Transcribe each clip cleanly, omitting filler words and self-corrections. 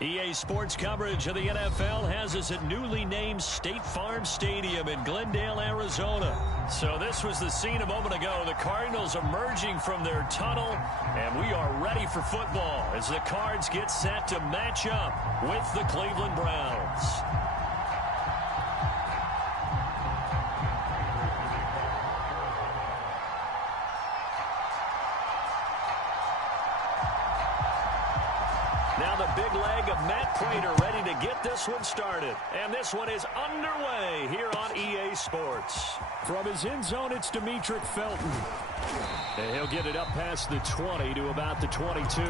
EA Sports coverage of the NFL has us at newly named State Farm Stadium in Glendale, Arizona. So this was the scene a moment ago. The Cardinals emerging from their tunnel, and we are ready for football as the Cards get set to match up with the Cleveland Browns. Now the big leg of Matt Prater ready to get this one started. And this one is underway here on EA Sports. From his end zone, it's Demetric Felton. And he'll get it up past the 20 to about the 22.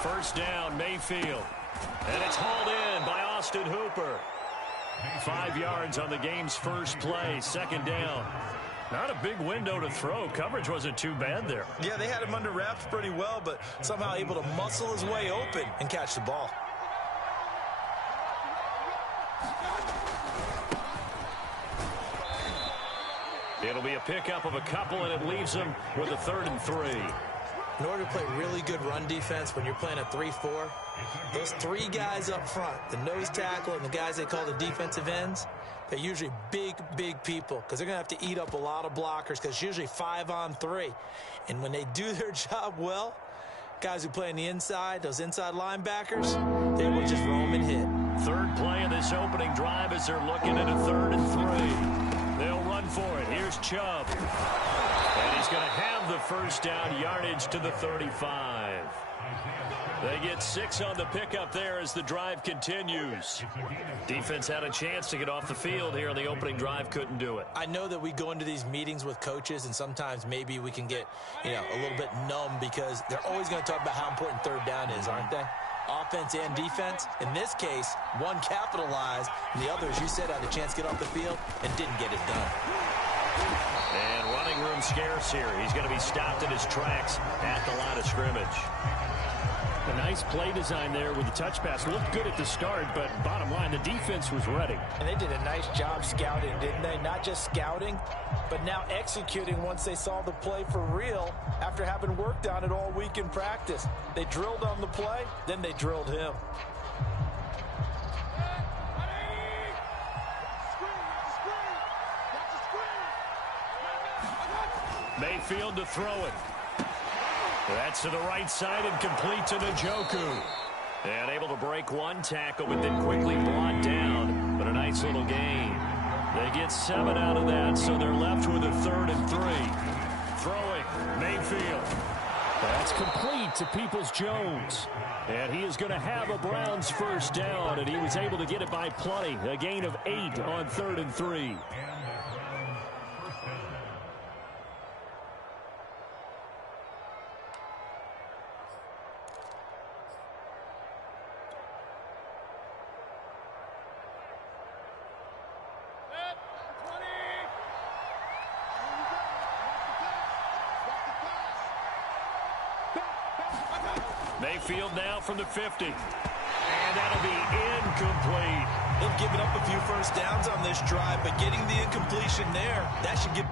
First down, Mayfield. And it's hauled in by Austin Hooper. 5 yards on the game's first play, second down. Not a big window to throw. Coverage wasn't too bad there. Yeah, they had him under wraps pretty well, but somehow able to muscle his way open and catch the ball. It'll be a pickup of a couple, and it leaves them with a 3rd and 3. In order to play really good run defense when you're playing a 3-4, those three guys up front, the nose tackle and the guys they call the defensive ends, they're usually big, big people because they're going to have to eat up a lot of blockers because it's usually 5-on-3. And when they do their job well, guys who play on the inside, those inside linebackers, they will just roam and hit. Third play of this opening drive as they're looking at a 3rd and 3. They'll run for it. Here's Chubb. And he's going to have the first down yardage to the 35. They get 6 on the pickup there as the drive continues. Defense had a chance to get off the field here on the opening drive, couldn't do it. I know that we go into these meetings with coaches, and sometimes maybe we can get, a little bit numb because they're always going to talk about how important third down is, aren't they? Offense and defense. In this case, one capitalized, and the other, as you said, had a chance to get off the field and didn't get it done. And running room scarce here. He's going to be stopped in his tracks at the line of scrimmage. A nice play design there with the touch pass. Looked good at the start, but bottom line, the defense was ready. And they did a nice job scouting, didn't they? Not just scouting, but now executing once they saw the play for real after having worked on it all week in practice. They drilled on the play, then they drilled him. Mayfield to throw it. That's to the right side and complete to Njoku. And able to break one tackle, but then quickly brought down. But a nice little gain. They get 7 out of that, so they're left with a 3rd and 3. Throwing, Mayfield. That's complete to Peoples-Jones. And he is going to have a Browns first down, and he was able to get it by plenty. A gain of 8 on 3rd and 3. Mayfield now from the 50. And that'll be incomplete. They've given up a few first downs on this drive, but getting the incompletion there, that should give...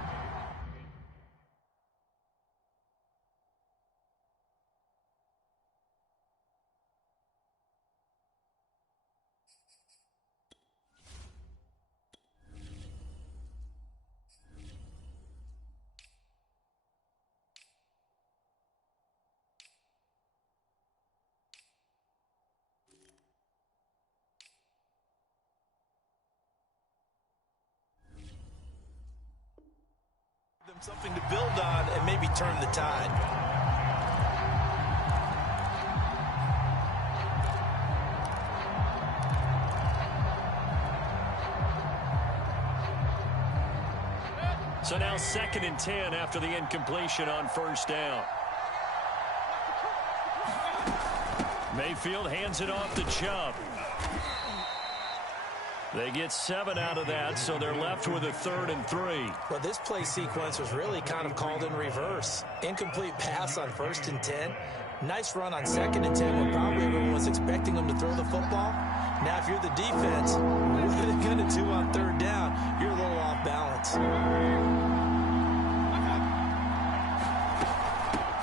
them something to build on and maybe turn the tide. So now 2nd and 10 after the incompletion on 1st down. Mayfield hands it off to Chubb. They get 7 out of that, so they're left with a 3rd and 3. Well, this play sequence was really kind of called in reverse. Incomplete pass on 1st and 10. Nice run on 2nd and 10 when probably everyone was expecting them to throw the football. Now, if you're the defense, what are they going to do on 3rd down? You're a little off balance.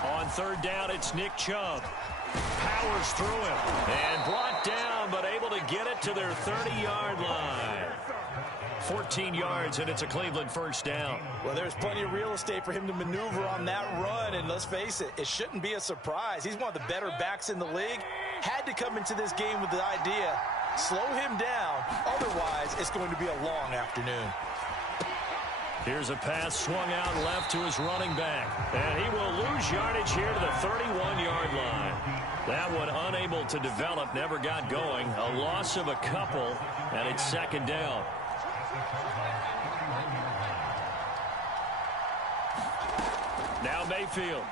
On 3rd down, it's Nick Chubb. Powers through him and brought down, but able to get it to their 30-yard line. 14 yards, and it's a Cleveland 1st down. Well, there's plenty of real estate for him to maneuver on that run, and let's face it, it shouldn't be a surprise. He's one of the better backs in the league. Had to come into this game with the idea, slow him down, otherwise it's going to be a long afternoon. Here's a pass swung out left to his running back. And he will lose yardage here to the 31-yard line. That one unable to develop, never got going. A loss of a couple, and it's 2nd down. Now Mayfield.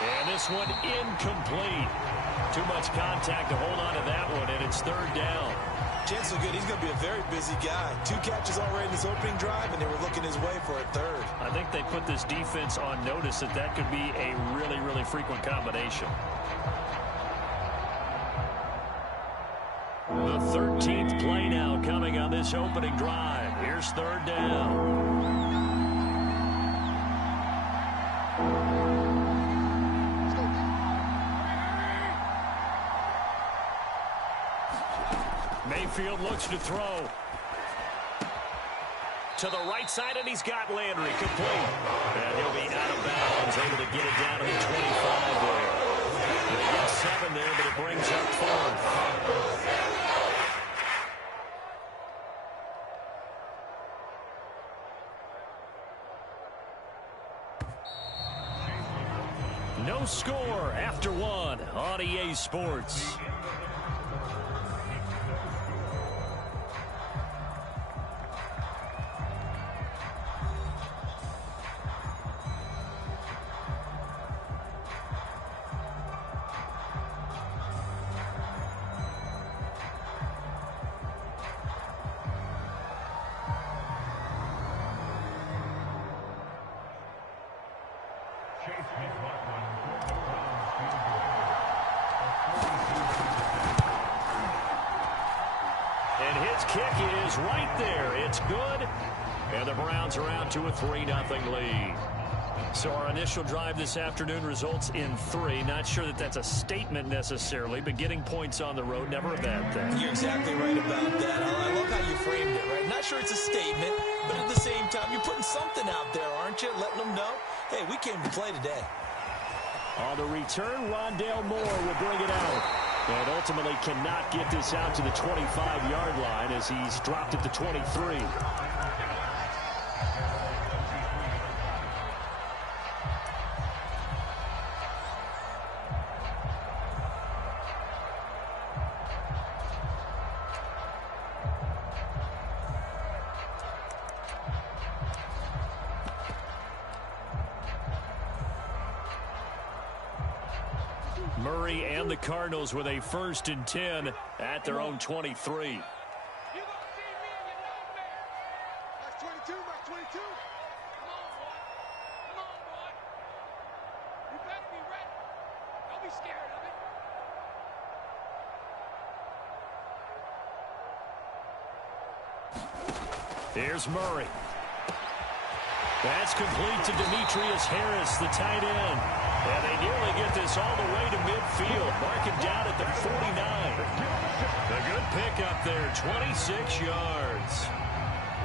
And this one incomplete. Too much contact to hold on to that one, and it's 3rd down. Chance look good. He's going to be a very busy guy. 2 catches already in his opening drive, and they were looking his way for a 3rd. I think they put this defense on notice that that could be a really, really frequent combination. The 13th play now coming on this opening drive. Here's 3rd down. Mayfield looks to throw. To the right side, and he's got Landry complete. And he'll be out of bounds, able to get it down to the 25 there. They get 7 there, but it brings up 4th. No score after 1 on EA Sports. And his kick is right there. It's good. And the Browns are out to a 3-0 lead. So our initial drive this afternoon results in 3. Not sure that that's a statement necessarily, but getting points on the road, never a bad thing. You're exactly right about that. I love how you framed it, right? Not sure it's a statement, but at the same time, you're putting something out there, aren't you? Letting them know, hey, we came to play today. On the return, Rondale Moore will bring it out. And ultimately cannot get this out to the 25-yard line as he's dropped at the 23. Murray and the Cardinals with a 1st and 10 at their own 23. Here's Murray. That's complete to Demetrius Harris, the tight end. And they nearly get this all the way to midfield. Mark him down at the 49. A good pickup there, 26 yards.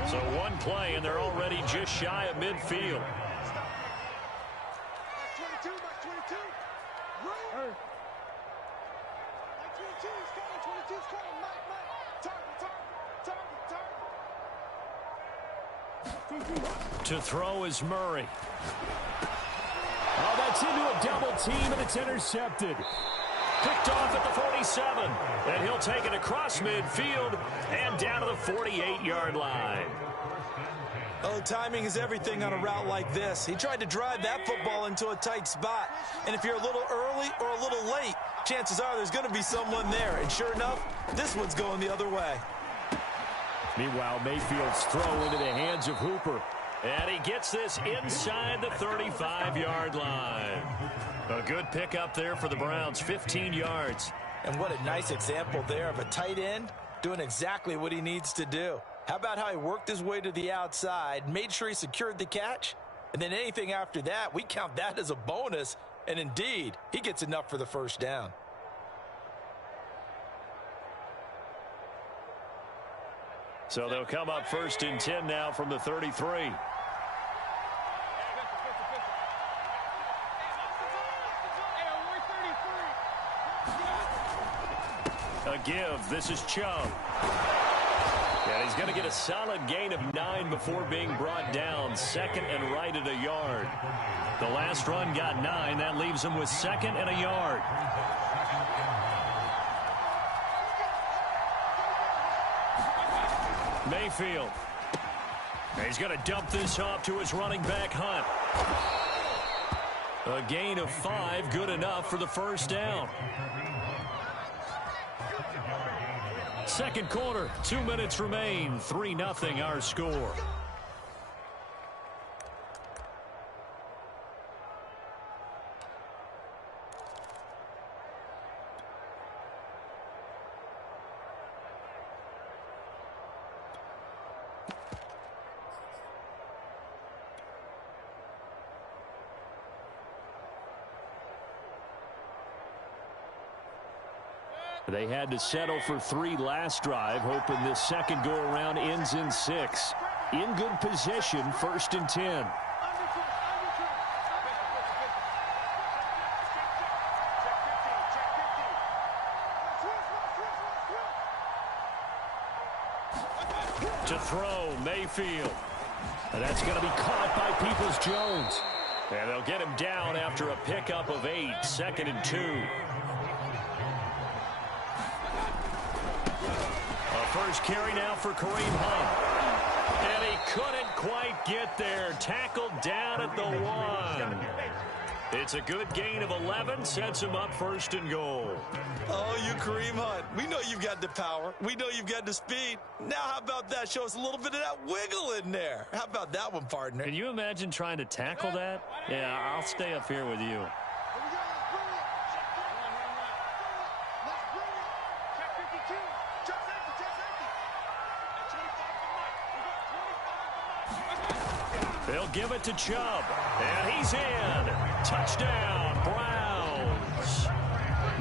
So one play, and they're already just shy of midfield. To throw is Murray. Oh, that's into a double team, and it's intercepted. Picked off at the 47, and he'll take it across midfield and down to the 48-yard line. Oh, timing is everything on a route like this. He tried to drive that football into a tight spot. And if you're a little early or a little late, chances are there's going to be someone there. And sure enough, this one's going the other way. Meanwhile, Mayfield's throw into the hands of Hooper. And he gets this inside the 35-yard line. A good pickup there for the Browns, 15 yards. And what a nice example there of a tight end doing exactly what he needs to do. How about how he worked his way to the outside, made sure he secured the catch, and then anything after that, we count that as a bonus. And indeed, he gets enough for the first down. So they'll come up 1st and 10 now from the 33. A give. This is Chubb. And he's going to get a solid gain of 9 before being brought down. 2nd and right at a yard. The last run got 9. That leaves him with 2nd and a yard. Mayfield. He's going to dump this off to his running back, Hunt. A gain of 5, good enough for the first down. Second quarter, 2 minutes remain. 3-0 our score. They had to settle for 3 last drive, hoping this second go-around ends in 6. In good position, 1st and 10. To throw, Mayfield. And that's going to be caught by Peoples-Jones. And they'll get him down after a pickup of 8, 2nd and 2. First carry now for Kareem Hunt. And he couldn't quite get there. Tackled down at the 1. It's a good gain of 11. Sets him up 1st and goal. Oh, you Kareem Hunt. We know you've got the power. We know you've got the speed. Now how about that? Show us a little bit of that wiggle in there. How about that one, partner? Can you imagine trying to tackle that? Yeah, I'll stay up here with you. They'll give it to Chubb. And he's in. Touchdown, Browns.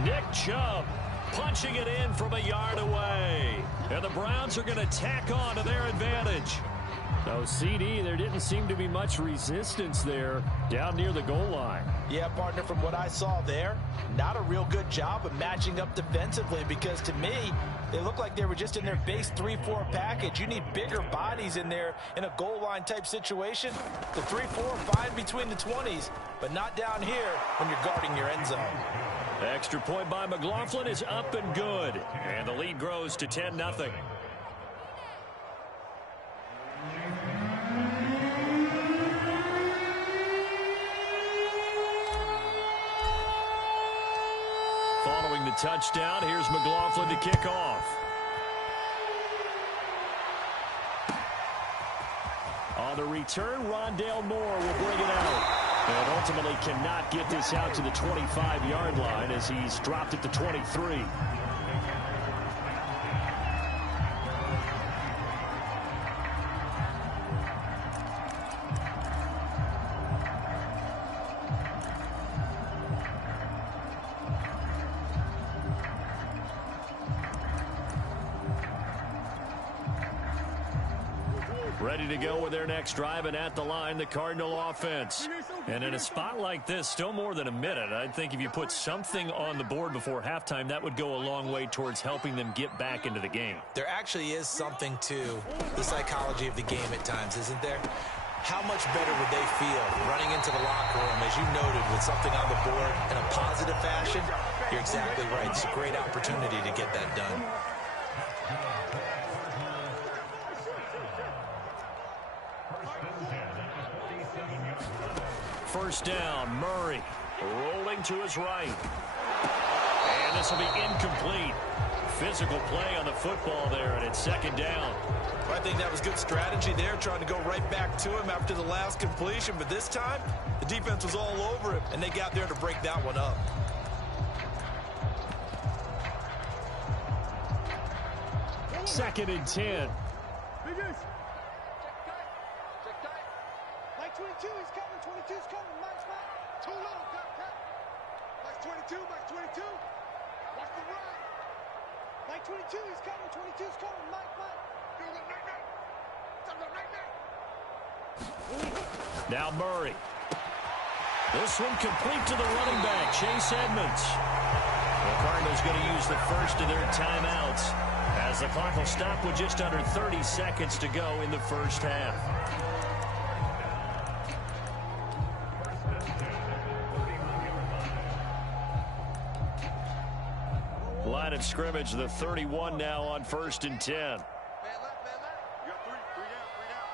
Nick Chubb punching it in from a yard away. And the Browns are going to tack on to their advantage. No, CD, there didn't seem to be much resistance there down near the goal line. Yeah, partner, from what I saw there, not a real good job of matching up defensively because to me, they look like they were just in their base 3-4 package. You need bigger bodies in there in a goal line type situation. The 3-4 fine between the 20s, but not down here when you're guarding your end zone. Extra point by McLaughlin is up and good. And the lead grows to 10-0. Following the touchdown, here's McLaughlin to kick off. On the return, Rondale Moore will bring it out. And ultimately cannot get this out to the 25-yard line as he's dropped it to 23. Ready to go with their next drive, and at the line, the Cardinal offense. And in a spot like this, still more than a minute, I think if you put something on the board before halftime, that would go a long way towards helping them get back into the game. There actually is something to the psychology of the game at times, isn't there? How much better would they feel running into the locker room, as you noted, with something on the board in a positive fashion? You're exactly right. It's a great opportunity to get that done. first down. Murray rolling to his right. And this will be incomplete. Physical play on the football there, and it's second down. I think that was good strategy there, trying to go right back to him after the last completion. But this time, the defense was all over him, and they got there to break that one up. Second and 10. Mike 22, he's coming. 22's coming. Mike's back. Too low. Cut. Mike 22, Mike 22. Watch the run. Mike 22, he's coming. 22's coming. Mike. Do the night. Now Murray. This one complete to the running back, Chase Edmonds. The Cardinals going to use the first of their timeouts as the clock will stop with just under 30 seconds to go in the first half. Line of scrimmage, the 31 now on first and 10. Man left. You got three down.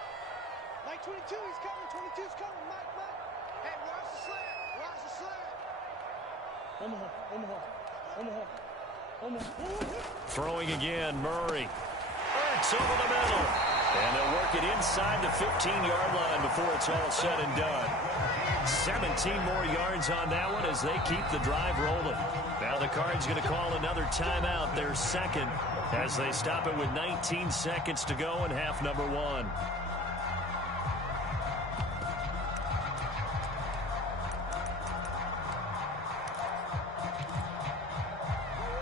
Mike 22, he's coming. 22's coming. Mike. Hey, watch the sled. Omaha. Throwing again, Murray. Ertz over the middle. And they'll work it inside the 15-yard line before it's all said and done. 17 more yards on that one as they keep the drive rolling. Now the Cards going to call another timeout, their second, as they stop it with 19 seconds to go in half number one.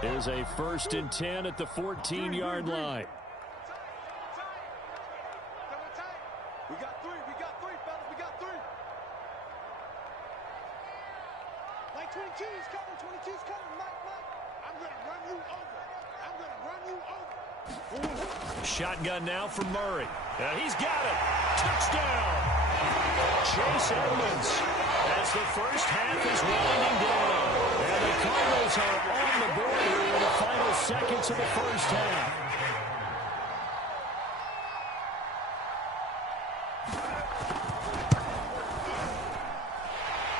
Is a first and 10 at the 14-yard line. We got three, fellas. We got three. Mike 22, he's coming. 22's coming. Mike. I'm going to run you over. Shotgun now from Murray. He's got it. Touchdown. Chase Edmonds as the first half is winding down. And the Cardinals are on the board here in the final seconds of the first half.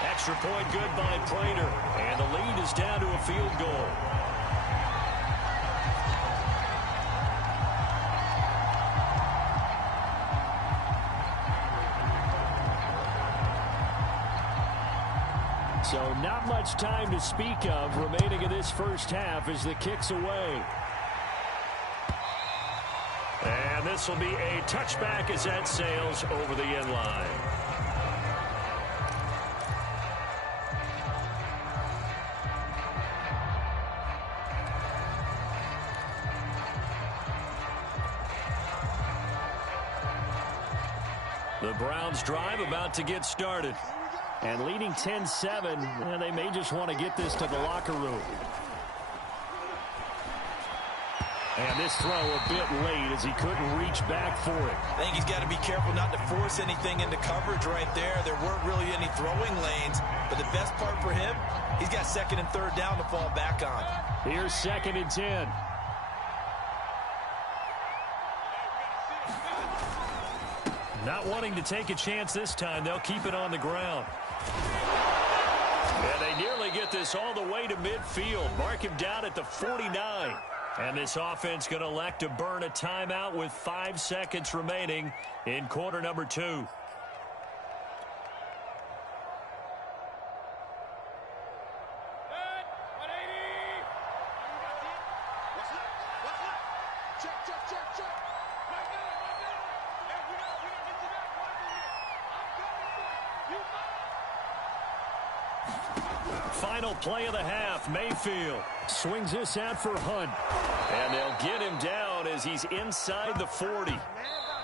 Extra point good by Prater. And the lead is down to a field goal. So not much time to speak of remaining in this first half as the kick's away. And this will be a touchback as that sails over the end line. The Browns drive about to get started. And leading 10-7, and they may just want to get this to the locker room. And this throw a bit late as he couldn't reach back for it. I think he's got to be careful not to force anything into coverage right there. There weren't really any throwing lanes, but the best part for him, he's got second and third down to fall back on. Here's second and 10. Not wanting to take a chance this time, they'll keep it on the ground. And they nearly get this all the way to midfield. Mark him down at the 49. And this offense going to elect to burn a timeout with 5 seconds remaining in quarter number 2. Final play of the half. Mayfield swings this out for Hunt. And they'll get him down as he's inside the 40.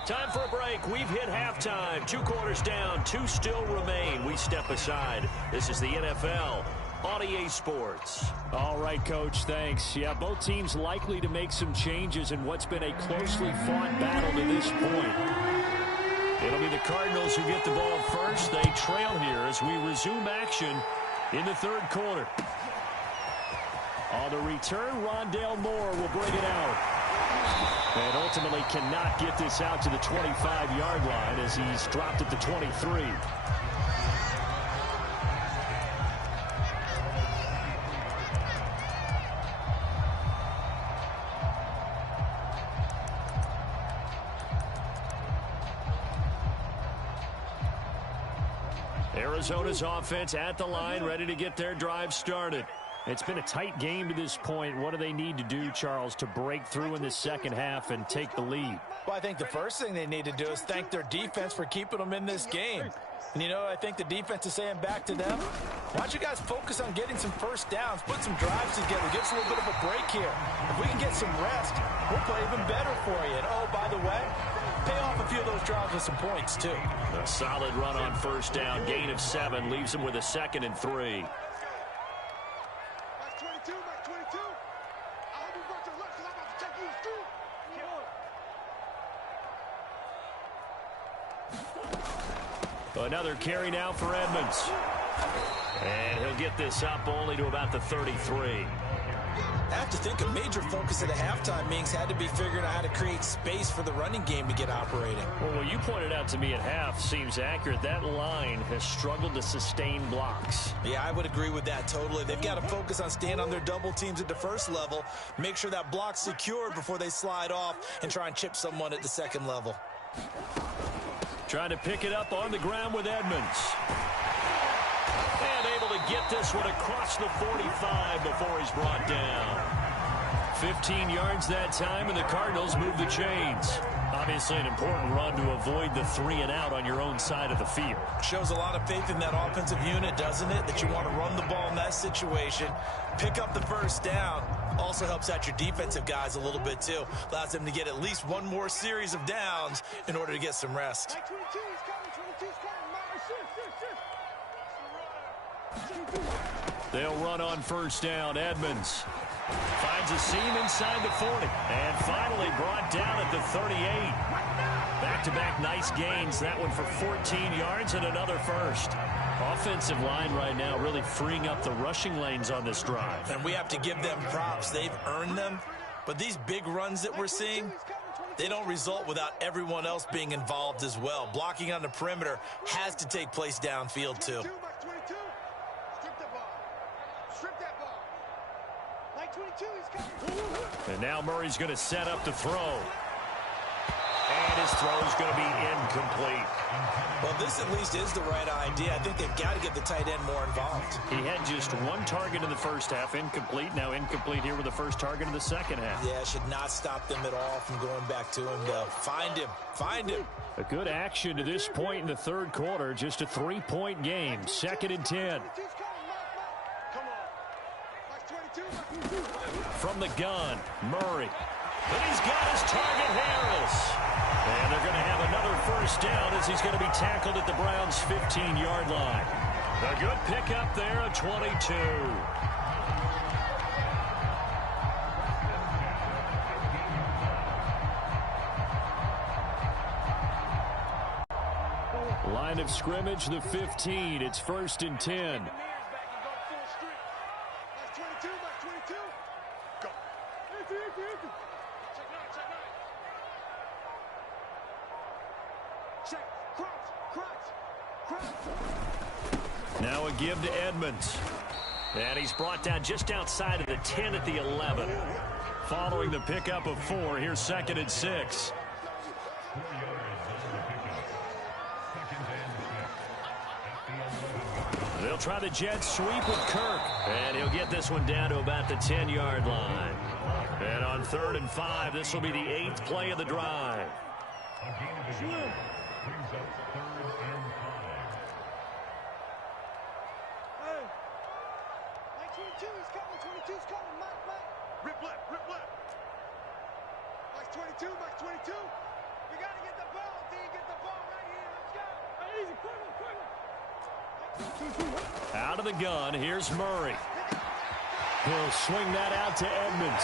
Time for a break. We've hit halftime. 2 quarters down. 2 still remain. We step aside. This is the NFL on EA Sports. All right, Coach, thanks. Yeah, both teams likely to make some changes in what's been a closely fought battle to this point. It'll be the Cardinals who get the ball first. They trail here as we resume action in the third quarter. On the return, Rondale Moore will bring it out. And ultimately cannot get this out to the 25-yard line as he's dropped at the 23. Arizona's offense at the line, ready to get their drive started. It's been a tight game to this point. What do they need to do, Charles, to break through in the second half and take the lead? Well, I think the first thing they need to do is thank their defense for keeping them in this game. And, you know, I think the defense is saying back to them, why don't you guys focus on getting some first downs, put some drives together, give us a little bit of a break here. If we can get some rest, we'll play even better for you. And, oh, by the way, pay off a few of those drives with some points, too. A solid run on first down. Gain of 7 leaves them with a 2nd and 3. Another carry now for Edmonds. And he'll get this up only to about the 33. I have to think a major focus at a halftime meetings had to be figuring out how to create space for the running game to get operating. Well, what you pointed out to me at half seems accurate. That line has struggled to sustain blocks. Yeah, I would agree with that totally. They've got to focus on staying on their double teams at the first level, make sure that block's secured before they slide off and try and chip someone at the second level. Trying to pick it up on the ground with Edmonds. And able to get this one across the 45 before he's brought down. 15 yards that time, and the Cardinals move the chains. Obviously an important run to avoid the 3-and-out on your own side of the field. Shows a lot of faith in that offensive unit, doesn't it? That you want to run the ball in that situation, pick up the first down. Also helps out your defensive guys a little bit, too. Allows them to get at least one more series of downs in order to get some rest. They'll run on first down. Edmonds finds a seam inside the 40. And finally brought down at the 38. Back-to-back nice gains. That one for 14 yards and another first. Offensive line right now really freeing up the rushing lanes on this drive. And we have to give them props. They've earned them. But these big runs that we're seeing, they don't result without everyone else being involved as well. Blocking on the perimeter has to take place downfield, too. And now Murray's going to set up to throw. And his throw is going to be incomplete. Well, this at least is the right idea. I think they've got to get the tight end more involved. He had just one target in the first half, incomplete. Now incomplete here with the first target in the second half. Yeah, should not stop them at all from going back to him, though. Find him. Find him. A good action to this point in the third quarter. Just a 3-point game. 2nd and 10. From the gun, Murray. But he's got his target, Harris. And they're going to have another first down as he's going to be tackled at the Browns' 15-yard line. A good pickup there, a 22. Line of scrimmage, the 15. It's 1st and 10. Now a give to Edmonds. And he's brought down just outside of the 10 at the 11. Following the pickup of 4, here's 2nd and 6. They'll try the jet sweep with Kirk. And he'll get this one down to about the 10-yard line. And on 3rd and 5, this will be the 8th play of the drive. Rip left. Mike 22. We got to get the ball, D. Get the ball right here. Let's go. Easy, Out of the gun, here's Murray. He'll swing that out to Edmonds.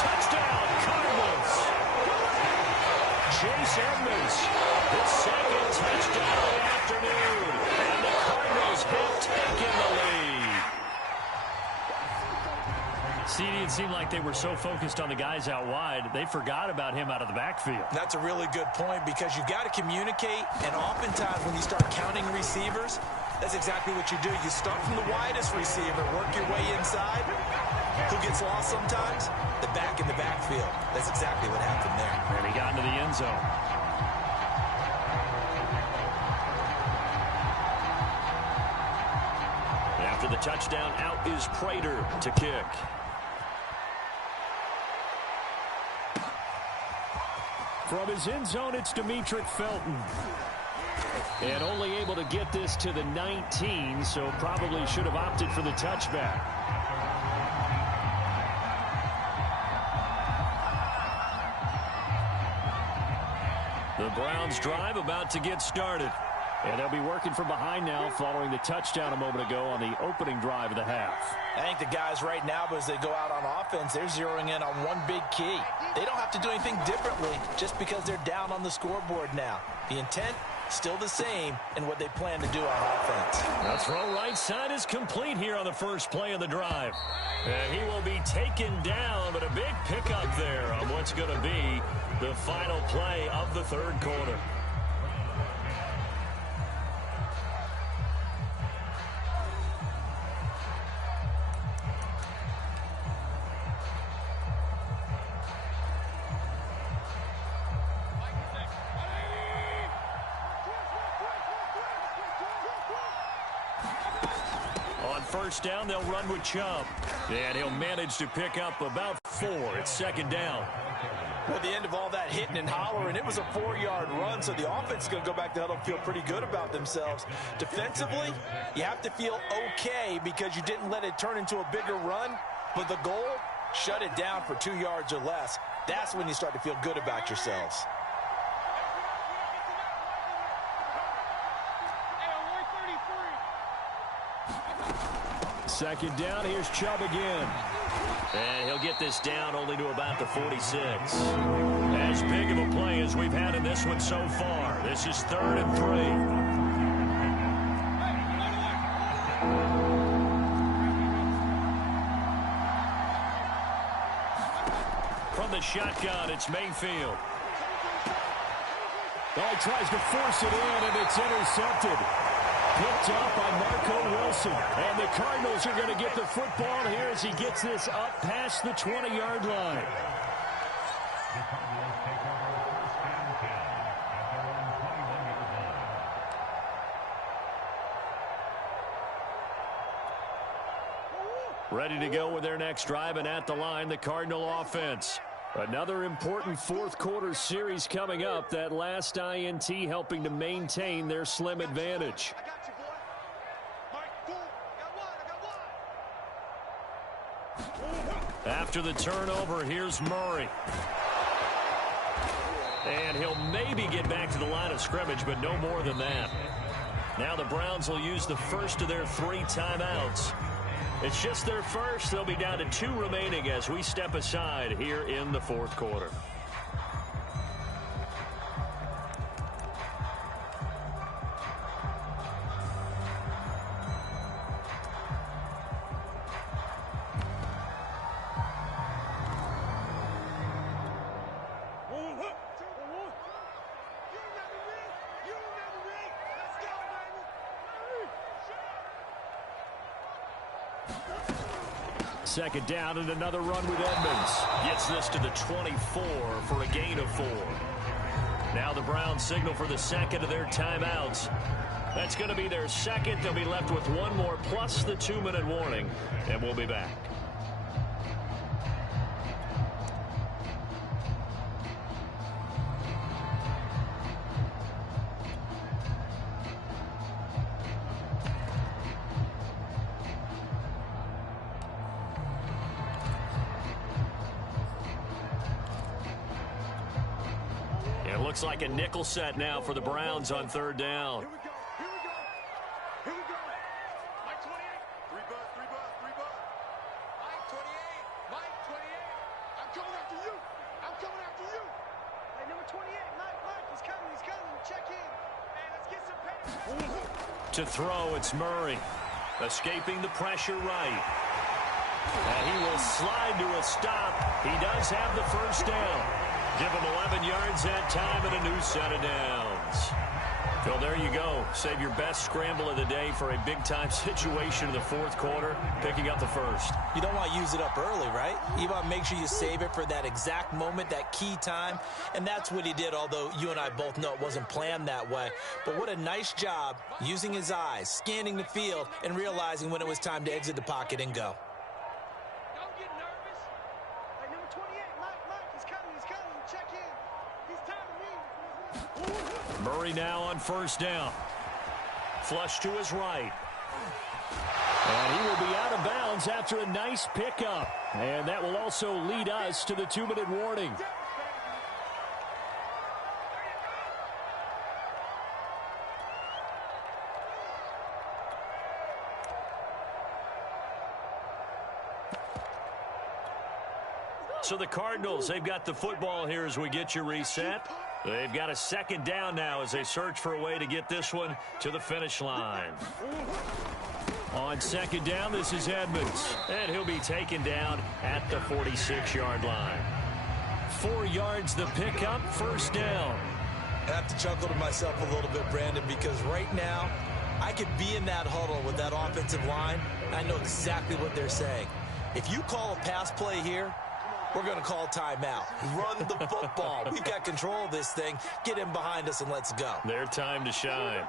Touchdown, Cardinals. Chase Edmonds, his 2nd touchdown of the afternoon. And the Cardinals have taken the lead. CD, it seemed like they were so focused on the guys out wide, they forgot about him out of the backfield. That's a really good point because you've got to communicate, and oftentimes when you start counting receivers, that's exactly what you do. You start from the widest receiver, work your way inside. Who gets lost sometimes? The back in the backfield. That's exactly what happened there. And he got into the end zone. Touchdown out is Prater to kick. From his end zone, it's Demetric Felton. And only able to get this to the 19, so probably should have opted for the touchback. The Browns drive about to get started. And they'll be working from behind now following the touchdown a moment ago on the opening drive of the half. I think the guys right now, as they go out on offense, they're zeroing in on one big key. They don't have to do anything differently just because they're down on the scoreboard now. The intent, still the same in what they plan to do on offense. The throw right side is complete here on the first play of the drive. And he will be taken down, but a big pickup there on what's going to be the final play of the third quarter. First down, they'll run with Chubb. And he'll manage to pick up about 4. It's second down. Well, at the end of all that hitting and hollering, it was a 4-yard run, so the offense is going to go back to huddle and feel pretty good about themselves. Defensively, you have to feel okay because you didn't let it turn into a bigger run, but the goal, shut it down for 2 yards or less. That's when you start to feel good about yourselves. Second down, here's Chubb again. And he'll get this down only to about the 46. As big of a play as we've had in this one so far. This is 3rd and 3. From the shotgun, it's Mayfield. Oh, he tries to force it in, and it's intercepted. Picked up by Marco Wilson. And the Cardinals are going to get the football here as he gets this up past the 20-yard line. Ready to go with their next drive, and at the line, the Cardinal offense. Another important fourth-quarter series coming up. That last INT helping to maintain their slim advantage. After the turnover, here's Murray. And he'll maybe get back to the line of scrimmage, but no more than that. Now the Browns will use the first of their 3 timeouts. It's just their first. They'll be down to 2 remaining as we step aside here in the fourth quarter. Second down and another run with Edmonds. Gets this to the 24 for a gain of 4. Now the Browns signal for the second of their timeouts. That's going to be their second. They'll be left with 1 more plus the 2-minute warning, and we'll be back. Looks like a nickel set now for the Browns on 3rd down. Here we go. Here we go. Mike 28. 3 buzz, 3 buzz, 3 buzz. Mike 28. Mike 28. I'm coming after you. I'm coming after you. Hey, number 28. Mike, he's coming. He's coming. Check in. Hey, let's get some pay. To throw, it's Murray. Escaping the pressure right. And he will slide to a stop. He does have the first down. Give him 11 yards that time and a new set of downs. Well, there you go. Save your best scramble of the day for a big-time situation in the fourth quarter, picking up the first. You don't want to use it up early, right? You want to make sure you save it for that exact moment, that key time, and that's what he did, although you and I both know it wasn't planned that way. But what a nice job using his eyes, scanning the field, and realizing when it was time to exit the pocket and go. Don't get nervous. Hey, number 28, Mike, he's coming, check in. He's timing me. Murray now on first down. Flush to his right. And he will be out of bounds after a nice pickup. And that will also lead us to the 2-minute warning. So the Cardinals, they've got the football here as we get you reset. They've got a second down now as they search for a way to get this one to the finish line. On second down, this is Edmonds, and he'll be taken down at the 46-yard line. 4 yards the pickup, first down. I have to chuckle to myself a little bit, Brandon, because right now I could be in that huddle with that offensive line, and I know exactly what they're saying. If you call a pass play here, we're going to call timeout. Run the football. We've got control of this thing. Get him behind us and let's go. Their time to shine.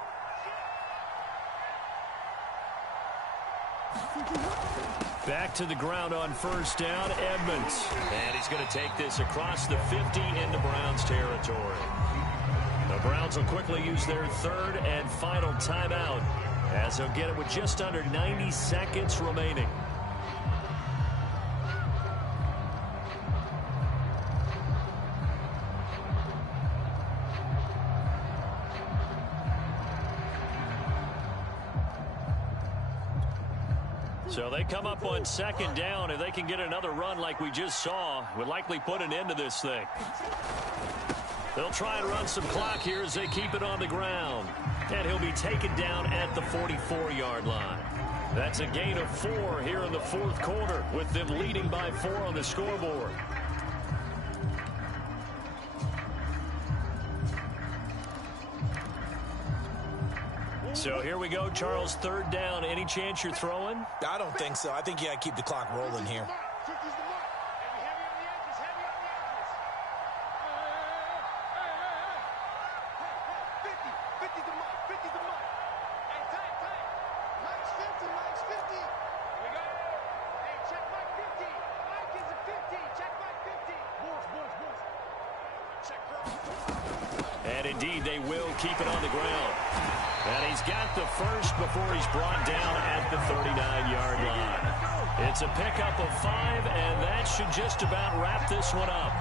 Back to the ground on first down, Edmonds. And he's going to take this across the 50 into Browns territory. The Browns will quickly use their third and final timeout as they'll get it with just under 90 seconds remaining. So they come up on second down. If they can get another run like we just saw, would likely put an end to this thing. They'll try and run some clock here as they keep it on the ground. And he'll be taken down at the 44-yard line. That's a gain of 4 here in the fourth quarter, with them leading by 4 on the scoreboard. So here we go, Charles, third down. Any chance you're throwing? I don't think so. I think you got to keep the clock rolling here. 50's the mark. Heavy on the edges, heavy on the edges. Hey, 50's the mark, 50's the mark. Hey, tight. Mike's 50. Here we go. Hey, check Mike 50. Mike is a 50. Check Mike 50. Boys. Check girl. And indeed, they will keep it on the ground. And he's got the first before he's brought down at the 39-yard line. It's a pickup of 5, and that should just about wrap this one up.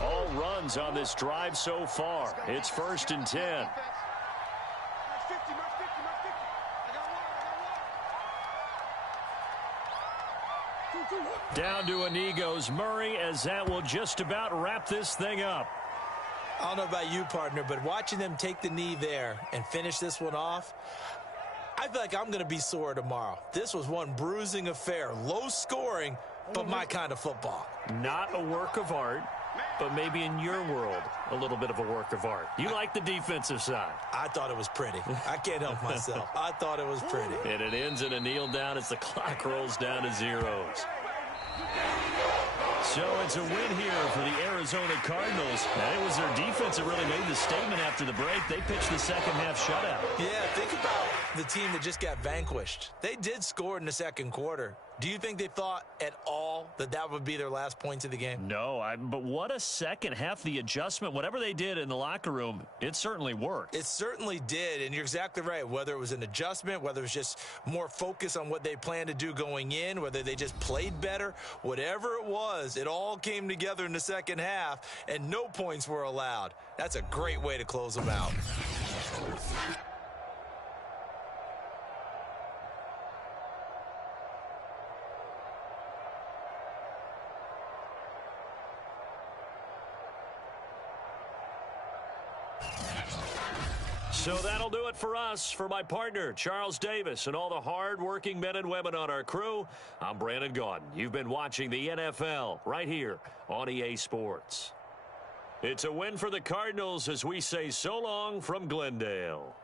All runs on this drive so far. It's 1st and 10. Down to a knee goes Murray, as that will just about wrap this thing up. I don't know about you, partner, but watching them take the knee there and finish this one off, I feel like I'm going to be sore tomorrow. This was one bruising affair. Low scoring, but my kind of football. Not a work of art, but maybe in your world, a little bit of a work of art. You like the defensive side. I thought it was pretty. I can't help myself. I thought it was pretty. And it ends in a kneel down as the clock rolls down to zeros. So it's a win here for the Arizona Cardinals. And it was their defense that really made the statement after the break. They pitched the second half shutout. Yeah, think about the team that just got vanquished. They did score in the second quarter. Do you think they thought at all that that would be their last points of the game? No, but what a second half. The adjustment, whatever they did in the locker room, it certainly worked. It certainly did, and you're exactly right. Whether it was an adjustment, whether it was just more focus on what they planned to do going in, whether they just played better, whatever it was, it all came together in the second half, and no points were allowed. That's a great way to close them out. So that'll do it for us. For my partner, Charles Davis, and all the hard-working men and women on our crew, I'm Brandon Gaudin. You've been watching the NFL right here on EA Sports. It's a win for the Cardinals as we say so long from Glendale.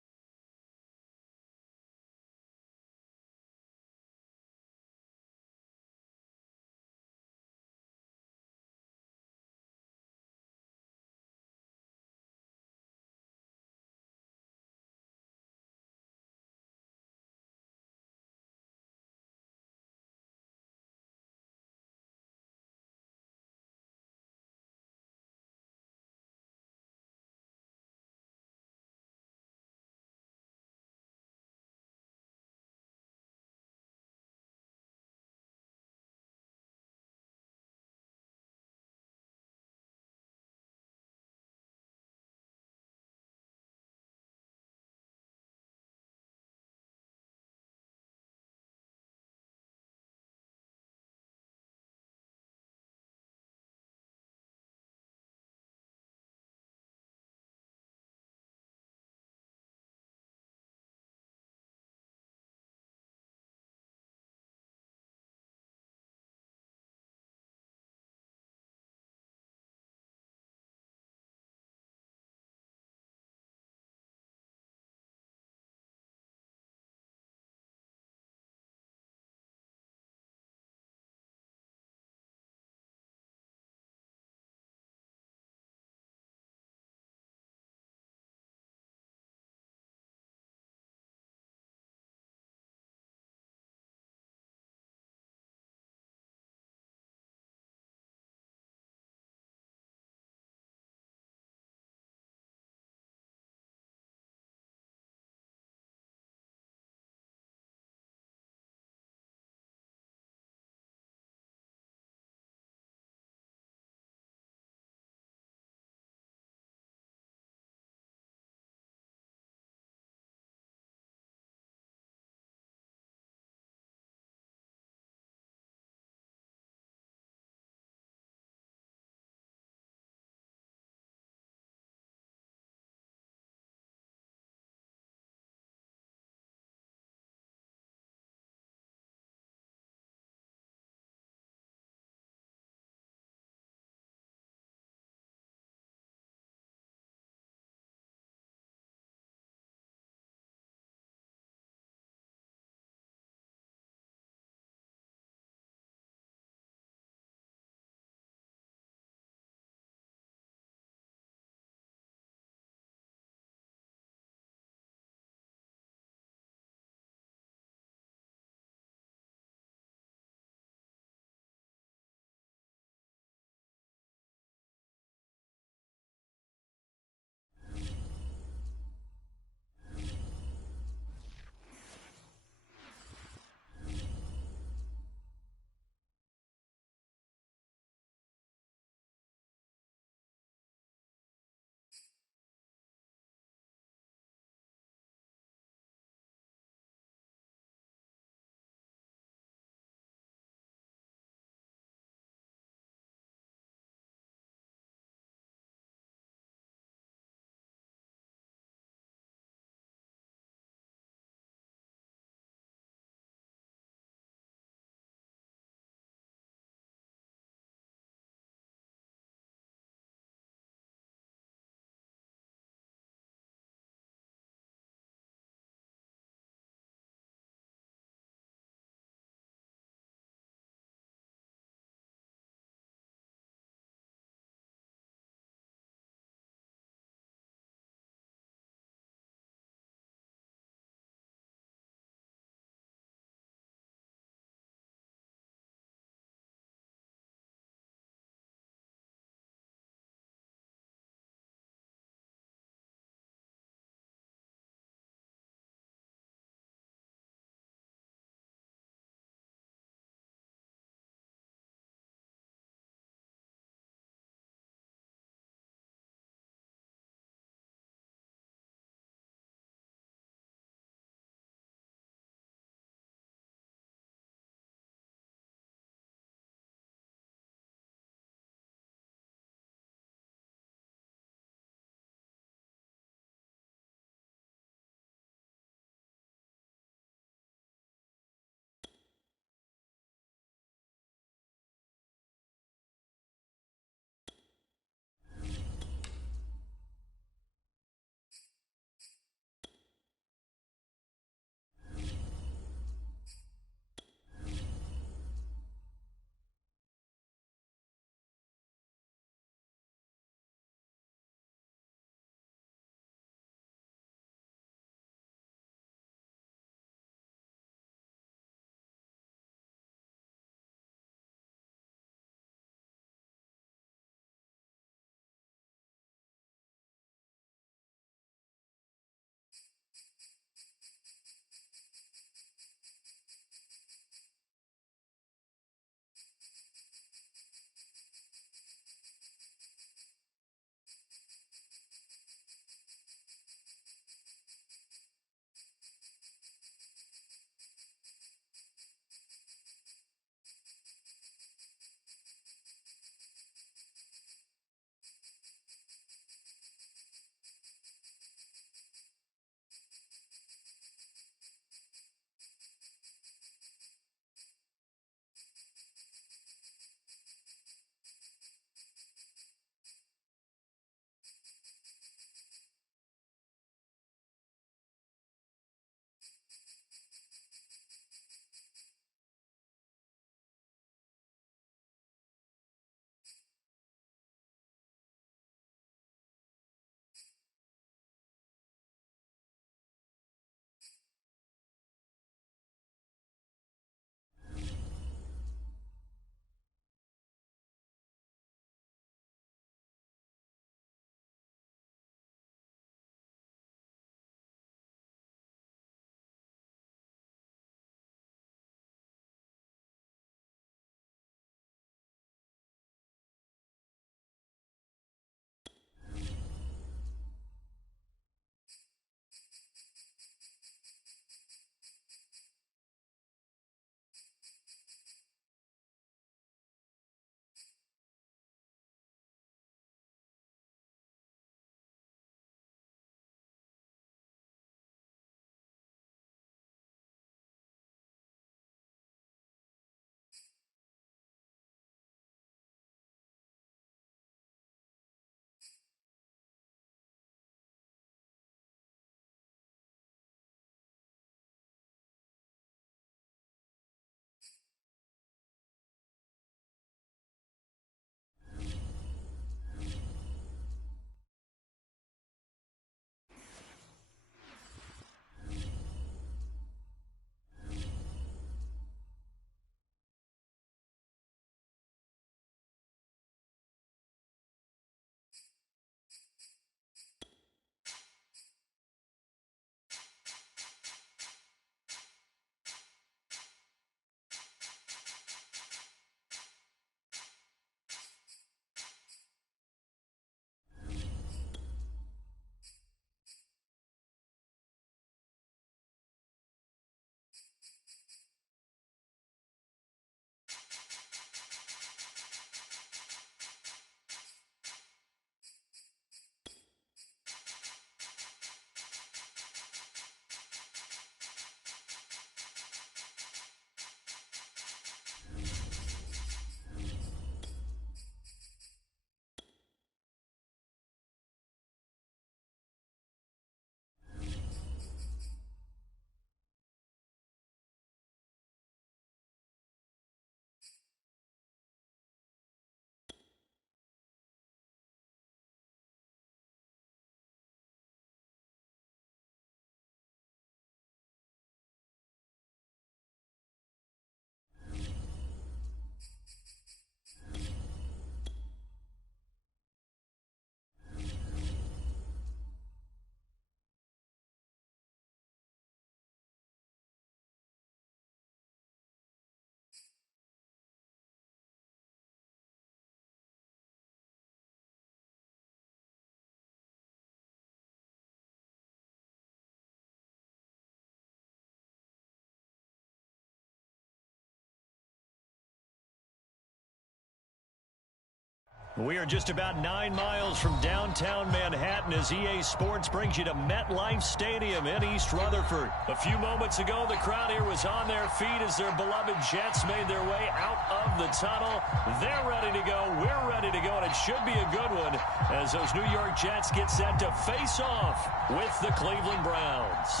We are just about 9 miles from downtown Manhattan as EA Sports brings you to MetLife Stadium in East Rutherford. A few moments ago, the crowd here was on their feet as their beloved Jets made their way out of the tunnel. They're ready to go. We're ready to go, and it should be a good one as those New York Jets get set to face off with the Cleveland Browns.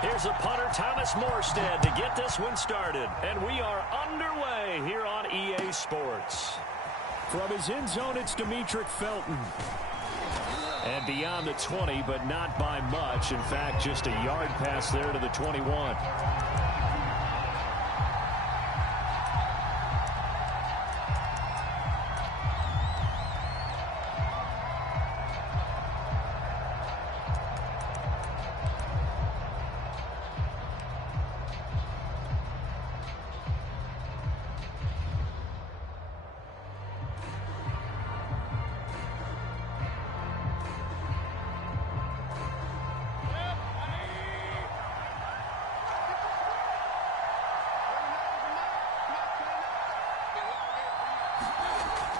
Here's a punter, Thomas Morstead, to get this one started. And we are underway here on EA Sports. From his end zone, it's Demetric Felton. And beyond the 20, but not by much. In fact, just a yard pass there to the 21.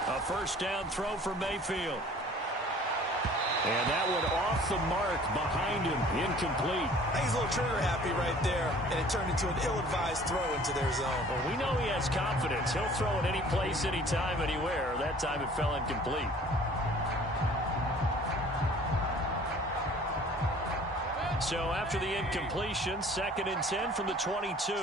A first down throw for Mayfield. And that one off the mark behind him, incomplete. I think he's a little trigger happy right there, and it turned into an ill-advised throw into their zone. Well, we know he has confidence. He'll throw it any place, anytime, anywhere. That time it fell incomplete. So after the incompletion, 2nd and 10 from the 22.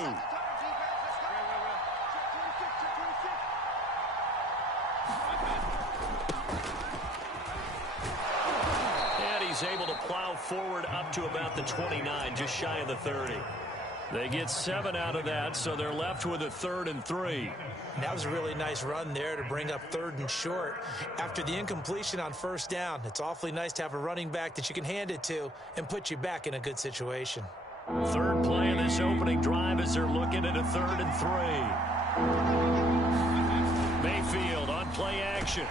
Able to plow forward up to about the 29, just shy of the 30. They get 7 out of that, so they're left with a 3rd and 3. That was a really nice run there to bring up 3rd and short. After the incompletion on first down, it's awfully nice to have a running back that you can hand it to and put you back in a good situation. 3rd play of this opening drive as they're looking at a 3rd and 3. Mayfield on play action.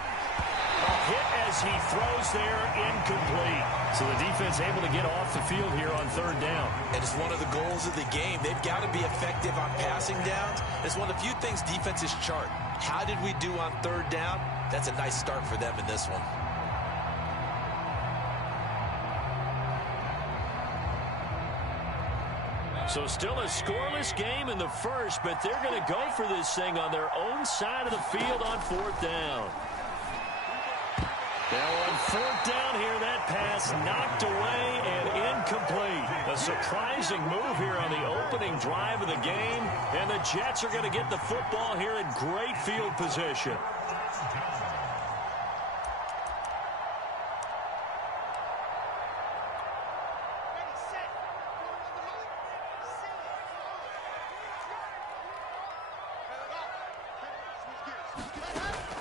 A hit as he throws there, incomplete. So the defense able to get off the field here on 3rd down. And it's one of the goals of the game. They've got to be effective on passing downs. It's one of the few things defenses chart. How did we do on 3rd down? That's a nice start for them in this one. So still a scoreless game in the first, but they're going to go for this thing on their own side of the field on 4th down. Now on 4th down here, that pass knocked away and incomplete. A surprising move here on the opening drive of the game, and the Jets are going to get the football here in great field position.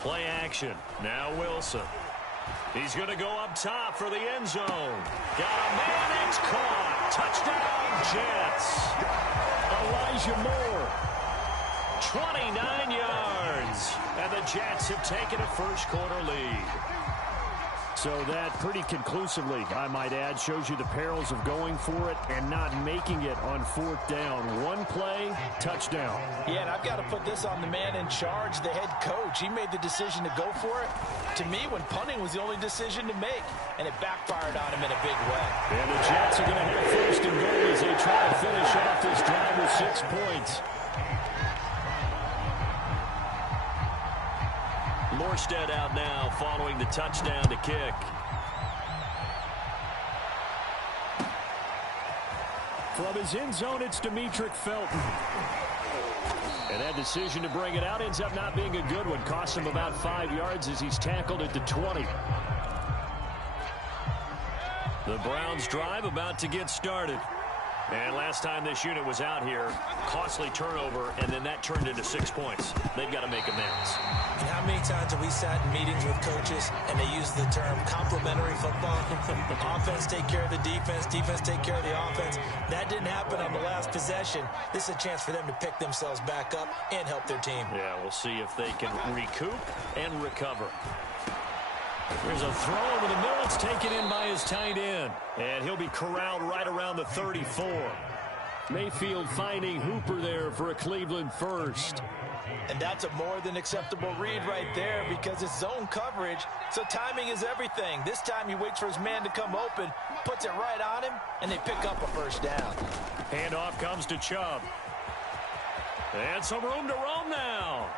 Play action. Now Wilson. He's going to go up top for the end zone. Got a man, it's caught. Touchdown, Jets. Elijah Moore. 29 yards. And the Jets have taken a first quarter lead. So that pretty conclusively, I might add, shows you the perils of going for it and not making it on 4th down. One play, touchdown. Yeah, and I've got to put this on the man in charge, the head coach. He made the decision to go for it. To me, when punting was the only decision to make, and it backfired on him in a big way. And the Jets are going to have 1st and goal as they try to finish off this drive with 6 points. Morstead out now following the touchdown to kick. From his end zone, it's Demetric Felton. And that decision to bring it out ends up not being a good one. Costs him about 5 yards as he's tackled at the 20. The Browns drive about to get started. And last time this unit was out here, costly turnover, and then that turned into 6 points. They've got to make amends. And how many times have we sat in meetings with coaches and they use the term complementary football? Offense take care of the defense, defense take care of the offense. That didn't happen on the last possession. This is a chance for them to pick themselves back up and help their team. Yeah, we'll see if they can recoup and recover. There's a throw over the middle. It's taken in by his tight end. And he'll be corralled right around the 34. Mayfield finding Hooper there for a Cleveland first. And that's a more than acceptable read right there because it's zone coverage, so timing is everything. This time he waits for his man to come open, puts it right on him, and they pick up a first down. Handoff comes to Chubb. And some room to roam now.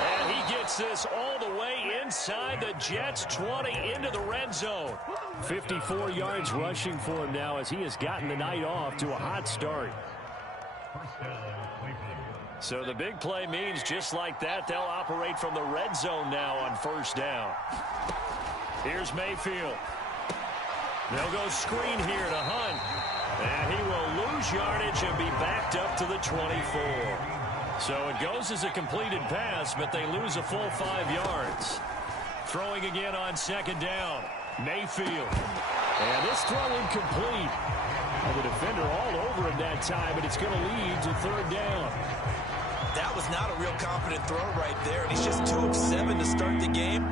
And he gets this all the way inside the Jets' 20 into the red zone. 54 yards rushing for him now as he has gotten the night off to a hot start. So the big play means just like that, they'll operate from the red zone now on first down. Here's Mayfield. They'll go screen here to Hunt. And he will lose yardage and be backed up to the 24. So it goes as a completed pass, but they lose a full 5 yards. Throwing again on second down. Mayfield. And this throw incomplete. And the defender all over him that time, but it's going to lead to third down. That was not a real confident throw right there, and he's just 2 of 7 to start the game.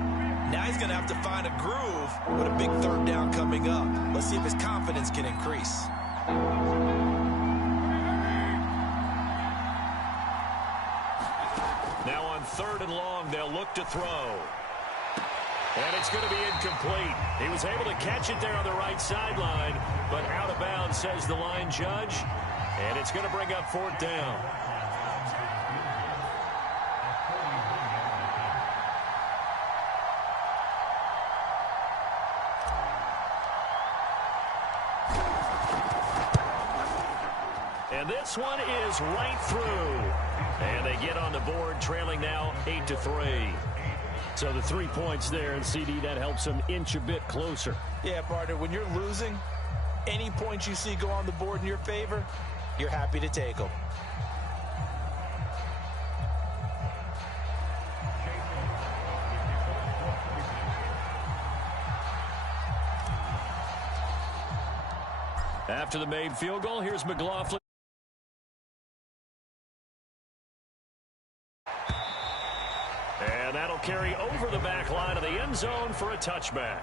Now he's going to have to find a groove with a big third down coming up. Let's see if his confidence can increase. Now on third and long, they'll look to throw. And it's going to be incomplete. He was able to catch it there on the right sideline, but out of bounds, says the line judge. And it's going to bring up fourth down. And this one is right through. And they get on the board, trailing now 8-3. So the 3 points there, and CD, that helps them inch a bit closer. Yeah, partner, when you're losing, any points you see go on the board in your favor, you're happy to take them. After the made field goal, here's McLaughlin. And that'll carry over the back line of the end zone for a touchback.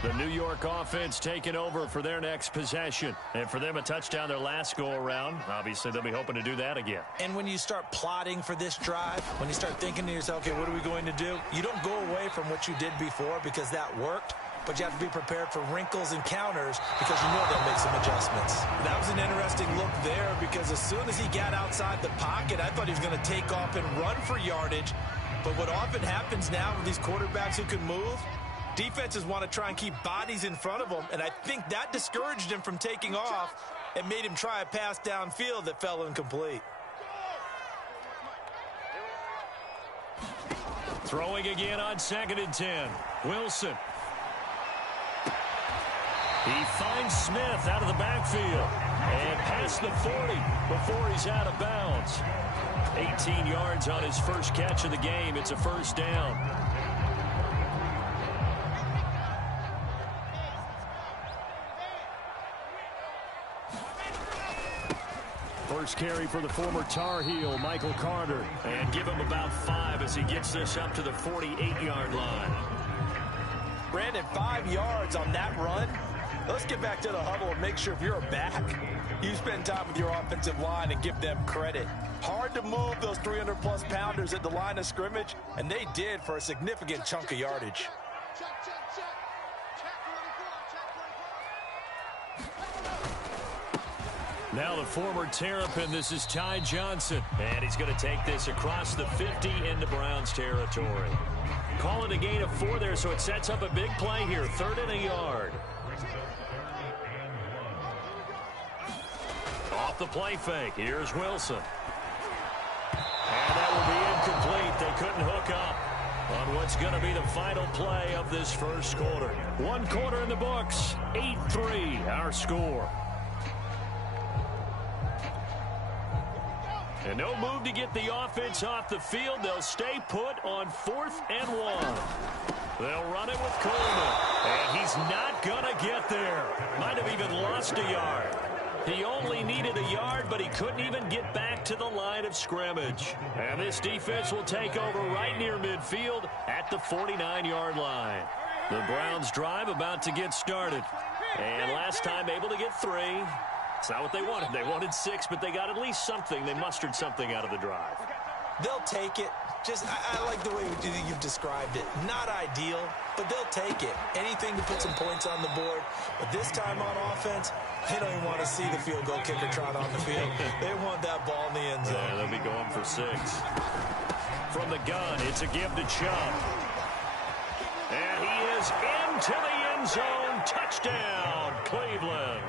The New York offense taking over for their next possession. And for them, a touchdown their last go-around. Obviously, they'll be hoping to do that again. And when you start plotting for this drive, when you start thinking to yourself, okay, what are we going to do? You don't go away from what you did before because that worked. But you have to be prepared for wrinkles and counters because you know they'll make some adjustments. That was an interesting look there because as soon as he got outside the pocket, I thought he was going to take off and run for yardage. But what often happens now with these quarterbacks who can move, defenses want to try and keep bodies in front of them, and I think that discouraged him from taking off and made him try a pass downfield that fell incomplete. Throwing again on 2nd and 10. Wilson. He finds Smith out of the backfield and past the 40 before he's out of bounds. 18 yards on his first catch of the game. It's a first down. First carry for the former Tar Heel, Michael Carter. And give him about 5 as he gets this up to the 48-yard line. Brandon, 5 yards on that run. Let's get back to the huddle and make sure if you're a back, you spend time with your offensive line and give them credit. Hard to move those 300-plus pounders at the line of scrimmage, and they did for a significant chunk of yardage. Now the former Terrapin, this is Ty Johnson. And he's going to take this across the 50 into Browns territory. Calling a gain of 4 there, so it sets up a big play here. 3rd and a yard. Off the play fake. Here's Wilson. And that will be incomplete. They couldn't hook up on what's going to be the final play of this first quarter. 1 quarter in the books. 8-3 our score. And no move to get the offense off the field. They'll stay put on 4th and 1. They'll run it with Coleman. And he's not going to get there. Might have even lost a yard. He only needed a yard, but he couldn't even get back to the line of scrimmage. And this defense will take over right near midfield at the 49-yard line. The Browns drive about to get started. And last time able to get 3. It's not what they wanted. They wanted 6, but they got at least something. They mustered something out of the drive. They'll take it. I like the way you've described it. Not ideal, but they'll take it. Anything to put some points on the board. But this time on offense, they don't even want to see the field goal kicker trot on the field. They want that ball in the end zone. Yeah, they'll be going for 6. From the gun, it's a give to Chubb. And he is into the end zone. Touchdown, Cleveland.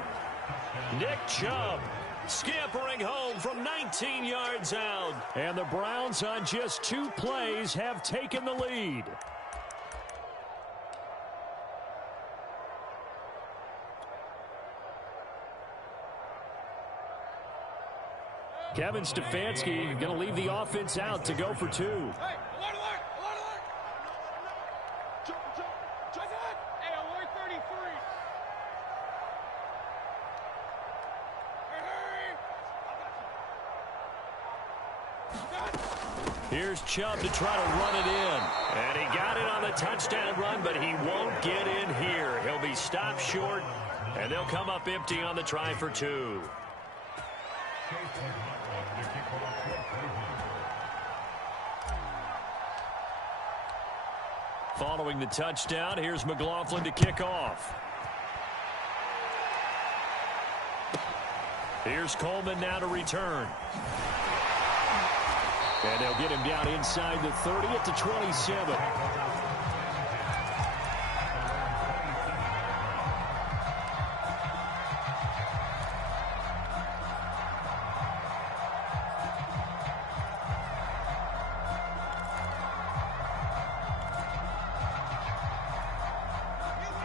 Nick Chubb scampering home from 19 yards out. And the Browns on just 2 plays have taken the lead. Kevin Stefanski going to leave the offense out to go for 2. Hey, alert, alert, alert, alert. Jump. Hey, alert 33. Here's Chubb to try to run it in. And he got it on the touchdown run, but he won't get in here. He'll be stopped short, and they'll come up empty on the try for 2. Following the touchdown, here's McLaughlin to kick off. Here's Coleman now to return. And they'll get him down inside the 30 at the 27.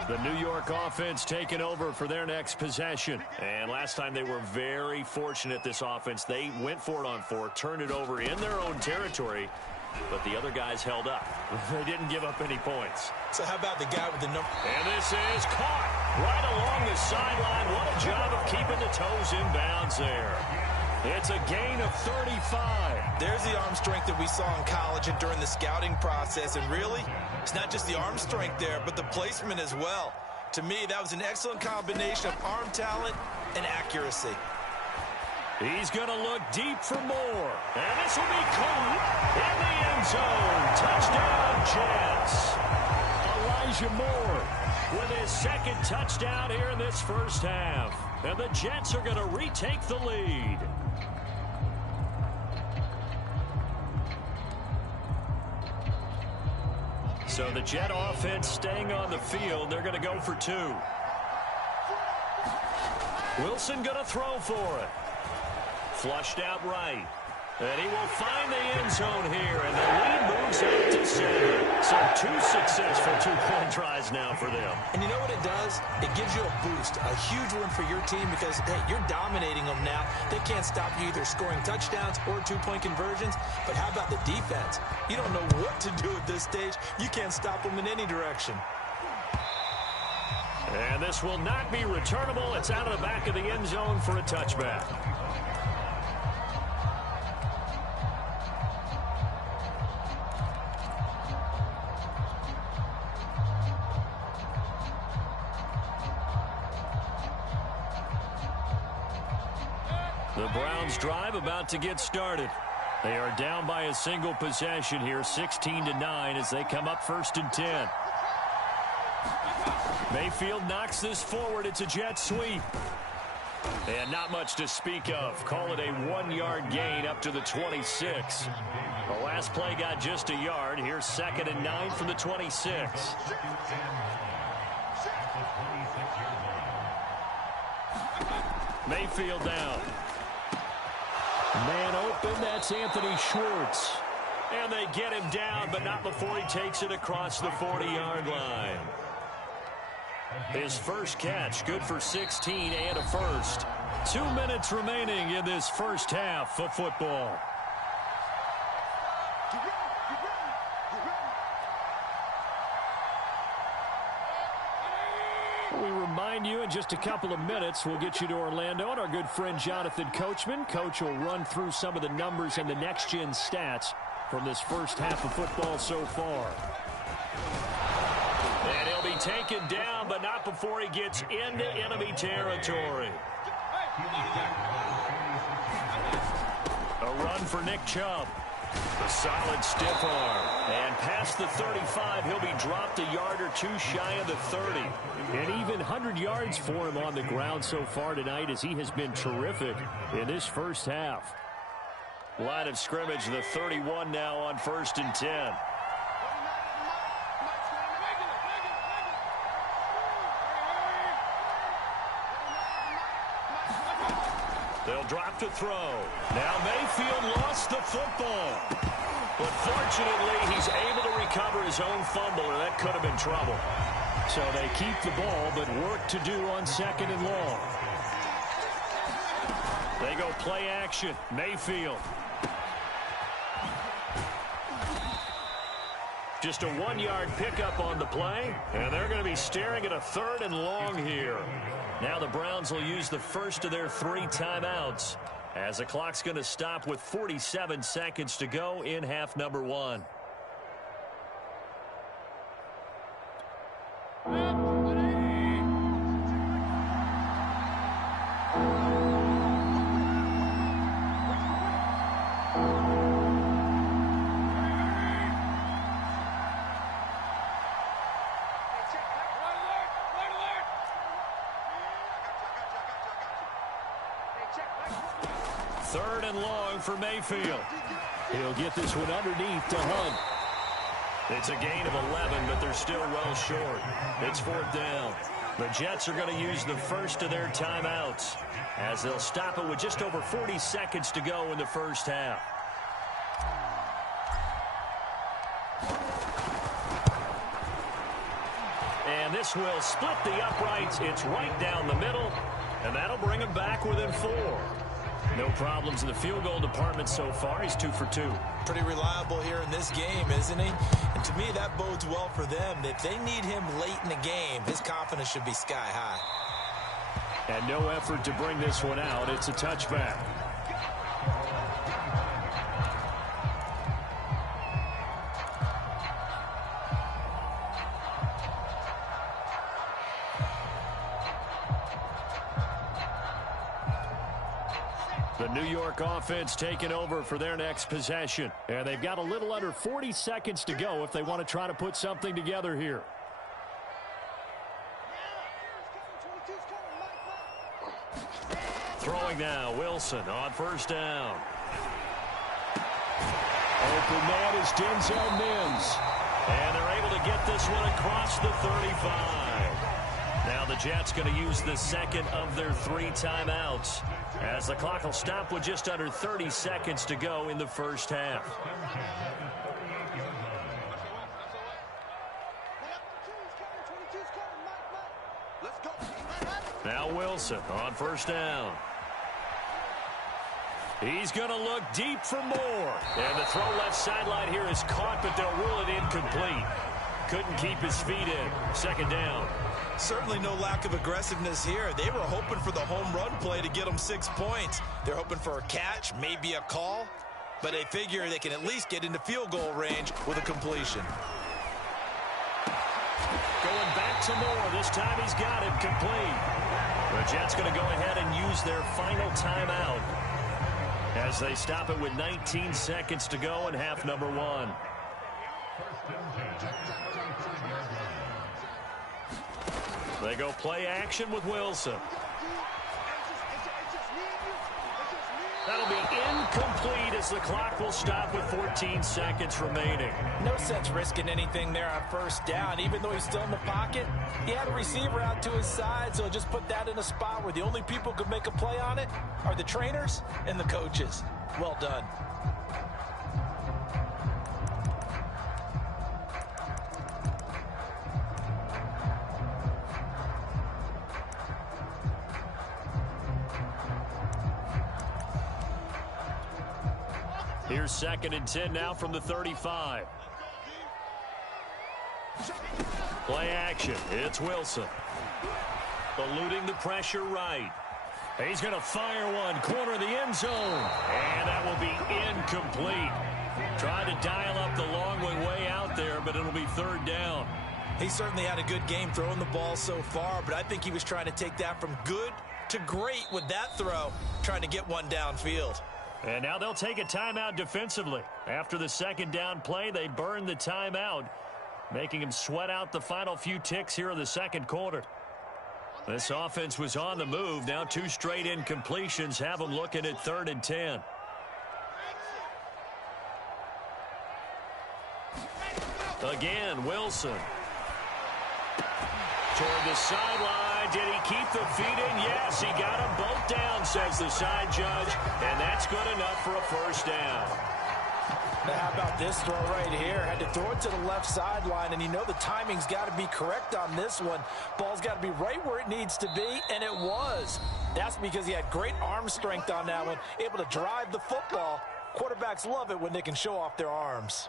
The New York offense taking over for their next possession. And last time they were very fortunate, this offense. They went for it on 4, turned it over in their own territory, but the other guys held up. They didn't give up any points. So how about the guy with the number? And this is caught right along the sideline. What a job of keeping the toes in bounds there. It's a gain of 35. There's the arm strength that we saw in college and during the scouting process. And really, it's not just the arm strength there, but the placement as well. To me, that was an excellent combination of arm talent and accuracy. He's going to look deep for more. And this will be caught in the end zone. Touchdown, Jets. Elijah Moore with his 2nd touchdown here in this first half. And the Jets are going to retake the lead. So the Jet offense staying on the field. They're going to go for 2. Wilson going to throw for it. Flushed out right. And he will find the end zone here. And the lead moves out to 7. So 2 successful 2-point tries now for them. And you know what it does? It gives you a boost, a huge one for your team because, hey, you're dominating them now. They can't stop you either scoring touchdowns or 2-point conversions. But how about the defense? You don't know what to do at this stage. You can't stop them in any direction. And this will not be returnable. It's out of the back of the end zone for a touchback. The Browns drive about to get started. They are down by a single possession here, 16-9 as they come up 1st and 10. Mayfield knocks this forward. It's a jet sweep. And not much to speak of. Call it a 1-yard gain up to the 26. The last play got just a yard. Here's 2nd and 9 from the 26. Mayfield down. Man open, that's Anthony Schwartz. And they get him down, but not before he takes it across the 40-yard line. His first catch, good for 16 and a first. 2 minutes remaining in this first half of football. We remind you in just a couple of minutes, we'll get you to Orlando and our good friend Jonathan Coachman. Coach will run through some of the numbers and the next-gen stats from this first half of football so far. And he'll be taken down, but not before he gets into enemy territory. A run for Nick Chubb. A solid stiff arm. And past the 35, he'll be dropped a yard or two shy of the 30. And even 100 yards for him on the ground so far tonight, as he has been terrific in this first half. Line of scrimmage, the 31 now on 1st and 10. They'll drop to throw. Now Mayfield lost the football. But fortunately, he's able to recover his own fumble, or that could have been trouble. So they keep the ball, but work to do on 2nd and long. They go play action. Mayfield. Just a 1-yard pickup on the play, and they're going to be staring at a 3rd and long here. Now the Browns will use the first of their 3 timeouts, as the clock's going to stop with 47 seconds to go in half number 1. Third and long for Mayfield. He'll get this one underneath to Hunt. It's a gain of 11, but they're still well short. It's 4th down. The Jets are going to use the first of their timeouts, as they'll stop it with just over 40 seconds to go in the first half. And this will split the uprights. It's right down the middle, and that'll bring him back within 4. No problems in the field goal department so far. He's 2 for 2. Pretty reliable here in this game, isn't he? And to me, that bodes well for them. If they need him late in the game, his confidence should be sky high. And no effort to bring this one out. It's a touchback. The New York offense taking over for their next possession. And they've got a little under 40 seconds to go if they want to try to put something together here. Throwing now, Wilson on 1st down. Open man is Denzel Mims. And they're able to get this one across the 35. Now the Jets going to use the second of their 3 timeouts, as the clock will stop with just under 30 seconds to go in the first half. Now Wilson on 1st down. He's going to look deep for more. And the throw left sideline here is caught, but they'll rule it incomplete. Couldn't keep his feet in. 2nd down. Certainly no lack of aggressiveness here. They were hoping for the home run play to get them 6 points. They're hoping for a catch, maybe a call, but they figure they can at least get into field goal range with a completion. Going back to Moore. This time he's got it complete. The Jets going to go ahead and use their final timeout, as they stop it with 19 seconds to go in half number 1. They go play action with Wilson. That'll be incomplete, as the clock will stop with 14 seconds remaining. No sense risking anything there on 1st down. Even though he's still in the pocket, he had a receiver out to his side, so just put that in a spot where the only people who could make a play on it are the trainers and the coaches. Well done. Here's 2nd and 10 now from the 35. Play action. It's Wilson. Eluding the pressure right. He's going to fire one. Corner of the end zone. And that will be incomplete. Trying to dial up the long way out there, but it'll be 3rd down. He certainly had a good game throwing the ball so far, but I think he was trying to take that from good to great with that throw, trying to get one downfield. And now they'll take a timeout defensively. After the 2nd down play, they burn the timeout, making him sweat out the final few ticks here in the 2nd quarter. This offense was on the move. Now 2 straight incompletions have them looking at 3rd and 10. Again, Wilson. Toward the sideline. Did he keep the feet in? Yes, he got them both down, says the side judge. And that's good enough for a 1st down. Now, how about this throw right here? Had to throw it to the left sideline, and you know the timing's got to be correct on this one. Ball's got to be right where it needs to be, and it was. That's because he had great arm strength on that one, able to drive the football. Quarterbacks love it when they can show off their arms.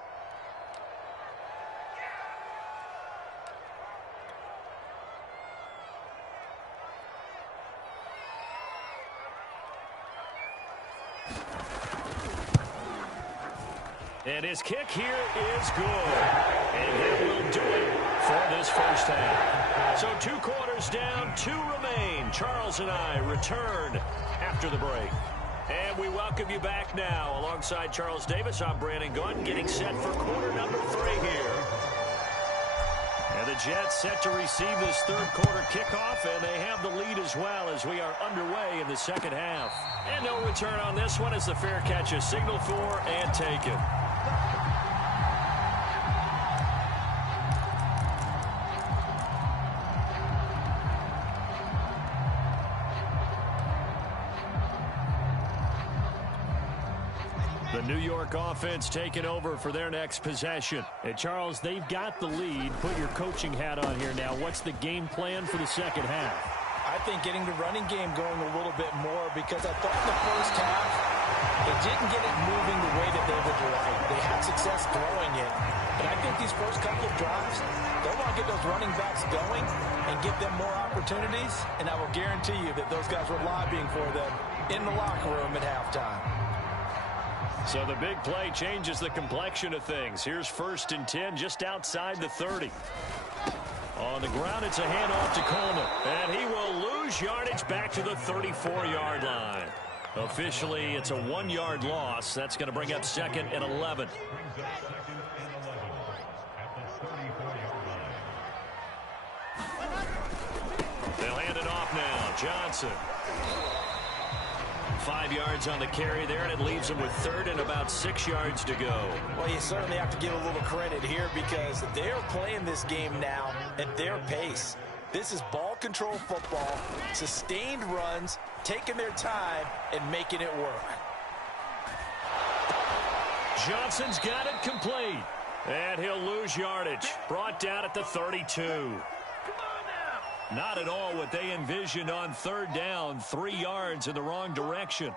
And his kick here is good. And that will do it for this 1st half. So 2 quarters down, 2 remain. Charles and I return after the break. And we welcome you back now. Alongside Charles Davis, I'm Brandon Gunn, getting set for quarter number 3 here. And the Jets set to receive this 3rd quarter kickoff, and they have the lead as well as we are underway in the 2nd half. And no return on this one as the fair catch is signaled for and taken. The New York offense taking over for their next possession. And Charles, they've got the lead. Put your coaching hat on here now. What's the game plan for the 2nd half? I think getting the running game going a little bit more, because I thought in the 1st half they didn't get it moving the way that they would like. They had success throwing it. But I think these first couple of drives, they want to get those running backs going and give them more opportunities. And I will guarantee you that those guys were lobbying for them in the locker room at halftime. So the big play changes the complexion of things. Here's 1st and 10 just outside the 30. On the ground, it's a handoff to Coleman. And he will lose yardage back to the 34-yard line. Officially, it's a 1-yard loss. That's going to bring up 2nd and 11. They'll hand it off now. Johnson. 5 yards on the carry there, and it leaves them with 3rd and about 6 yards to go. Well, you certainly have to give a little credit here because they're playing this game now at their pace. This is ball control football, sustained runs, taking their time and making it work. Johnson's got it complete. And he'll lose yardage. Brought down at the 32. Not at all what they envisioned on 3rd down. 3 yards in the wrong direction.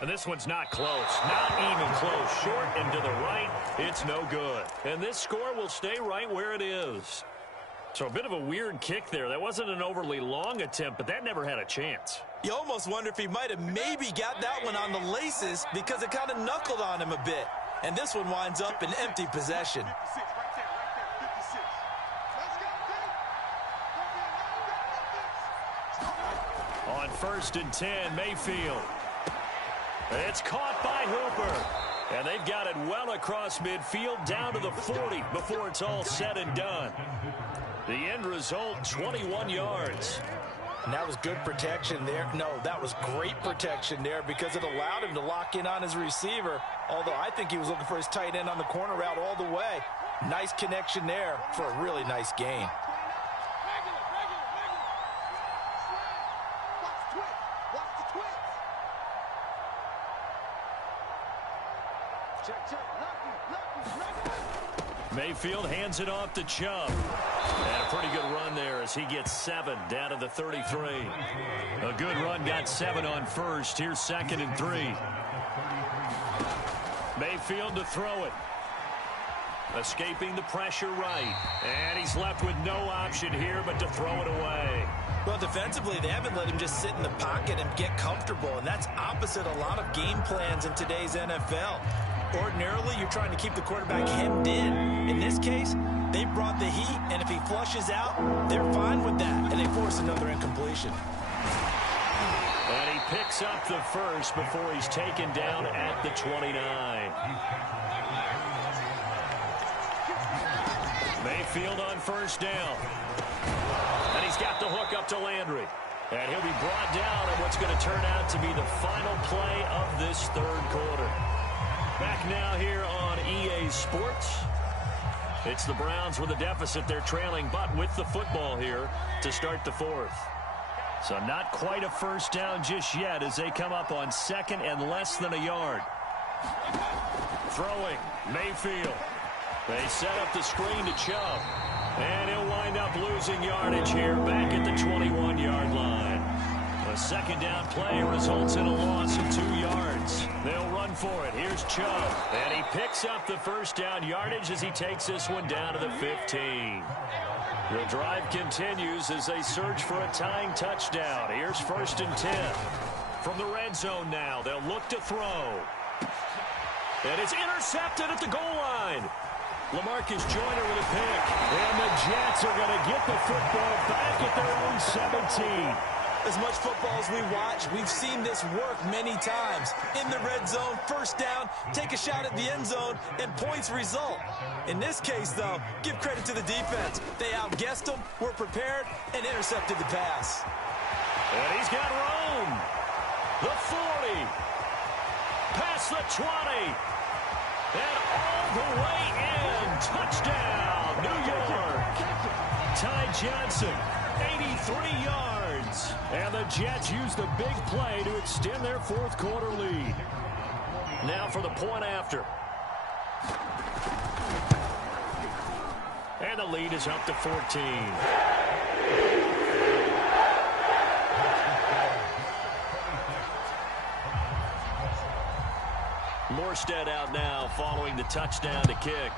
And this one's not close. Not even close. Short and to the right. It's no good. And this score will stay right where it is. So a bit of a weird kick there. That wasn't an overly long attempt, but that never had a chance. You almost wonder if he might have maybe got that one on the laces because it kind of knuckled on him a bit. And this one winds up in empty possession. On 1st and 10, Mayfield. It's caught by Hooper. And they've got it well across midfield down to the 40 before it's all said and done. The end result, 21 yards. And that was good protection there. No, that was great protection there because it allowed him to lock in on his receiver. Although I think he was looking for his tight end on the corner route all the way. Nice connection there for a really nice gain. Mayfield hands it off to Chubb. And a pretty good run there as he gets 7 down to the 33. A good run, got 7 on first. Here's 2nd and 3. Mayfield to throw it. Escaping the pressure right. And he's left with no option here but to throw it away. Well, defensively, they haven't let him just sit in the pocket and get comfortable, and that's opposite a lot of game plans in today's NFL. Ordinarily, you're trying to keep the quarterback hemmed in. In this case, they brought the heat, and if he flushes out, they're fine with that, and they force another incompletion. And he picks up the first before he's taken down at the 29. Mayfield on first down. And he's got the hook up to Landry. And he'll be brought down on what's going to turn out to be the final play of this third quarter. Back now here on EA Sports. It's the Browns with a deficit. They're trailing, but with the football here to start the fourth. So not quite a first down just yet as they come up on 2nd and less than a yard. Throwing, Mayfield. They set up the screen to Chubb. And he'll wind up losing yardage here back at the 21-yard line. A second down play results in a loss of 2 yards. They'll run for it. Here's Chubb. And he picks up the first down yardage as he takes this one down to the 15. The drive continues as they search for a tying touchdown. Here's 1st and 10. From the red zone now, they'll look to throw. And it's intercepted at the goal line. LaMarcus Joyner with a pick. And the Jets are going to get the football back at their own 17. As much football as we watch, we've seen this work many times. In the red zone, first down, take a shot at the end zone, and points result. In this case, though, give credit to the defense. They outguessed them, were prepared, and intercepted the pass. And he's got room. The 40. Past the 20. And all the way in. Touchdown, New York. Ty Johnson, 83 yards. And the Jets use the big play to extend their fourth quarter lead. Now for the point after. And the lead is up to 14. Morstead out now following the touchdown to kick.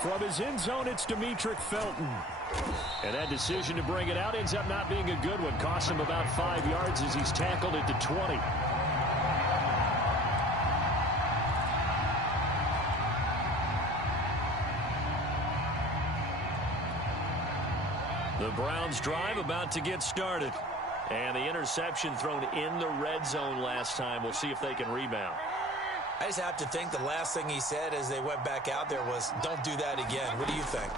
From his end zone, it's Demetric Felton. And that decision to bring it out ends up not being a good one. Costs him about 5 yards as he's tackled at the 20. The Browns drive about to get started. And the interception thrown in the red zone last time. We'll see if they can rebound. I just have to think the last thing he said as they went back out there was, don't do that again. What do you think?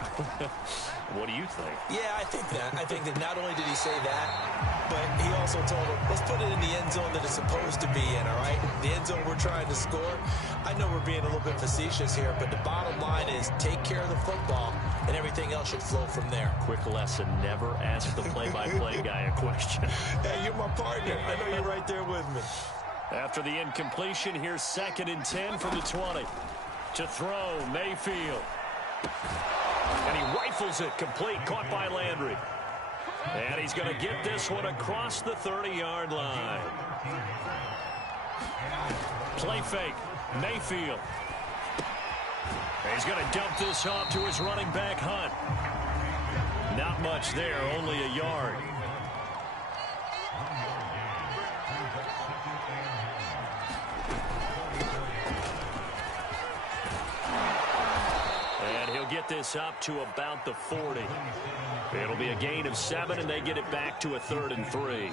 What do you think? Yeah, I think that. I think that not only did he say that, but he also told him, let's put it in the end zone that it's supposed to be in, all right? The end zone we're trying to score. I know we're being a little bit facetious here, but the bottom line is take care of the football, and everything else should flow from there. Quick lesson, never ask the play-by-play guy a question. Hey, you're my partner. I know you're right there with me. After the incompletion, here's 2nd and 10 from the 20. To throw, Mayfield. And he rifles it complete, caught by Landry. And he's going to get this one across the 30-yard line. Play fake, Mayfield. And he's going to dump this off to his running back, Hunt. Not much there, only a yard. Get this up to about the 40. It'll be a gain of 7, and they get it back to a 3rd and 3.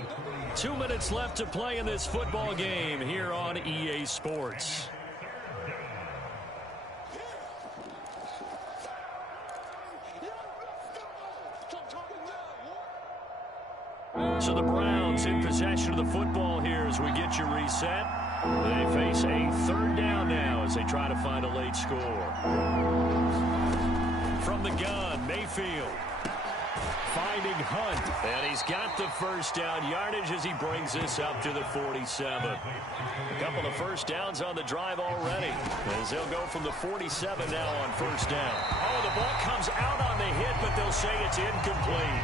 2 minutes left to play in this football game here on EA Sports. So the Browns in possession of the football here as we get you reset. They face a 3rd down now as they try to find a late score. From the gun, Mayfield. Finding Hunt. And he's got the first down yardage as he brings this up to the 47. A couple of first downs on the drive already, as they'll go from the 47 now on first down. Oh, the ball comes out on the hit, but they'll say it's incomplete.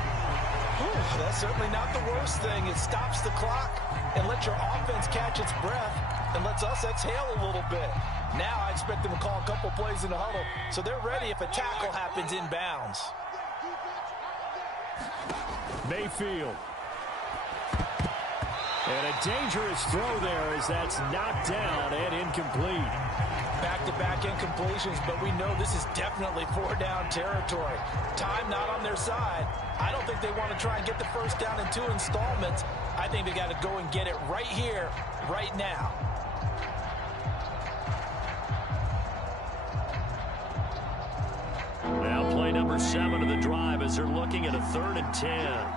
That's certainly not the worst thing. It stops the clock and lets your offense catch its breath and lets us exhale a little bit. Now I expect them to call a couple plays in the huddle, so they're ready if a tackle happens inbounds. Mayfield. And a dangerous throw there as that's knocked down and incomplete. Back-to-back incompletions, but we know this is definitely four-down territory. Time not on their side. I don't think they want to try and get the first down in 2 installments. I think they got to go and get it right here, right now. Now play number 7 of the drive as they're looking at a 3rd and 10.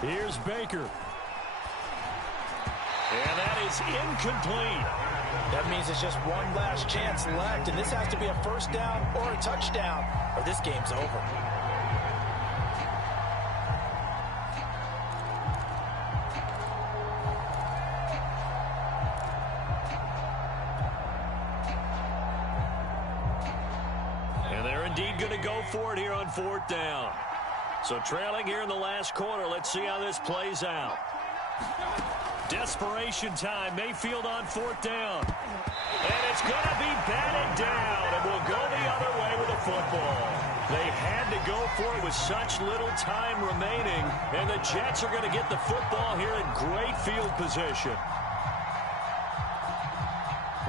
Here's Baker. And that is incomplete. That means it's just one last chance left, and this has to be a first down or a touchdown, or this game's over. And they're indeed going to go for it here on 4th down. So trailing here in the last quarter. Let's see how this plays out. Desperation time. Mayfield on 4th down. And it's going to be batted down, and we'll go the other way with the football. They had to go for it with such little time remaining, and the Jets are going to get the football here in great field position.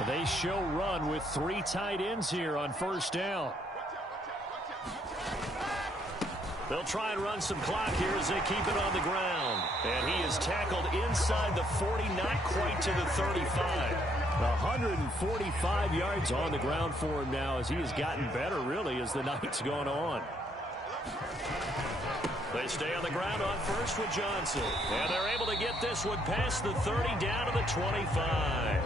They show run with 3 tight ends here on 1st down. They'll try and run some clock here as they keep it on the ground. And he is tackled inside the 40, not quite to the 35. 145 yards on the ground for him now as he has gotten better, really, as the night's gone on. They stay on the ground on first with Johnson. And they're able to get this one past the 30 down to the 25.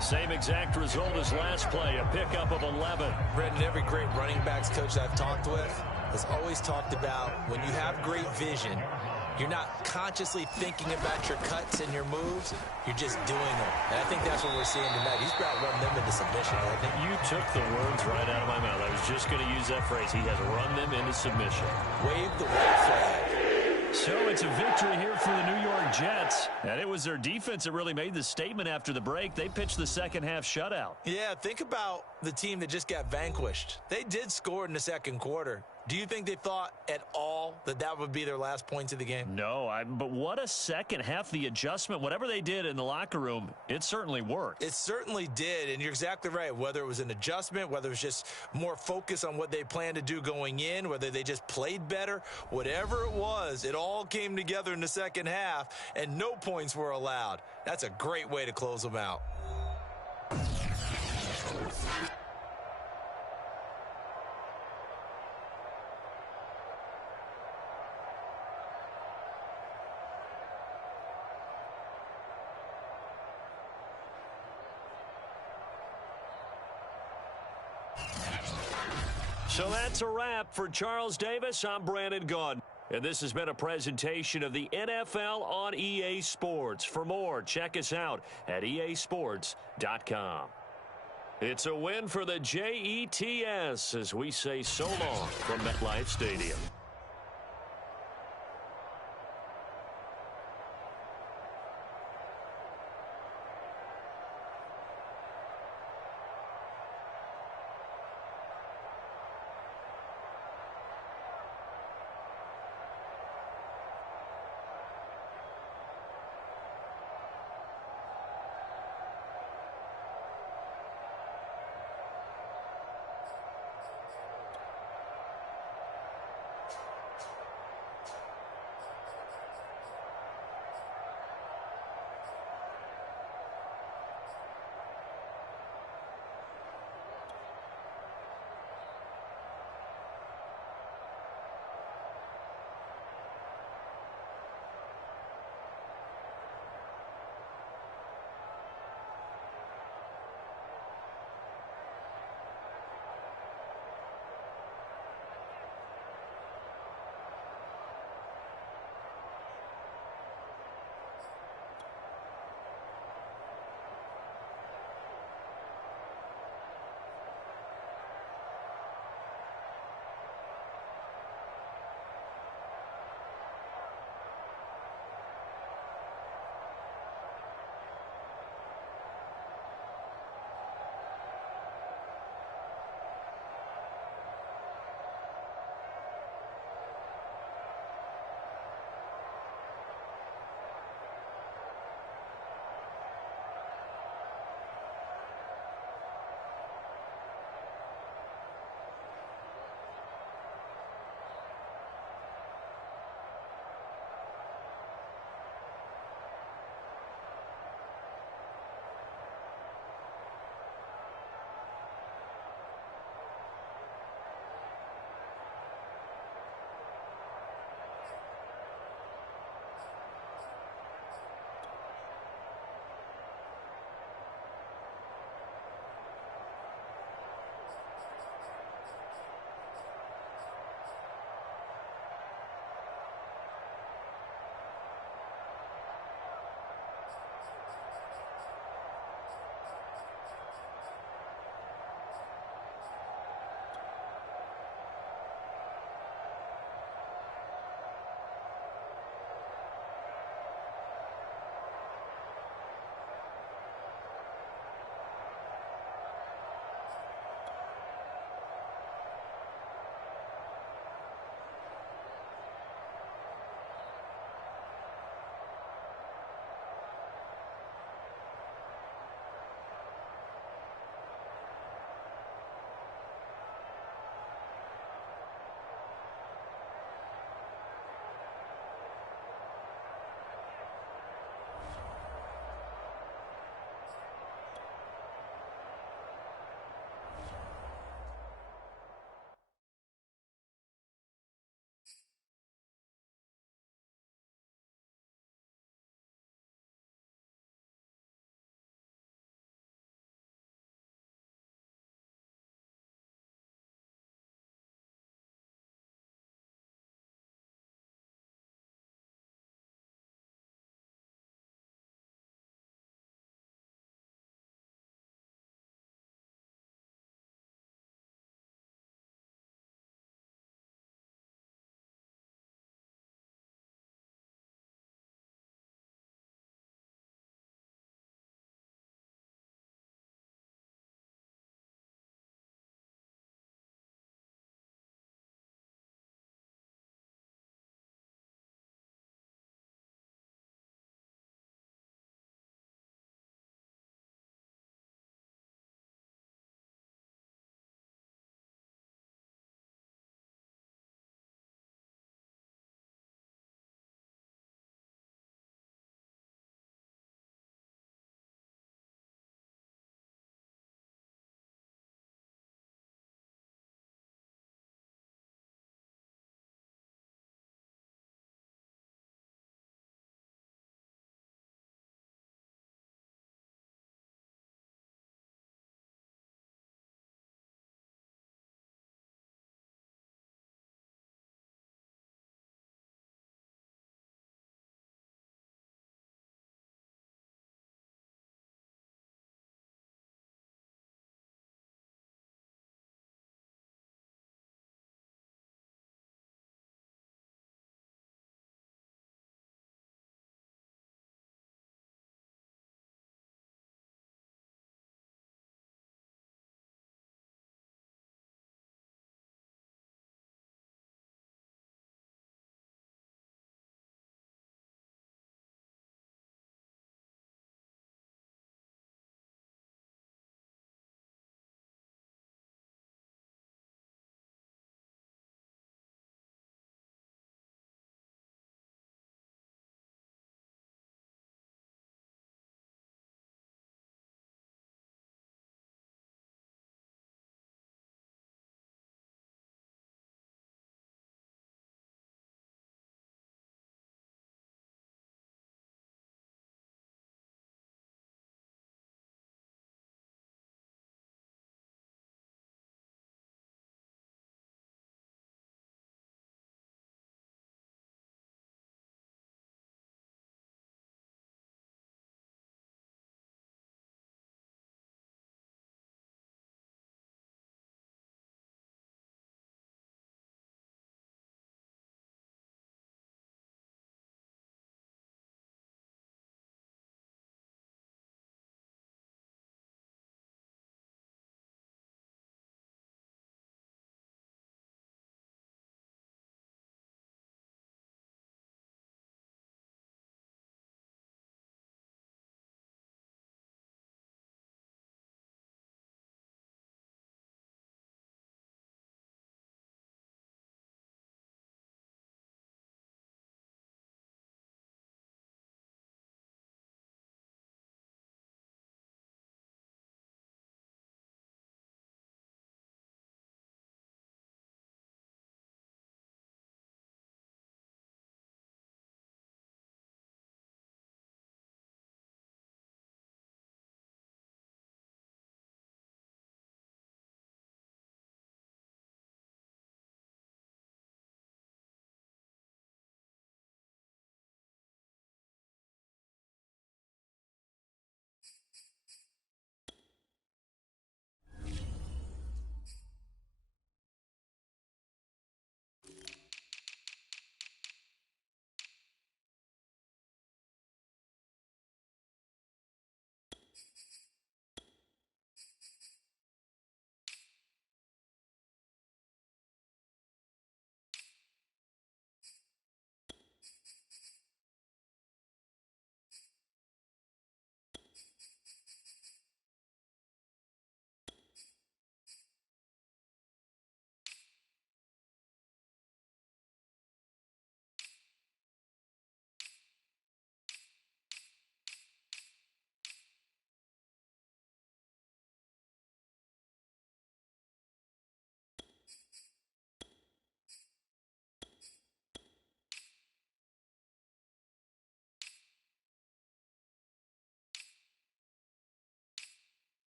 Same exact result as last play, a pickup of 11. Brendan, every great running backs coach I've talked with has always talked about when you have great vision, you're not consciously thinking about your cuts and your moves, you're just doing them. And I think that's what we're seeing tonight. He's about to run them into submission. I think you took the words right out of my mouth. I was just going to use that phrase. He has run them into submission. Wave the white flag. So it's a victory here for the New York Jets. And it was their defense that really made the statement after the break. They pitched the second half shutout. Yeah, think about the team that just got vanquished. They did score in the second quarter. Do you think they thought at all that that would be their last points of the game? No, but what a second half. The adjustment, whatever they did in the locker room, it certainly worked. It certainly did, and you're exactly right. Whether it was an adjustment, whether it was just more focus on what they planned to do going in, whether they just played better, whatever it was, it all came together in the second half, and no points were allowed. That's a great way to close them out. So that's a wrap for Charles Davis. I'm Brandon Gaudin. And this has been a presentation of the NFL on EA Sports. For more, check us out at easports.com. It's a win for the Jets as we say so long from MetLife Stadium.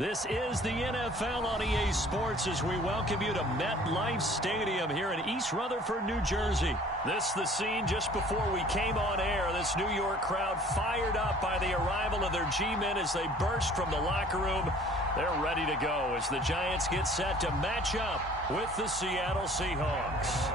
This is the NFL on EA Sports as we welcome you to MetLife Stadium here in East Rutherford, New Jersey. This the scene just before we came on air. This New York crowd fired up by the arrival of their G-men as they burst from the locker room. They're ready to go as the Giants get set to match up with the Seattle Seahawks.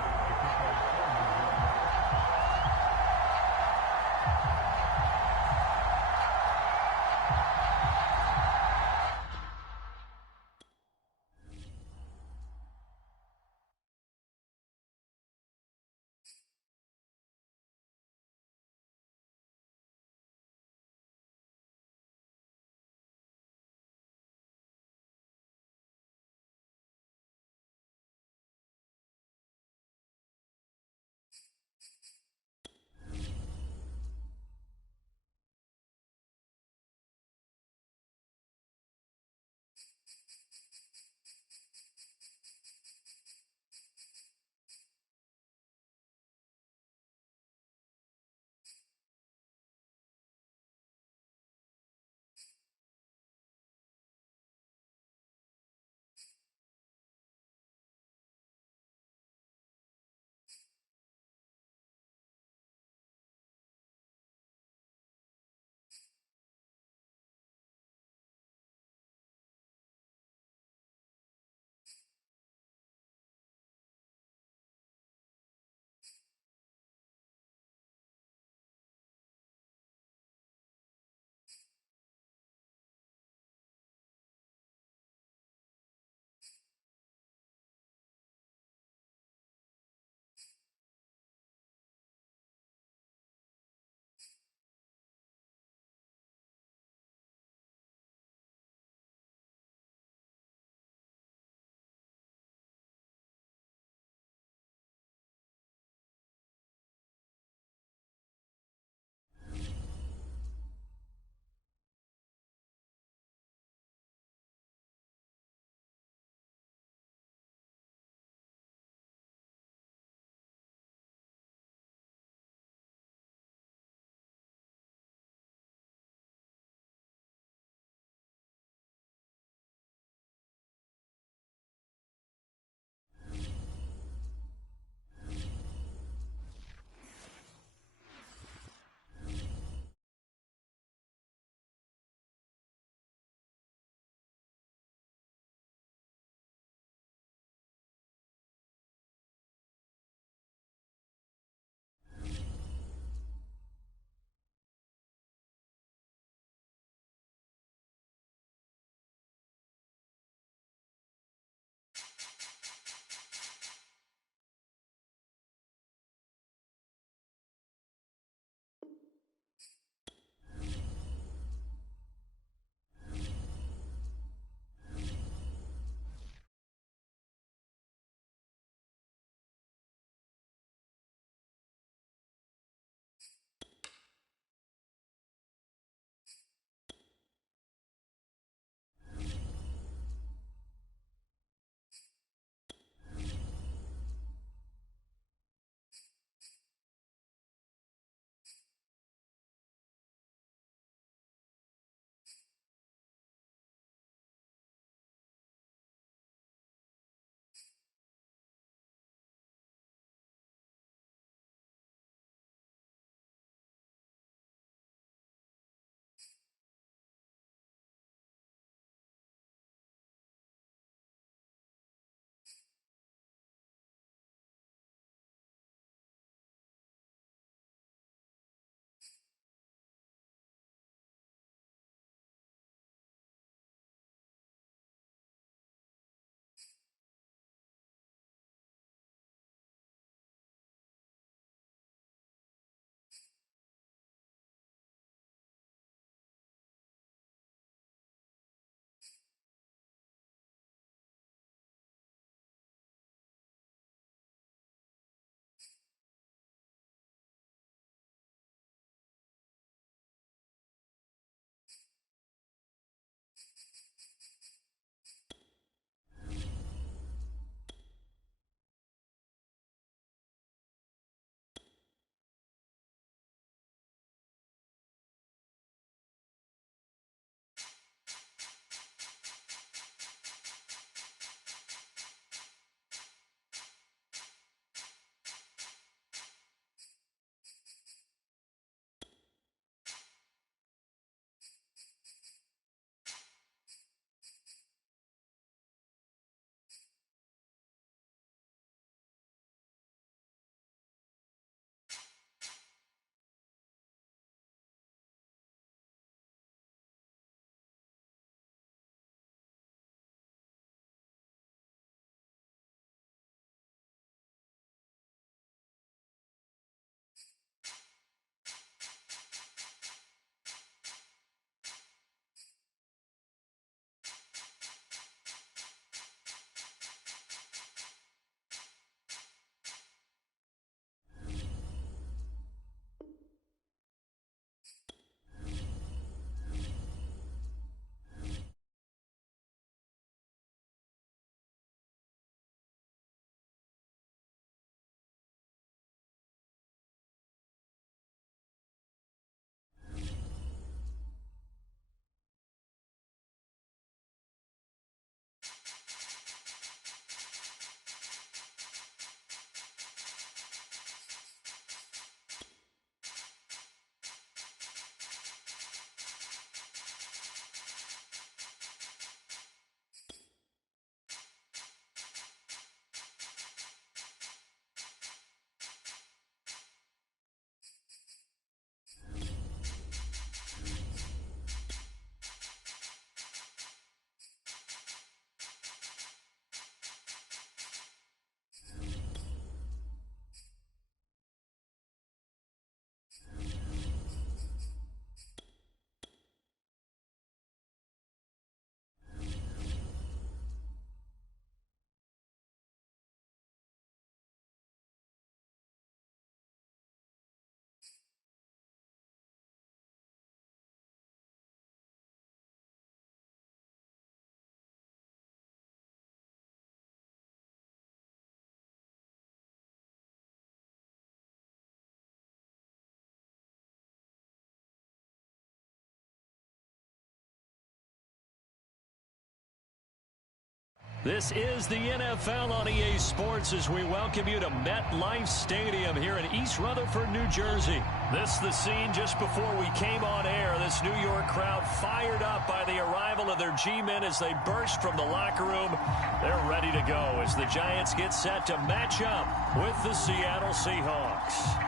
This is the NFL on EA Sports as we welcome you to MetLife Stadium here in East Rutherford, New Jersey. This is the scene just before we came on air. This New York crowd fired up by the arrival of their G-men as they burst from the locker room. They're ready to go as the Giants get set to match up with the Seattle Seahawks.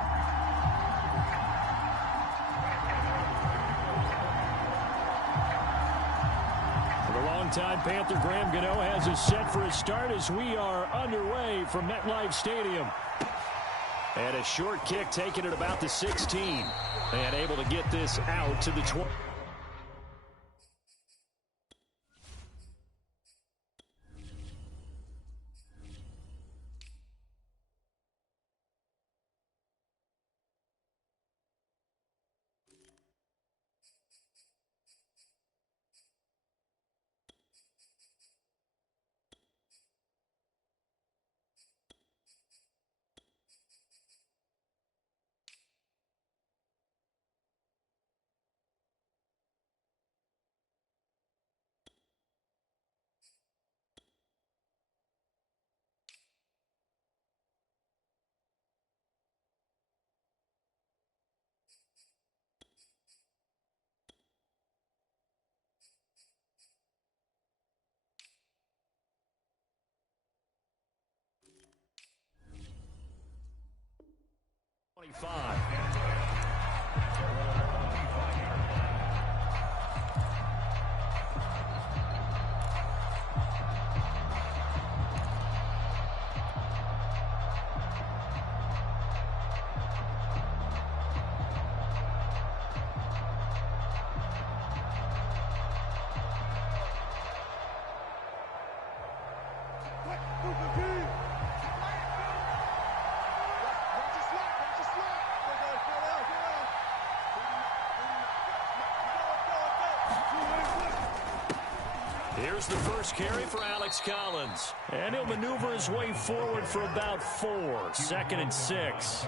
Longtime Panther Graham Gano has us set for a start as we are underway from MetLife Stadium. And a short kick taken at about the 16. And able to get this out to the 20. Here's the first carry for Alex Collins. And he'll maneuver his way forward for about 4. 2nd and 6.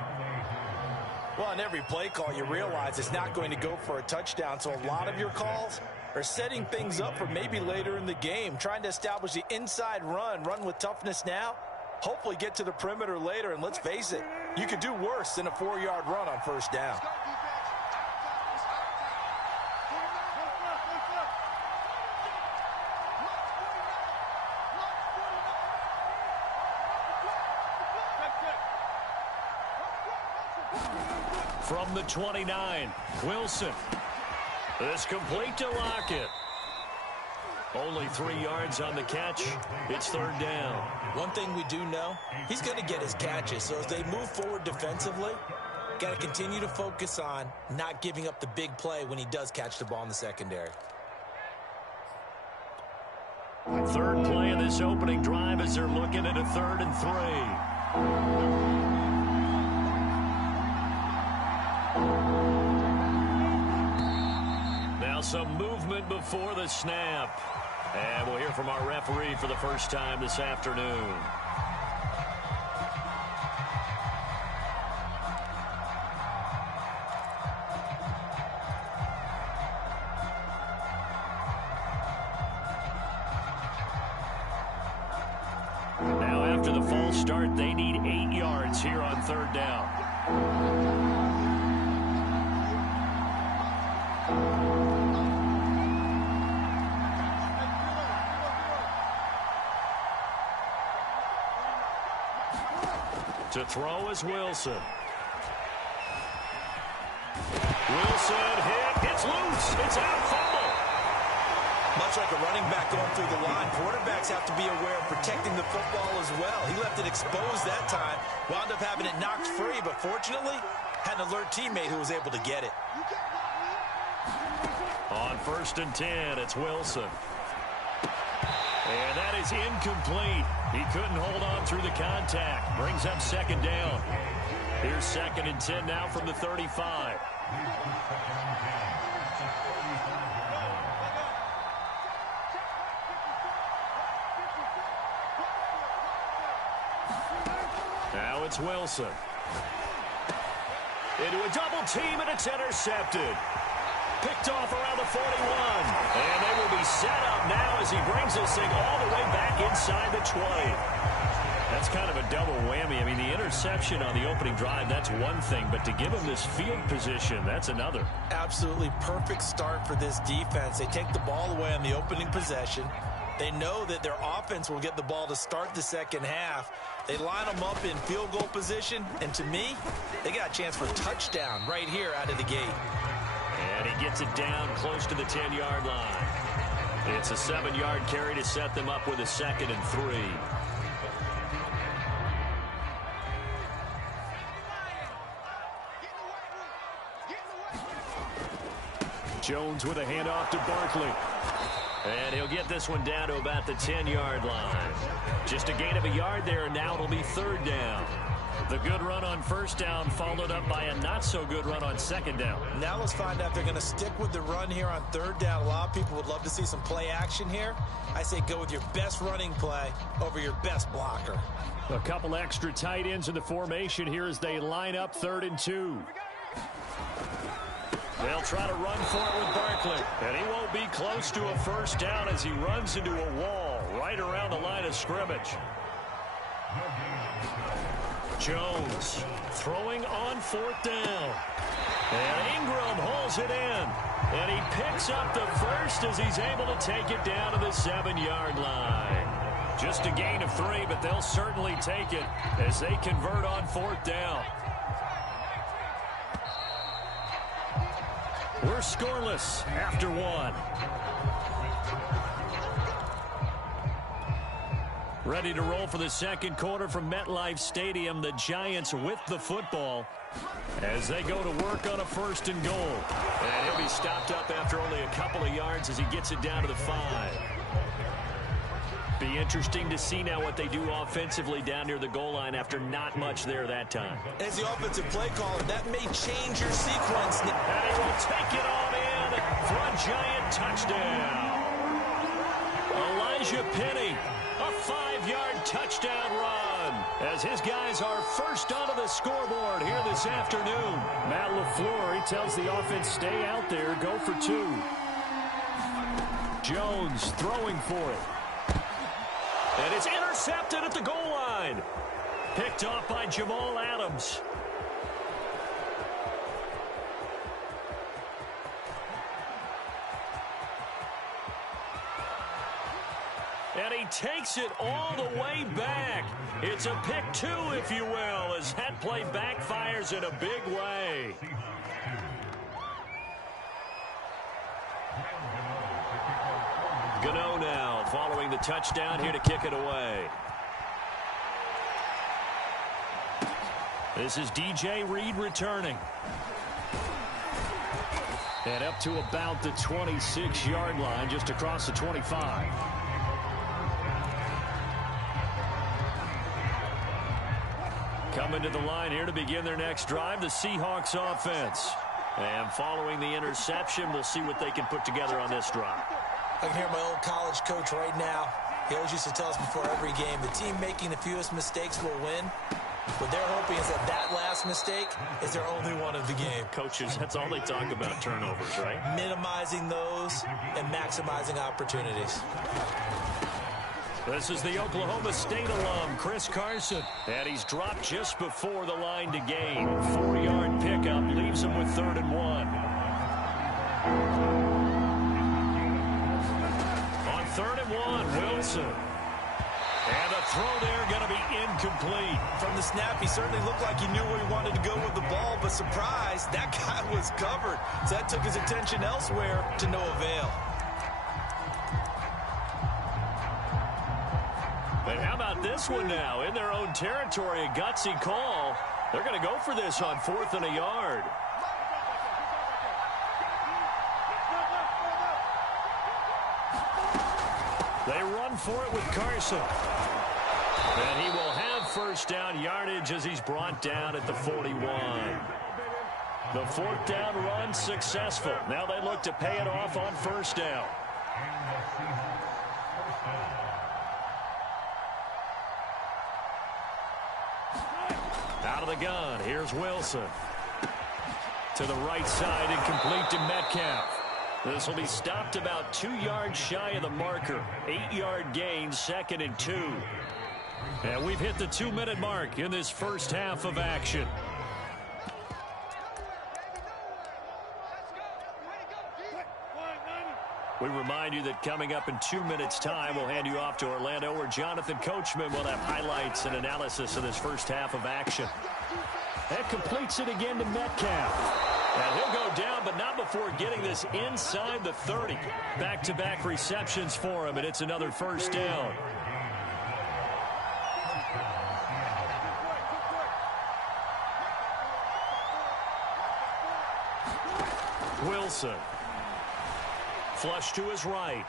Well, on every play call, you realize it's not going to go for a touchdown. So a lot of your calls are setting things up for maybe later in the game, trying to establish the inside run with toughness now, hopefully get to the perimeter later. And let's face it, you could do worse than a 4-yard run on first down. From the 29, Wilson. It's complete to Lockett. Only 3 yards on the catch. It's 3rd down. One thing we do know, he's going to get his catches. So as they move forward defensively, got to continue to focus on not giving up the big play when he does catch the ball in the secondary. 3rd play of this opening drive as they're looking at a 3rd and 3. Now some movement before the snap. And we'll hear from our referee for the first time this afternoon. Now after the false start, they need 8 yards here on 3rd down. To throw is Wilson. Wilson hit. It's loose. It's out. Fumble. Much like a running back going through the line, quarterbacks have to be aware of protecting the football as well. He left it exposed that time, wound up having it knocked free, but fortunately had an alert teammate who was able to get it. On 1st and 10, it's Wilson. And that is incomplete. He couldn't hold on through the contact. Brings up 2nd down. Here's 2nd and 10 now from the 35. Now it's Wilson. Into a double team, and it's intercepted. Picked off around the 41. And they will be set up now as he brings this thing all the way back inside the 20. That's kind of a double whammy. I mean, the interception on the opening drive, that's one thing. But to give him this field position, that's another. Absolutely perfect start for this defense. They take the ball away on the opening possession. They know that their offense will get the ball to start the second half. They line them up in field goal position. And to me, they got a chance for a touchdown right here out of the gate. And he gets it down close to the 10-yard line. It's a 7-yard carry to set them up with a 2nd and 3. Jones with a handoff to Barkley. And he'll get this one down to about the 10-yard line. Just a gain of a yard there, and now it'll be 3rd down. The good run on 1st down followed up by a not-so-good run on 2nd down. Now let's find out if they're going to stick with the run here on 3rd down. A lot of people would love to see some play action here. I say go with your best running play over your best blocker. A couple extra tight ends in the formation here as they line up 3rd and 2. They'll try to run for it with Barkley. And he won't be close to a 1st down as he runs into a wall right around the line of scrimmage. Jones throwing on 4th down. And Ingram holds it in. And he picks up the 1st as he's able to take it down to the 7-yard line. Just a gain of 3, but they'll certainly take it as they convert on 4th down. We're scoreless after 1. Ready to roll for the 2nd quarter from MetLife Stadium. The Giants with the football as they go to work on a 1st and goal. And he'll be stopped up after only a couple of yards as he gets it down to the 5. Be interesting to see now what they do offensively down near the goal line after not much there that time. As the offensive play caller, that may change your sequence. And he will take it on in for a Giant touchdown. Elijah Penny, a 5-yard touchdown run as his guys are first onto the scoreboard here this afternoon. Matt LaFleur, he tells the offense, stay out there, go for 2. Jones throwing for it. And it's intercepted at the goal line. Picked off by Jamal Adams. And he takes it all the way back. It's a pick 2, if you will, as that play backfires in a big way. Gano now following the touchdown here to kick it away. This is DJ Reed returning. And up to about the 26-yard line, just across the 25. Coming to the line here to begin their next drive, the Seahawks offense. And following the interception, we'll see what they can put together on this drive. I can hear my old college coach right now. He always used to tell us before every game, the team making the fewest mistakes will win. What they're hoping is that that last mistake is their only one of the game. Coaches, that's all they talk about, turnovers, right? Minimizing those and maximizing opportunities. This is the Oklahoma State alum, Chris Carson. And he's dropped just before the line to gain. 4-yard pickup leaves him with 3rd and 1. 3rd and 1, Wilson. And the throw there going to be incomplete. From the snap, he certainly looked like he knew where he wanted to go with the ball, but surprise, that guy was covered. So that took his attention elsewhere to no avail. And how about this one now? In their own territory, a gutsy call. They're going to go for this on 4th and a yard. They run for it with Carson. And he will have 1st down yardage as he's brought down at the 41. The 4th down run successful. Now they look to pay it off on 1st down. Out of the gun, here's Wilson. To the right side and complete to Metcalf. This will be stopped about 2 yards shy of the marker. 8-yard gain, 2nd and 2. And we've hit the 2-minute mark in this first half of action. We remind you that coming up in 2 minutes' time, we'll hand you off to Orlando, where Jonathan Coachman will have highlights and analysis of this first half of action. That completes it again to Metcalf. And he'll go down, but not before getting this inside the 30. Back-to-back receptions for him, and it's another first down. Wilson. Flush to his right.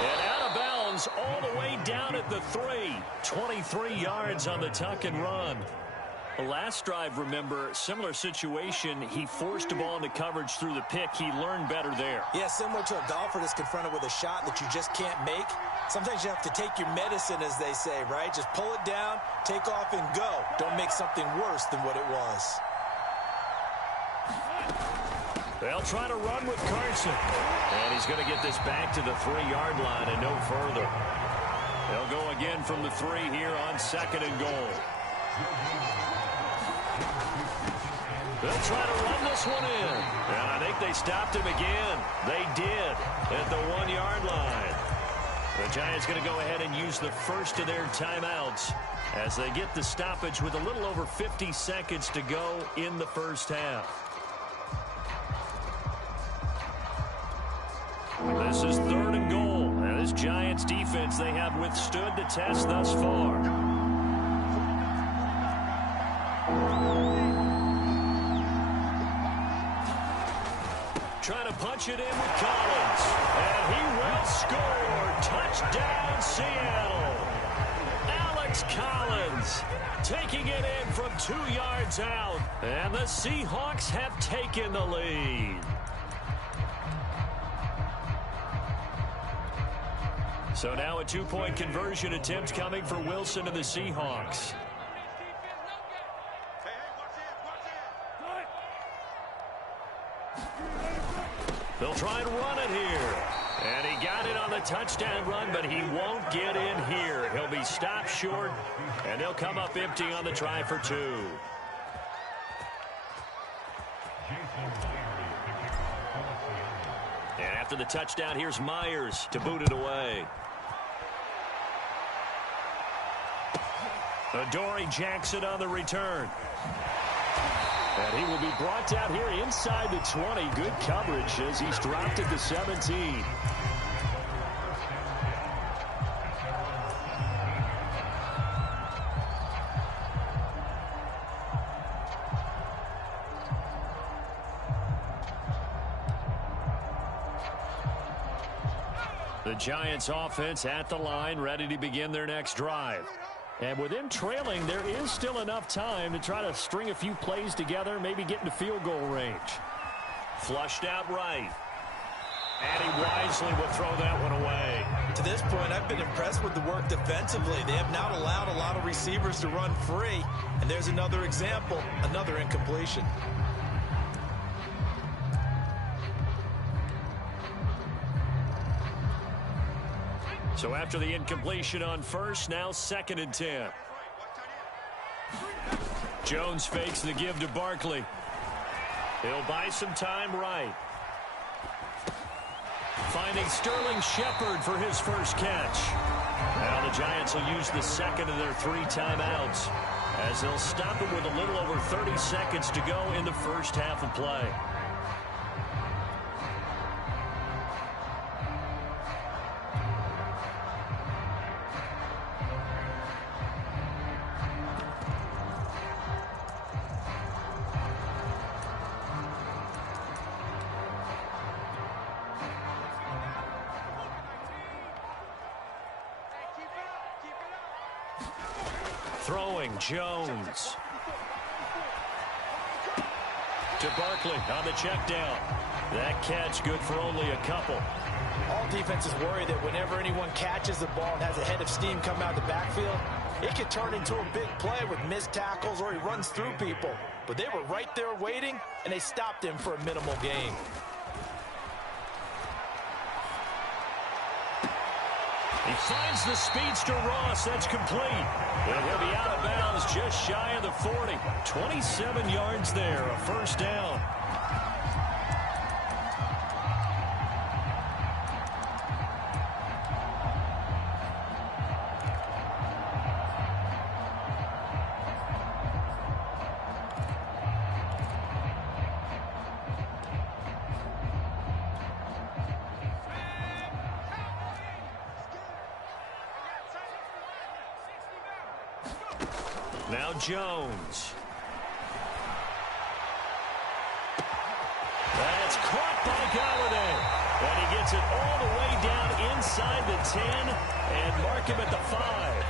And out of bounds all the way down at the 3. 23 yards on the tuck and run. Last drive, remember, similar situation. He forced a ball into coverage through the pick. He learned better there. Yeah, similar to a golfer that's confronted with a shot that you just can't make. Sometimes you have to take your medicine, as they say, right? Just pull it down, take off, and go. Don't make something worse than what it was. They'll try to run with Carson. And he's going to get this back to the 3-yard line and no further. They'll go again from the 3 here on 2nd and goal. They'll try to run this one in. And I think they stopped him again. They did at the 1-yard line. The Giants going to go ahead and use the first of their timeouts as they get the stoppage with a little over 50 seconds to go in the first half. This is 3rd and goal. And this Giants defense, they have withstood the test thus far. Trying to punch it in with Collins. And he will score. Touchdown, Seattle. Alex Collins taking it in from 2 yards out. And the Seahawks have taken the lead. So now a 2-point conversion attempt coming for Wilson and the Seahawks. They'll try and run it here. And he got it on the touchdown run, but he won't get in here. He'll be stopped short, and they'll come up empty on the try for 2. And after the touchdown, here's Myers to boot it away. Adoree Jackson on the return. And he will be brought down here inside the 20. Good coverage as he's dropped at the 17. The Giants offense at the line, ready to begin their next drive. And with them trailing, there is still enough time to try to string a few plays together, maybe get into field goal range. Flushed out right. And he wisely will throw that one away. To this point, I've been impressed with the work defensively. They have not allowed a lot of receivers to run free. And there's another example, another incompletion. So after the incompletion on first, now 2nd and 10. Jones fakes the give to Barkley. He'll buy some time right. Finding Sterling Shepard for his first catch. Now the Giants will use the second of their 3 timeouts as they'll stop it with a little over 30 seconds to go in the first half of play. Throwing Jones. To Barkley on the check down. That catch good for only a couple. All defenses worry that whenever anyone catches the ball and has a head of steam come out of the backfield, It could turn into a big play with missed tackles or he runs through people. But they were right there waiting, and they stopped him for a minimal gain. He finds the speedster Ross. That's complete. And he'll be out of bounds just shy of the 40. 27 yards there, a first down. Now Jones. That's caught by Galladay. And he gets it all the way down inside the 10 and mark him at the 5.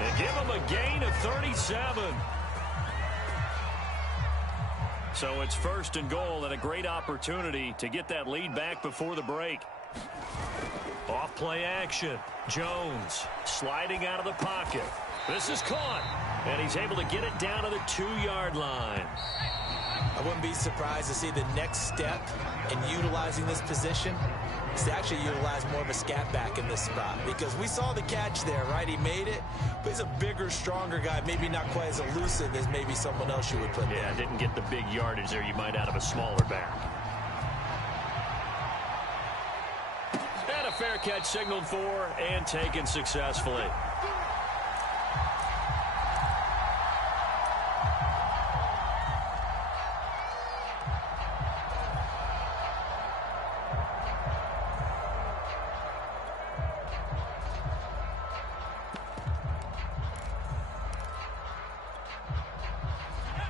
And give him a gain of 37. So it's first and goal and a great opportunity to get that lead back before the break. Off play action. Jones sliding out of the pocket. This is caught, and he's able to get it down to the 2-yard line. I wouldn't be surprised to see the next step in utilizing this position is to actually utilize more of a scat back in this spot, because we saw the catch there, right? He made it, but he's a bigger, stronger guy, maybe not quite as elusive as maybe someone else you would put there. Yeah, didn't get the big yardage there you might out of a smaller back. And a fair catch signaled for and taken successfully.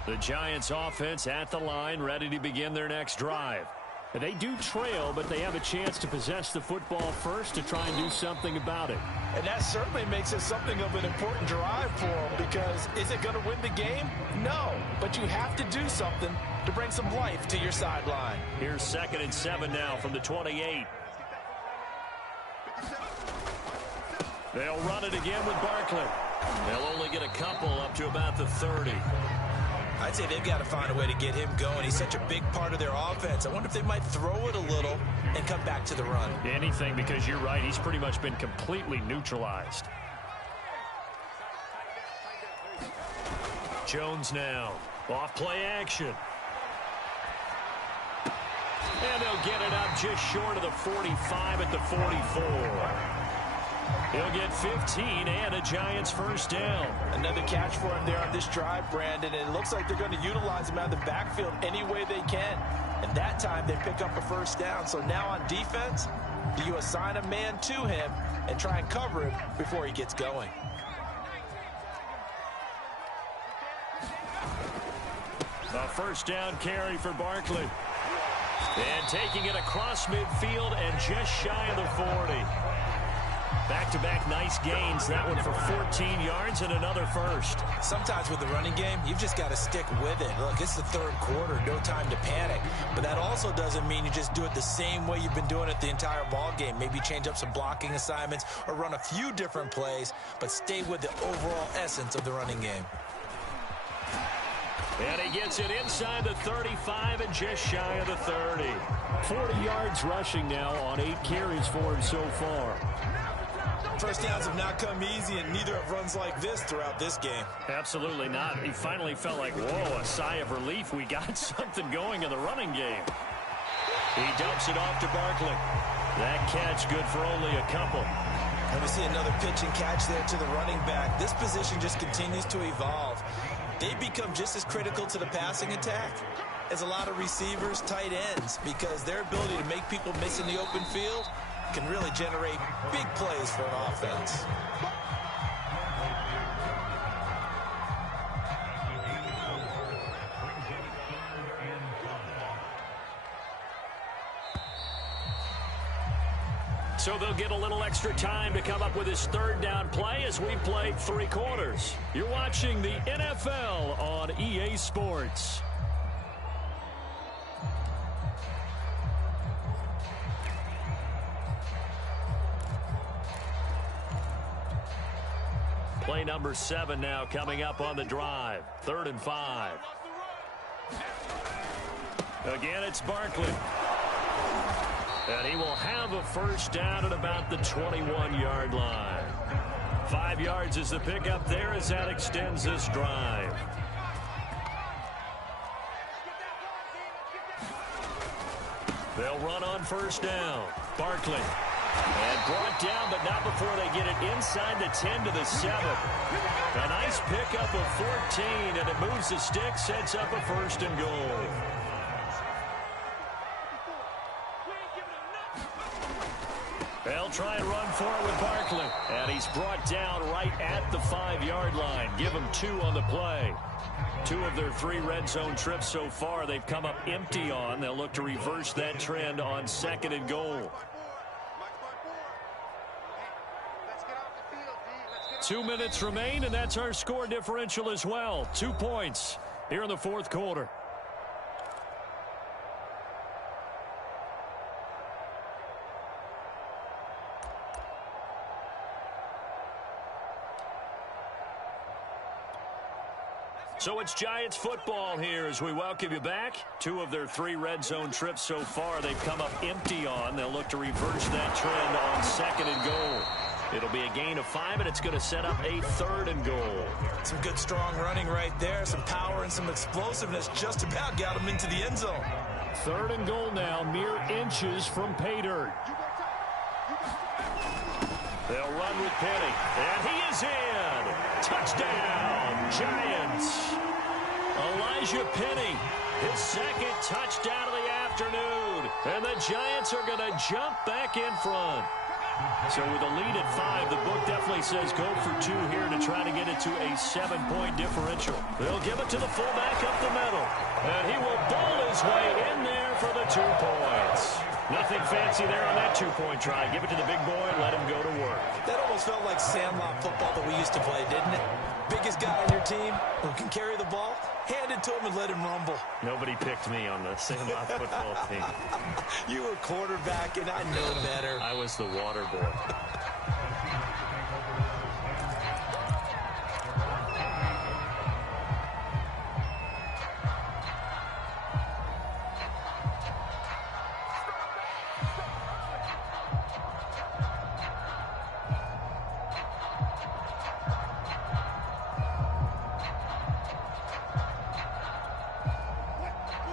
The Giants offense at the line, ready to begin their next drive. They do trail, but they have a chance to possess the football first to try and do something about it. And that certainly makes it something of an important drive for them, because is it going to win the game? No, but you have to do something to bring some life to your sideline. Here's 2nd and 7 now from the 28. They'll run it again with Barkley. They'll only get a couple up to about the 30. I'd say they've got to find a way to get him going. He's such a big part of their offense. I wonder if they might throw it a little and come back to the run. Anything, because you're right. He's pretty much been completely neutralized. Jones now. Off play action. And they'll get it up just short of the 45 at the 44. He'll get 15 and a Giants first down. Another catch for him there on this drive, Brandon. And it looks like they're going to utilize him out of the backfield any way they can. And that time they pick up a first down. So now on defense, do you assign a man to him and try and cover him before he gets going? A first down carry for Barkley. And taking it across midfield and just shy of the 40. Back-to-back nice gains. That one for 14 yards and another first. Sometimes with the running game, you've just got to stick with it. Look, it's the third quarter. No time to panic. But that also doesn't mean you just do it the same way you've been doing it the entire ball game. Maybe change up some blocking assignments or run a few different plays, but stay with the overall essence of the running game. And he gets it inside the 35 and just shy of the 30. 40 yards rushing now on 8 carries for him so far. First downs have not come easy, and neither have runs like this throughout this game. Absolutely not. He finally felt like, whoa, a sigh of relief. We got something going in the running game. He dumps it off to Barkley. That catch good for only a couple. And we see another pitch and catch there to the running back. This position just continues to evolve. They become just as critical to the passing attack as a lot of receivers, tight ends, because their ability to make people miss in the open field can really generate big plays for an offense. So they'll get a little extra time to come up with his third down play as we play 3 quarters. You're watching the NFL on EA Sports. Play number 7 now coming up on the drive. 3rd and 5. Again, it's Barkley. And he will have a first down at about the 21-yard line. 5 yards is the pickup there as that extends this drive. They'll run on first down. Barkley. And brought down, but not before they get it inside the 10 to the 7. A nice pickup of 14, and it moves the stick, sets up a 1st and goal. They'll try and run for it with Barkley. And he's brought down right at the 5-yard line. Give him 2 on the play. 2 of their 3 red zone trips so far they've come up empty on. They'll look to reverse that trend on 2nd and goal. 2 minutes remain, and that's our score differential as well. 2 points here in the 4th quarter. So it's Giants football here as we welcome you back. 2 of their 3 red zone trips so far they've come up empty on. They'll look to reverse that trend on 2nd and goal. It'll be a gain of 5, and it's going to set up a 3rd and goal. Some good, strong running right there. Some power and some explosiveness just about got him into the end zone. 3rd and goal now, mere inches from pay dirt. They'll run with Penny, and he is in. Touchdown, Giants. Elijah Penny, his 2nd touchdown of the afternoon. And the Giants are going to jump back in front. So with a lead at 5, the book definitely says go for 2 here to try to get it to a 7-point differential. They'll give it to the fullback up the middle. And he will bowl his way in there for the 2 points. Nothing fancy there on that 2-point try. Give it to the big boy and let him go to work. That almost felt like sandlot football that we used to play, didn't it? Biggest guy on your team who can carry the ball, hand it to him and let him rumble. Nobody picked me on the sandlot football team. You were quarterback, and I know better. I was the water boy.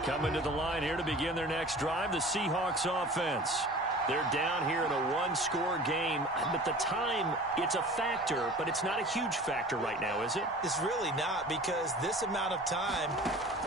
Coming to the line here to begin their next drive, the Seahawks offense. They're down here in a 1-score game. But the time, it's a factor, but it's not a huge factor right now, is it? It's really not, because this amount of time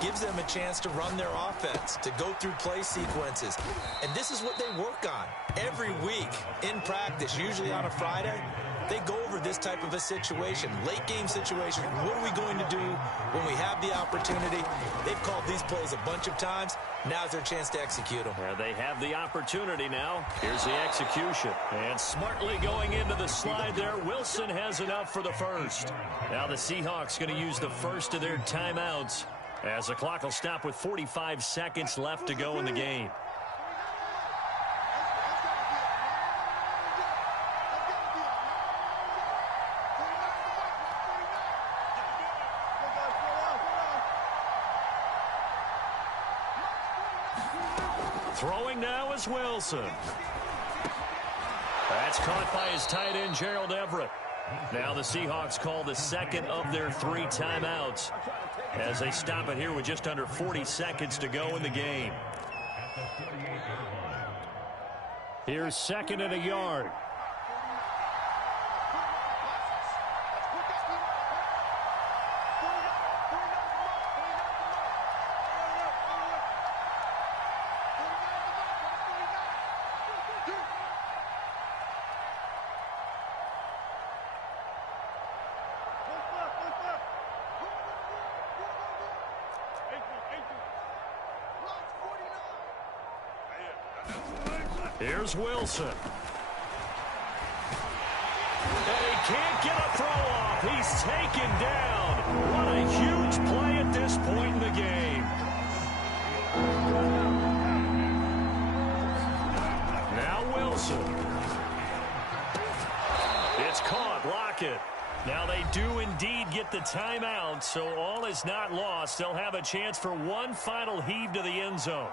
gives them a chance to run their offense, to go through play sequences. And this is what they work on every week in practice, usually on a Friday. They go over this type of a situation, late game situation. What are we going to do when we have the opportunity? They've called these plays a bunch of times. Now's their chance to execute them. Yeah, they have the opportunity now. Here's the execution. And smartly going into the slide there, Wilson has enough for the 1st. Now the Seahawks going to use the 1st of their timeouts as the clock will stop with 45 seconds left to go in the game. Throwing now is Wilson. That's caught by his tight end, Gerald Everett. Now the Seahawks call the 2nd of their 3 timeouts as they stop it here with just under 40 seconds to go in the game. Here's 2nd and a yard. Here's Wilson. And he can't get a throw off. He's taken down. What a huge play at this point in the game. Now Wilson. It's caught. Lockett. Now they do indeed get the timeout, so all is not lost. They'll have a chance for one final heave to the end zone.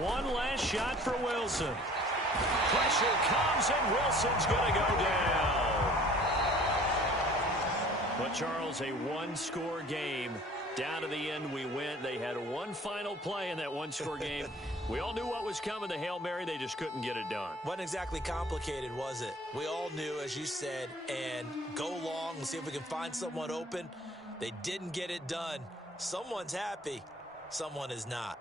One last shot for Wilson. Pressure comes, and Wilson's going to go down. But, Charles, a one-score game. Down to the end we went. They had one final play in that one-score game. We all knew what was coming, the Hail Mary. They just couldn't get it done. Wasn't exactly complicated, was it? We all knew, as you said, and go long and see if we can find someone open. They didn't get it done. Someone's happy. Someone is not.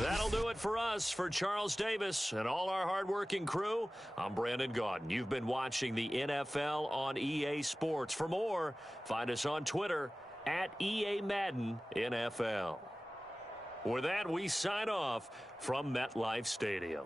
That'll do it for us. For Charles Davis and all our hardworking crew, I'm Brandon Gaudin. You've been watching the NFL on EA Sports. For more, find us on Twitter at EA Madden NFL. With that, we sign off from MetLife Stadium.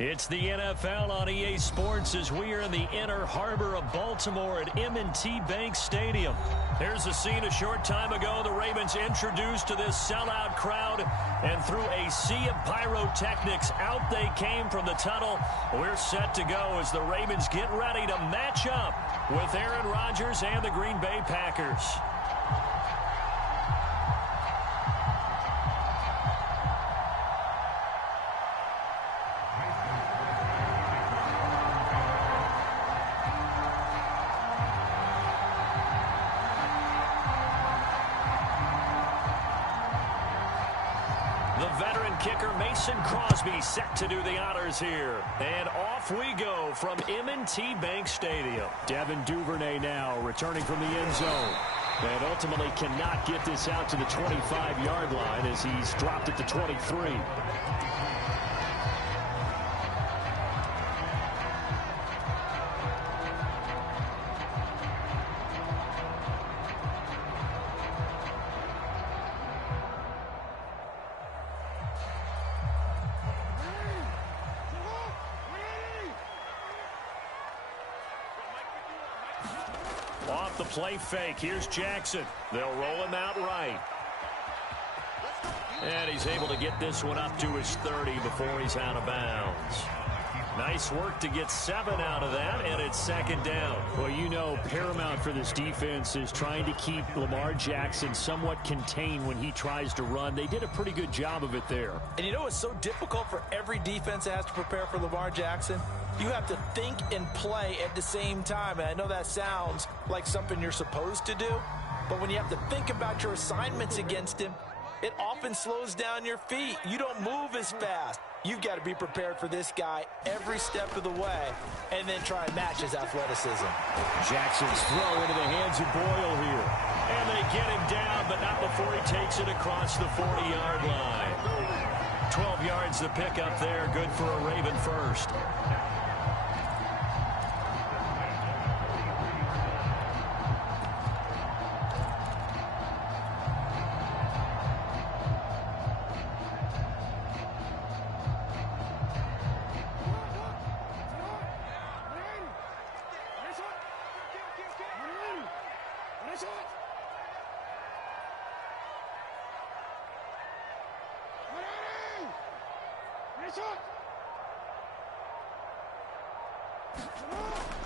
It's the NFL on EA Sports as we are in the inner harbor of Baltimore at M&T Bank Stadium. Here's a scene a short time ago. The Ravens introduced to this sellout crowd, and through a sea of pyrotechnics, out they came from the tunnel. We're set to go as the Ravens get ready to match up with Aaron Rodgers and the Green Bay Packers. Crosby set to do the honors here. And off we go from M&T Bank Stadium. Devin Duvernay now returning from the end zone. And ultimately cannot get this out to the 25-yard line as he's dropped at the 23. Off the play fake. Here's Jackson. They'll roll him out right. And he's able to get this one up to his 30 before he's out of bounds. Nice work to get 7 out of that, and it's second down. Well, you know, paramount for this defense is trying to keep Lamar Jackson somewhat contained when he tries to run. They did a pretty good job of it there. And you know what's so difficult for every defense that has to prepare for Lamar Jackson? You have to think and play at the same time. And I know that sounds like something you're supposed to do, but when you have to think about your assignments against him, it often slows down your feet. You don't move as fast. You've got to be prepared for this guy every step of the way and then try and match his athleticism. Jackson's throw into the hands of Boyle here. And they get him down, but not before he takes it across the 40-yard line. 12 yards to pick up there. Good for a Raven first.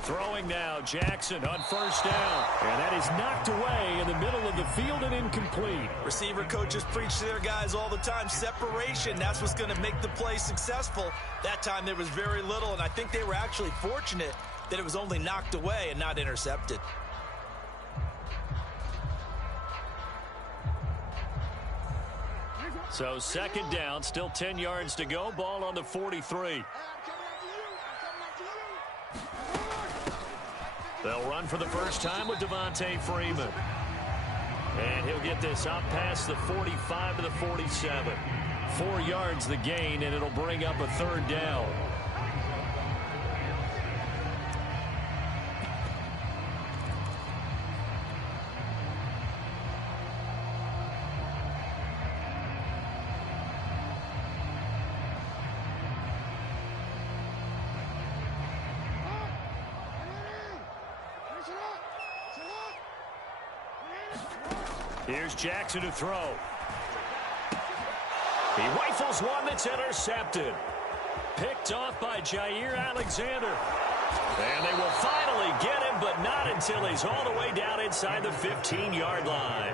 Throwing now, Jackson on first down. And that is knocked away in the middle of the field and incomplete. Receiver coaches preach to their guys all the time. Separation, that's what's going to make the play successful. That time there was very little, and I think they were actually fortunate that it was only knocked away and not intercepted. So second down, still 10 yards to go. Ball on the 43. They'll run for the first time with Devontae Freeman. And he'll get this up past the 45 to the 47. 4 yards the gain, and it'll bring up a third down. Here's Jackson to throw. He rifles one that's intercepted. Picked off by Jair Alexander. And they will finally get him, but not until he's all the way down inside the 15-yard line.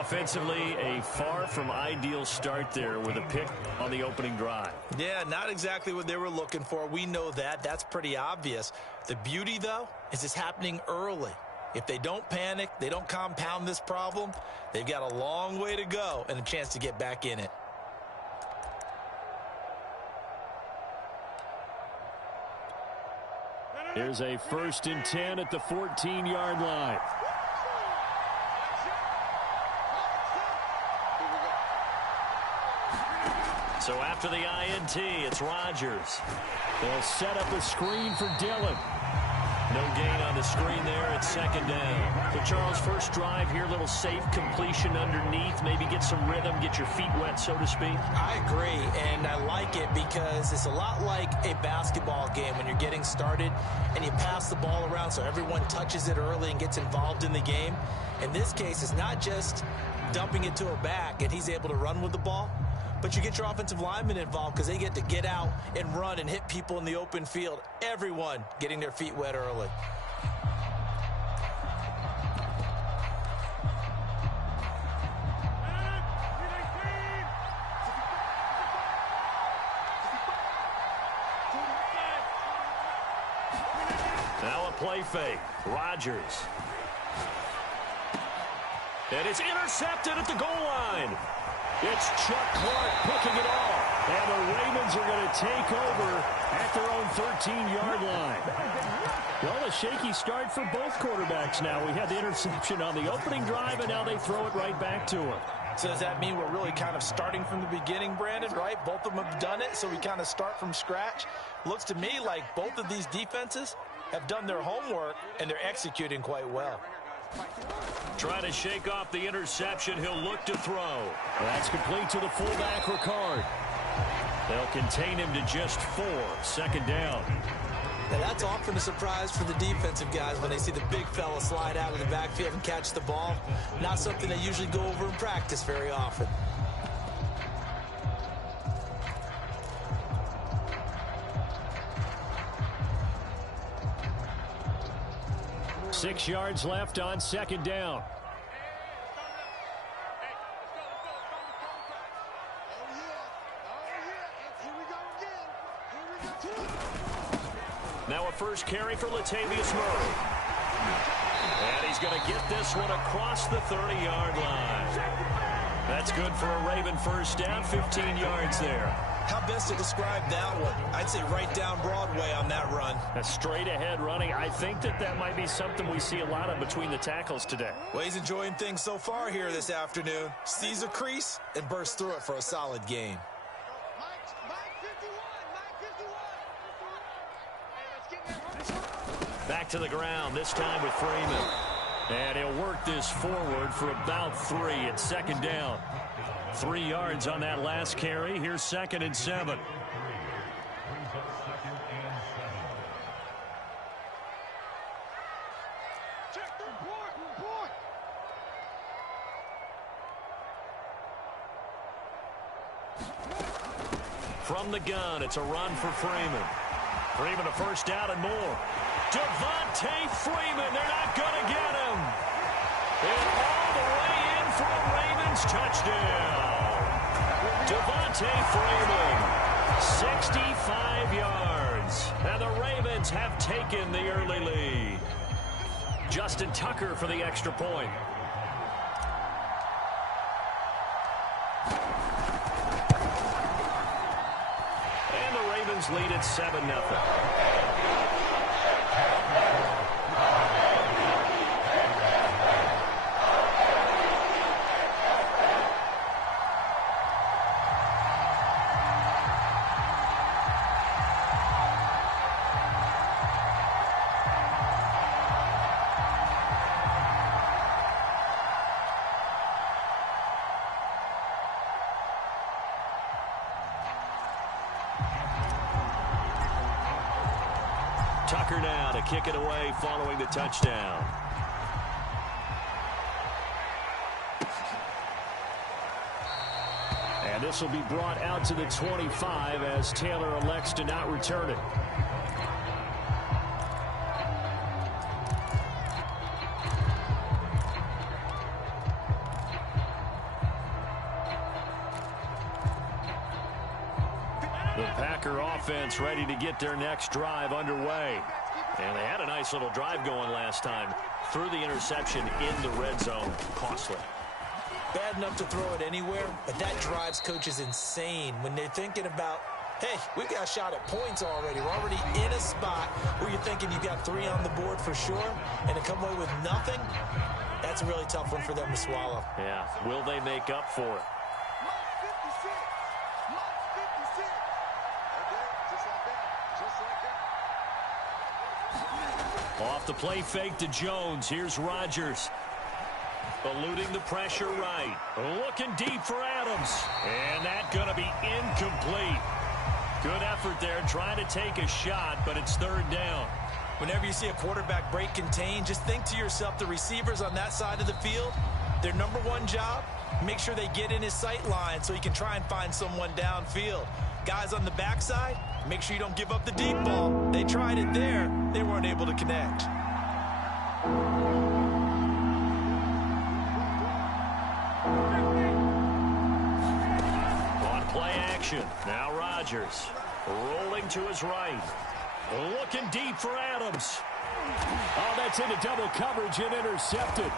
Offensively, a far from ideal start there with a pick on the opening drive. Yeah, not exactly what they were looking for. We know that. That's pretty obvious. The beauty, though, is it's happening early. If they don't panic, they don't compound this problem, they've got a long way to go and a chance to get back in it. Here's a 1st and 10 at the 14-yard line. So after the INT, it's Rodgers. They'll set up a screen for Dillon. No gain on the screen there. It's second down. So, Charles, first drive here, little safe completion underneath. Maybe get some rhythm, get your feet wet, so to speak. I agree, and I like it because it's a lot like a basketball game when you're getting started and you pass the ball around so everyone touches it early and gets involved in the game. In this case, it's not just dumping it to a back and he's able to run with the ball, but you get your offensive linemen involved because they get to get out and run and hit people in the open field. Everyone getting their feet wet early. Now a play fake. Rodgers. And it's intercepted at the goal line. It's Chuck Clark picking it off. And the Ravens are going to take over at their own 13-yard line. Well, a shaky start for both quarterbacks now. We had the interception on the opening drive, and now they throw it right back to him. So does that mean we're really kind of starting from the beginning, Brandon, right? Both of them have done it, so we kind of start from scratch. Looks to me like both of these defenses have done their homework, and they're executing quite well. Trying to shake off the interception. He'll look to throw. That's complete to the fullback, Ricard. They'll contain him to just 4. Second down. Now that's often a surprise for the defensive guys when they see the big fella slide out of the backfield and catch the ball. Not something they usually go over in practice very often. Six yards left on second down. Now a first carry for Latavius Murray. And he's going to get this one across the 30-yard line. That's good for a Raven first down, 15 yards there. How best to describe that one? I'd say right down Broadway on that run. A straight-ahead running. I think that might be something we see a lot of between the tackles today. Well, he's enjoying things so far here this afternoon. Sees a crease and bursts through it for a solid gain. Back to the ground, this time with Freeman. And he'll work this forward for about 3 at second down. 3 yards on that last carry. Here's 2nd and 7. From the gun, it's a run for Freeman. Freeman a first down and more. Devontae Freeman, they're not going to get him. And all the way in for a Ravens touchdown. Devontae Freeman, 65 yards. And the Ravens have taken the early lead. Justin Tucker for the extra point. And the Ravens lead at 7-0. Tucker now to kick it away following the touchdown. And this will be brought out to the 25 as Taylor elects to not return it. The Packer offense ready to get their next drive underway. And they had a nice little drive going last time. Threw the interception in the red zone. Costly. Bad enough to throw it anywhere, but that drives coaches insane when they're thinking about, hey, we've got a shot at points already. We're already in a spot where you're thinking you've got 3 on the board for sure, and to come away with nothing, that's a really tough one for them to swallow. Yeah, will they make up for it? Off the play fake to Jones. Here's Rodgers. Eluding the pressure right. Looking deep for Adams. And that's going to be incomplete. Good effort there trying to take a shot, but it's third down. Whenever you see a quarterback break contain, just think to yourself, the receivers on that side of the field, their number one job, make sure they get in his sight line so he can try and find someone downfield. Guys on the backside, make sure you don't give up the deep ball. They tried it there. They weren't able to connect. On play action, now Rodgers. Rolling to his right. Looking deep for Adams. Oh, that's into double coverage and intercepted.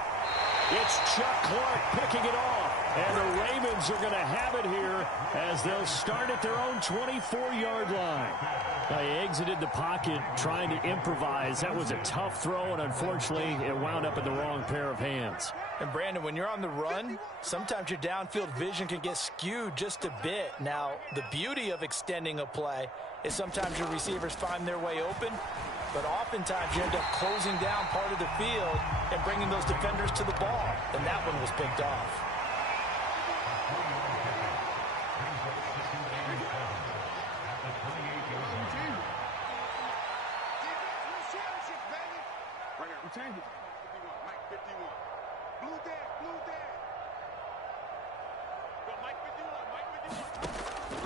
It's Chuck Clark picking it off. And the Ravens are going to have it here as they'll start at their own 24-yard line. They exited the pocket trying to improvise. That was a tough throw, and unfortunately, it wound up in the wrong pair of hands. And, Brandon, when you're on the run, sometimes your downfield vision can get skewed just a bit. Now, the beauty of extending a play is sometimes your receivers find their way open, but oftentimes you end up closing down part of the field and bringing those defenders to the ball. And that one was picked off.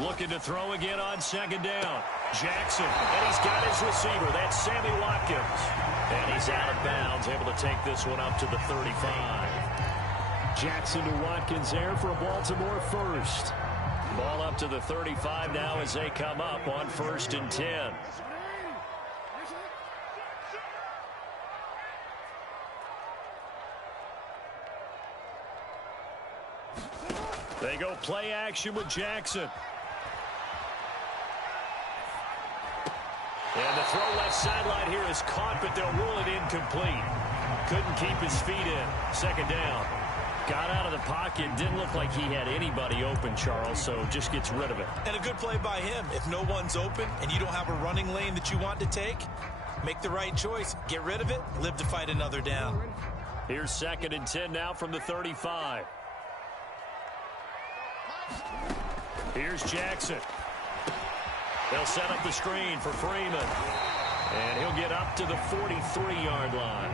Looking to throw again on second down. Jackson, and he's got his receiver. That's Sammy Watkins. And he's out of bounds, able to take this one up to the 35. Jackson to Watkins there for a Baltimore first. Ball up to the 35 now as they come up on 1st and 10. They go play action with Jackson. And the throw left sideline here is caught, but they'll rule it incomplete. Couldn't keep his feet in. Second down. Got out of the pocket. Didn't look like he had anybody open, Charles, so just gets rid of it. And a good play by him. If no one's open and you don't have a running lane that you want to take, make the right choice. Get rid of it. Live to fight another down. Here's 2nd and 10 now from the 35. Here's Jackson. They'll set up the screen for Freeman. And he'll get up to the 43-yard line.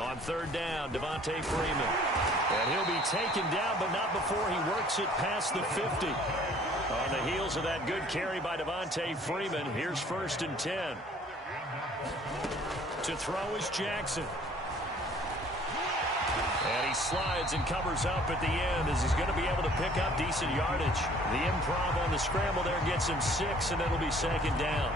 On 3rd down, Devontae Freeman. And he'll be taken down, but not before he works it past the 50. On the heels of that good carry by Devontae Freeman, here's 1st and 10. To throw is Jackson. And he slides and covers up at the end as he's going to be able to pick up decent yardage. The improv on the scramble there gets him 6, and it'll be 2nd down.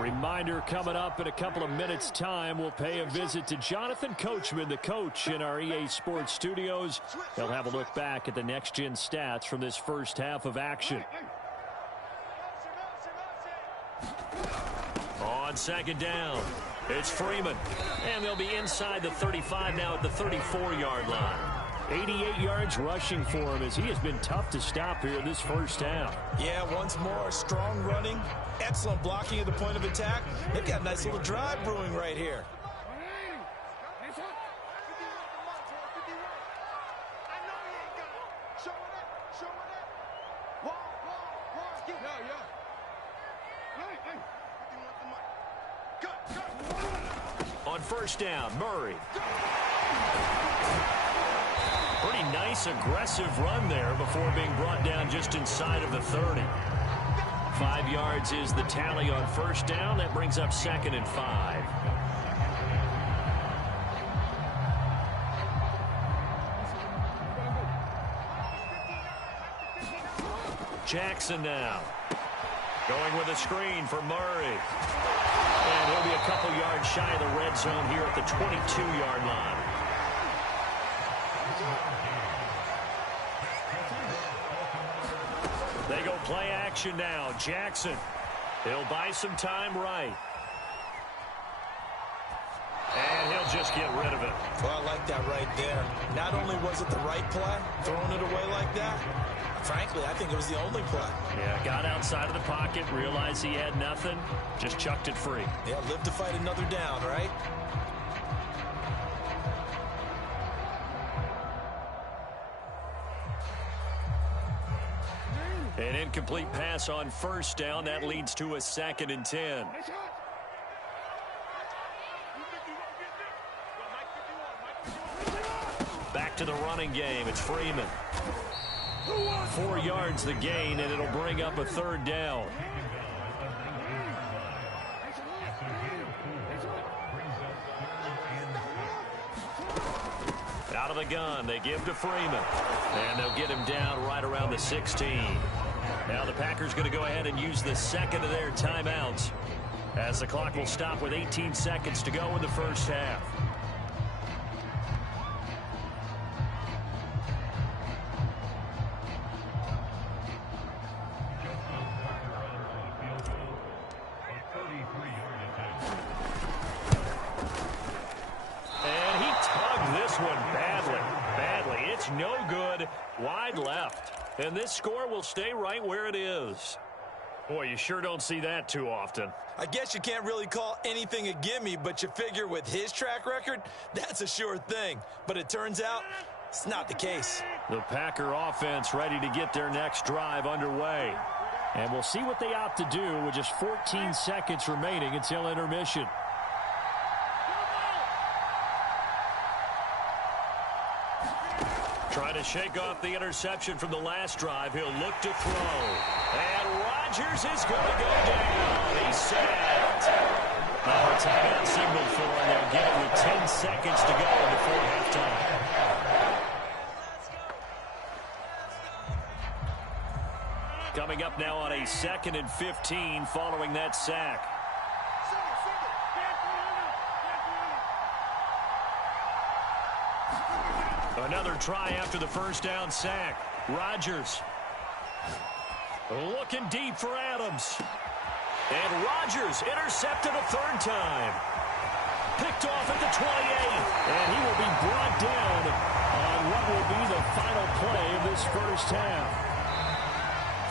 Reminder coming up in a couple of minutes' time. We'll pay a visit to Jonathan Coachman, the coach in our EA Sports studios. He'll have a look back at the next-gen stats from this first half of action. On 2nd down, it's Freeman. And they'll be inside the 35 now at the 34-yard line. 88 yards rushing for him as he has been tough to stop here in this first half. Yeah, once more, strong running, excellent blocking at the point of attack. They've got a nice little drive brewing right here. On 1st down, Murray. Pretty nice, aggressive run there before being brought down just inside of the 30. 5 yards is the tally on 1st down. That brings up 2nd and 5. Jackson now. Going with a screen for Murray. And he'll be a couple yards shy of the red zone here at the 22-yard line. They go play action now. Jackson. He'll buy some time right. And he'll just get rid of it. Well, I like that right there. Not only was it the right play, throwing it away like that, frankly, I think it was the only play. Yeah, got outside of the pocket, realized he had nothing, just chucked it free. Yeah, live to fight another down, right? An incomplete pass on first down. That leads to a 2nd and 10. Back to the running game. It's Freeman. 4 yards the gain, and it'll bring up a 3rd down. Out of the gun, they give to Freeman. And they'll get him down right around the 16. Now the Packers going to go ahead and use the 2nd of their timeouts, as the clock will stop with 18 seconds to go in the first half. And he tugged this one badly. It's no good. Wide left. And this score will stay right where it is. Boy, you sure don't see that too often. I guess you can't really call anything a gimme, but you figure with his track record, that's a sure thing. But it turns out it's not the case. The Packer offense ready to get their next drive underway. And we'll see what they opt to do with just 14 seconds remaining until intermission. Trying to shake off the interception from the last drive. He'll look to throw. And Rodgers is going to go down. He's sacked. Now a timeout signal for him. They'll get it with 10 seconds to go before halftime. Coming up now on a 2nd and 15 following that sack. Another try after the first down sack. Rodgers looking deep for Adams. And Rodgers intercepted a 3rd time. Picked off at the 28. And he will be brought down on what will be the final play of this first half.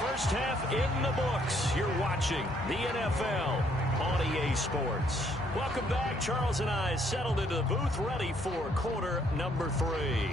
First half in the books. You're watching the NFL on EA Sports. Welcome back. Charles and I settled into the booth, ready for quarter number 3.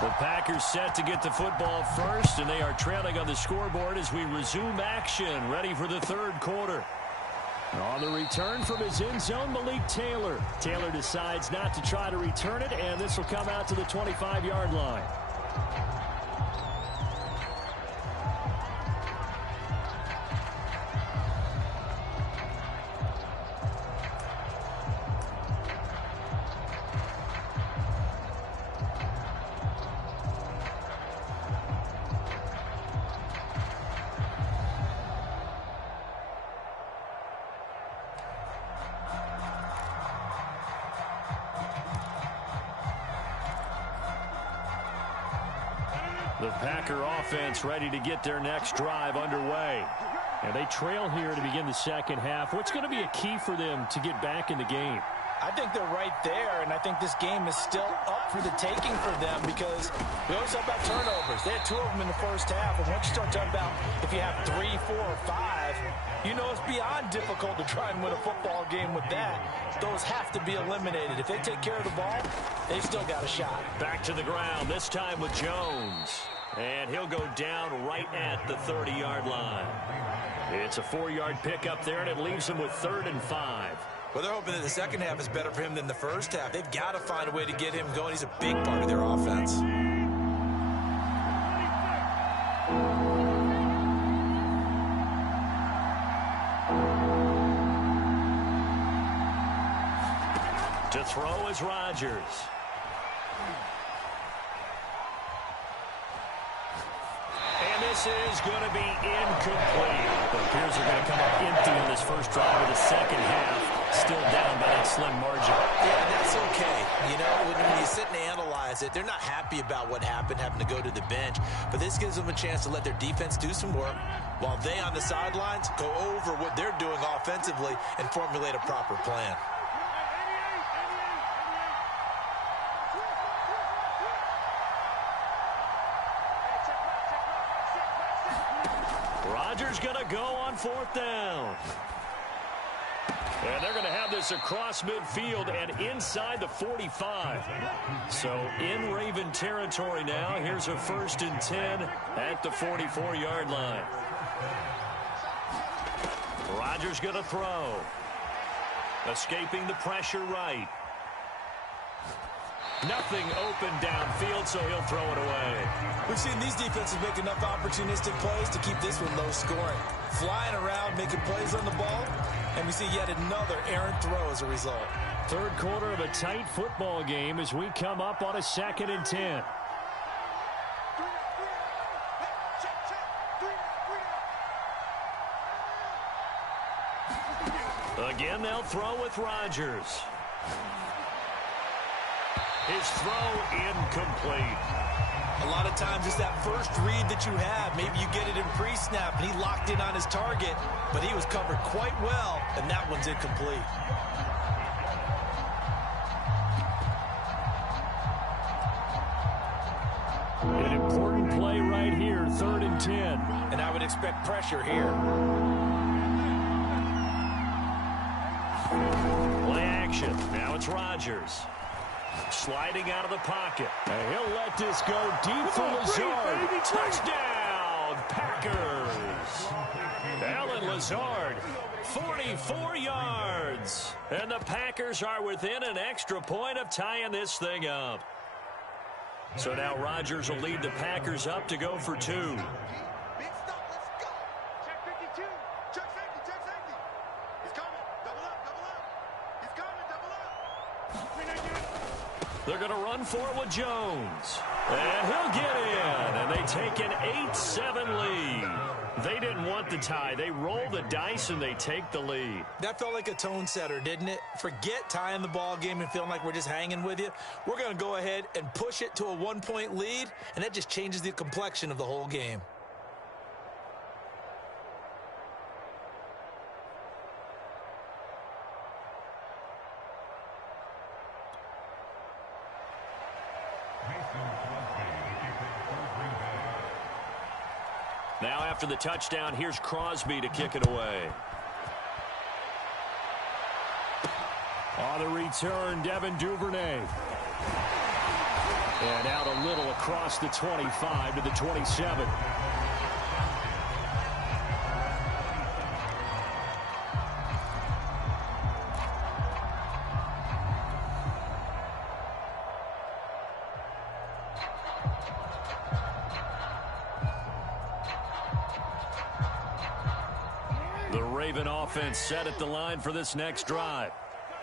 The Packers set to get the football first, and they are trailing on the scoreboard as we resume action, ready for the 3rd quarter. On the return from his end zone, Malik Taylor. Taylor decides not to try to return it, and this will come out to the 25-yard line. The Packer offense ready to get their next drive underway. And they trail here to begin the second half. What's going to be a key for them to get back in the game? I think they're right there, and I think this game is still up for the taking for them because we always talk about turnovers. They had 2 of them in the first half, and once you start talking about if you have 3, 4, or 5, you know it's beyond difficult to try and win a football game with that. Those have to be eliminated. If they take care of the ball, they've still got a shot. Back to the ground, this time with Jones. And he'll go down right at the 30-yard line. It's a 4-yard pickup there, and it leaves him with 3rd and 5. Well, they're hoping that the second half is better for him than the first half. They've got to find a way to get him going. He's a big part of their offense. To throw is Rodgers. this is going to be incomplete. It appears they're going to come up empty on this first drive of the second half. Still down by that slim margin. Yeah, that's okay. You know, when you sit and analyze it, they're not happy about what happened, having to go to the bench. But this gives them a chance to let their defense do some work while they on the sidelines go over what they're doing offensively and formulate a proper plan. Rodgers going to go on fourth down. And they're going to have this across midfield and inside the 45. So in Raven territory now. Here's a 1st and 10 at the 44-yard line. Rodgers going to throw. Escaping the pressure right. Nothing open downfield, so he'll throw it away. We've seen these defenses make enough opportunistic plays to keep this one low scoring. Flying around, making plays on the ball, and we see yet another errant throw as a result. Third quarter of a tight football game as we come up on a 2nd and 10. Again, they'll throw with Rodgers. His throw incomplete. A lot of times it's that first read that you have. Maybe you get it in pre-snap, and he locked in on his target, but he was covered quite well, and that one's incomplete. An important play right here, 3rd and 10. And I would expect pressure here. Play action. Now it's Rodgers. Sliding out of the pocket. And he'll let this go deep for Lazard. Touchdown, Packers. Alan Lazard, 44 yards. And the Packers are within an extra point of tying this thing up. So now Rodgers will lead the Packers up to go for 2. Big stop, let's go. Check 52. Check safety. He's coming. Double up. He's coming, double up. They're going to run for it with Jones. And he'll get in. And they take an 8-7 lead. They didn't want the tie. They roll the dice and they take the lead. That felt like a tone setter, didn't it? Forget tying the ball game and feeling like we're just hanging with you. We're going to go ahead and push it to a 1-point lead, and that just changes the complexion of the whole game. Now after the touchdown, here's Crosby to kick it away. On the return, Devin Duvernay. And out a little across the 25 to the 27. The Raven offense set at the line for this next drive.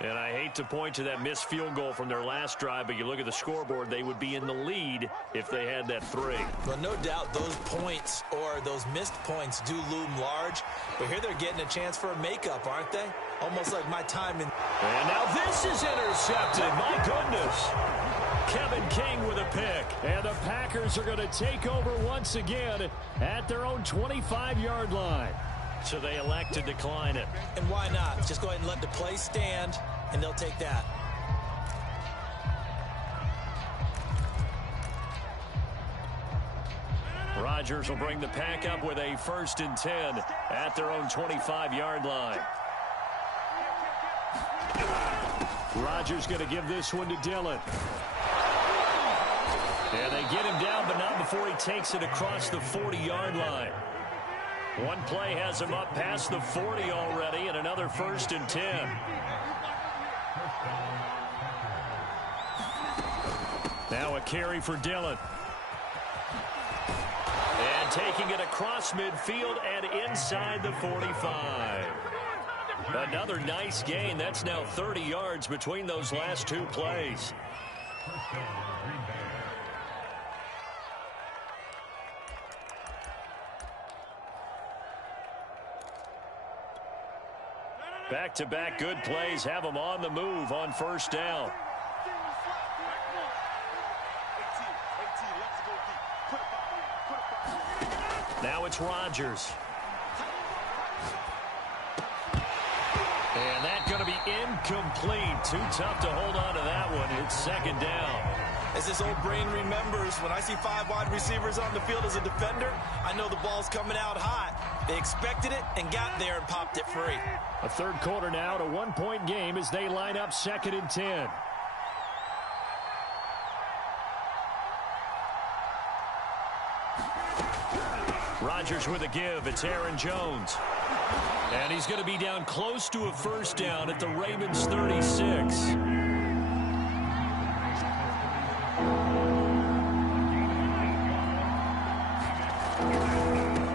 And I hate to point to that missed field goal from their last drive, but you look at the scoreboard, they would be in the lead if they had that 3. Well, no doubt those points or those missed points do loom large. But here they're getting a chance for a makeup, aren't they? Almost like my time in. And now this is intercepted. My goodness. Kevin King with a pick. And the Packers are going to take over once again at their own 25-yard line. So they elect to decline it. And why not? Just go ahead and let the play stand, and they'll take that. Rodgers will bring the pack up with a 1st and 10 at their own 25-yard line. Rodgers going to give this one to Dillon. And they get him down, but not before he takes it across the 40-yard line. One play has him up past the 40 already, and another 1st and 10. Now a carry for Dillon. And taking it across midfield and inside the 45. Another nice gain. That's now 30 yards between those last 2 plays. Back-to-back good plays have them on the move on first down. Now it's Rodgers. And that's going to be incomplete. Too tough to hold on to that one. It's second down. As this old brain remembers, when I see 5 wide receivers on the field as a defender, I know the ball's coming out hot. They expected it and got there and popped it free. A third quarter now, at a 1-point game as they line up 2nd and 10. Rodgers with a give. It's Aaron Jones. And he's going to be down close to a first down at the Ravens 36.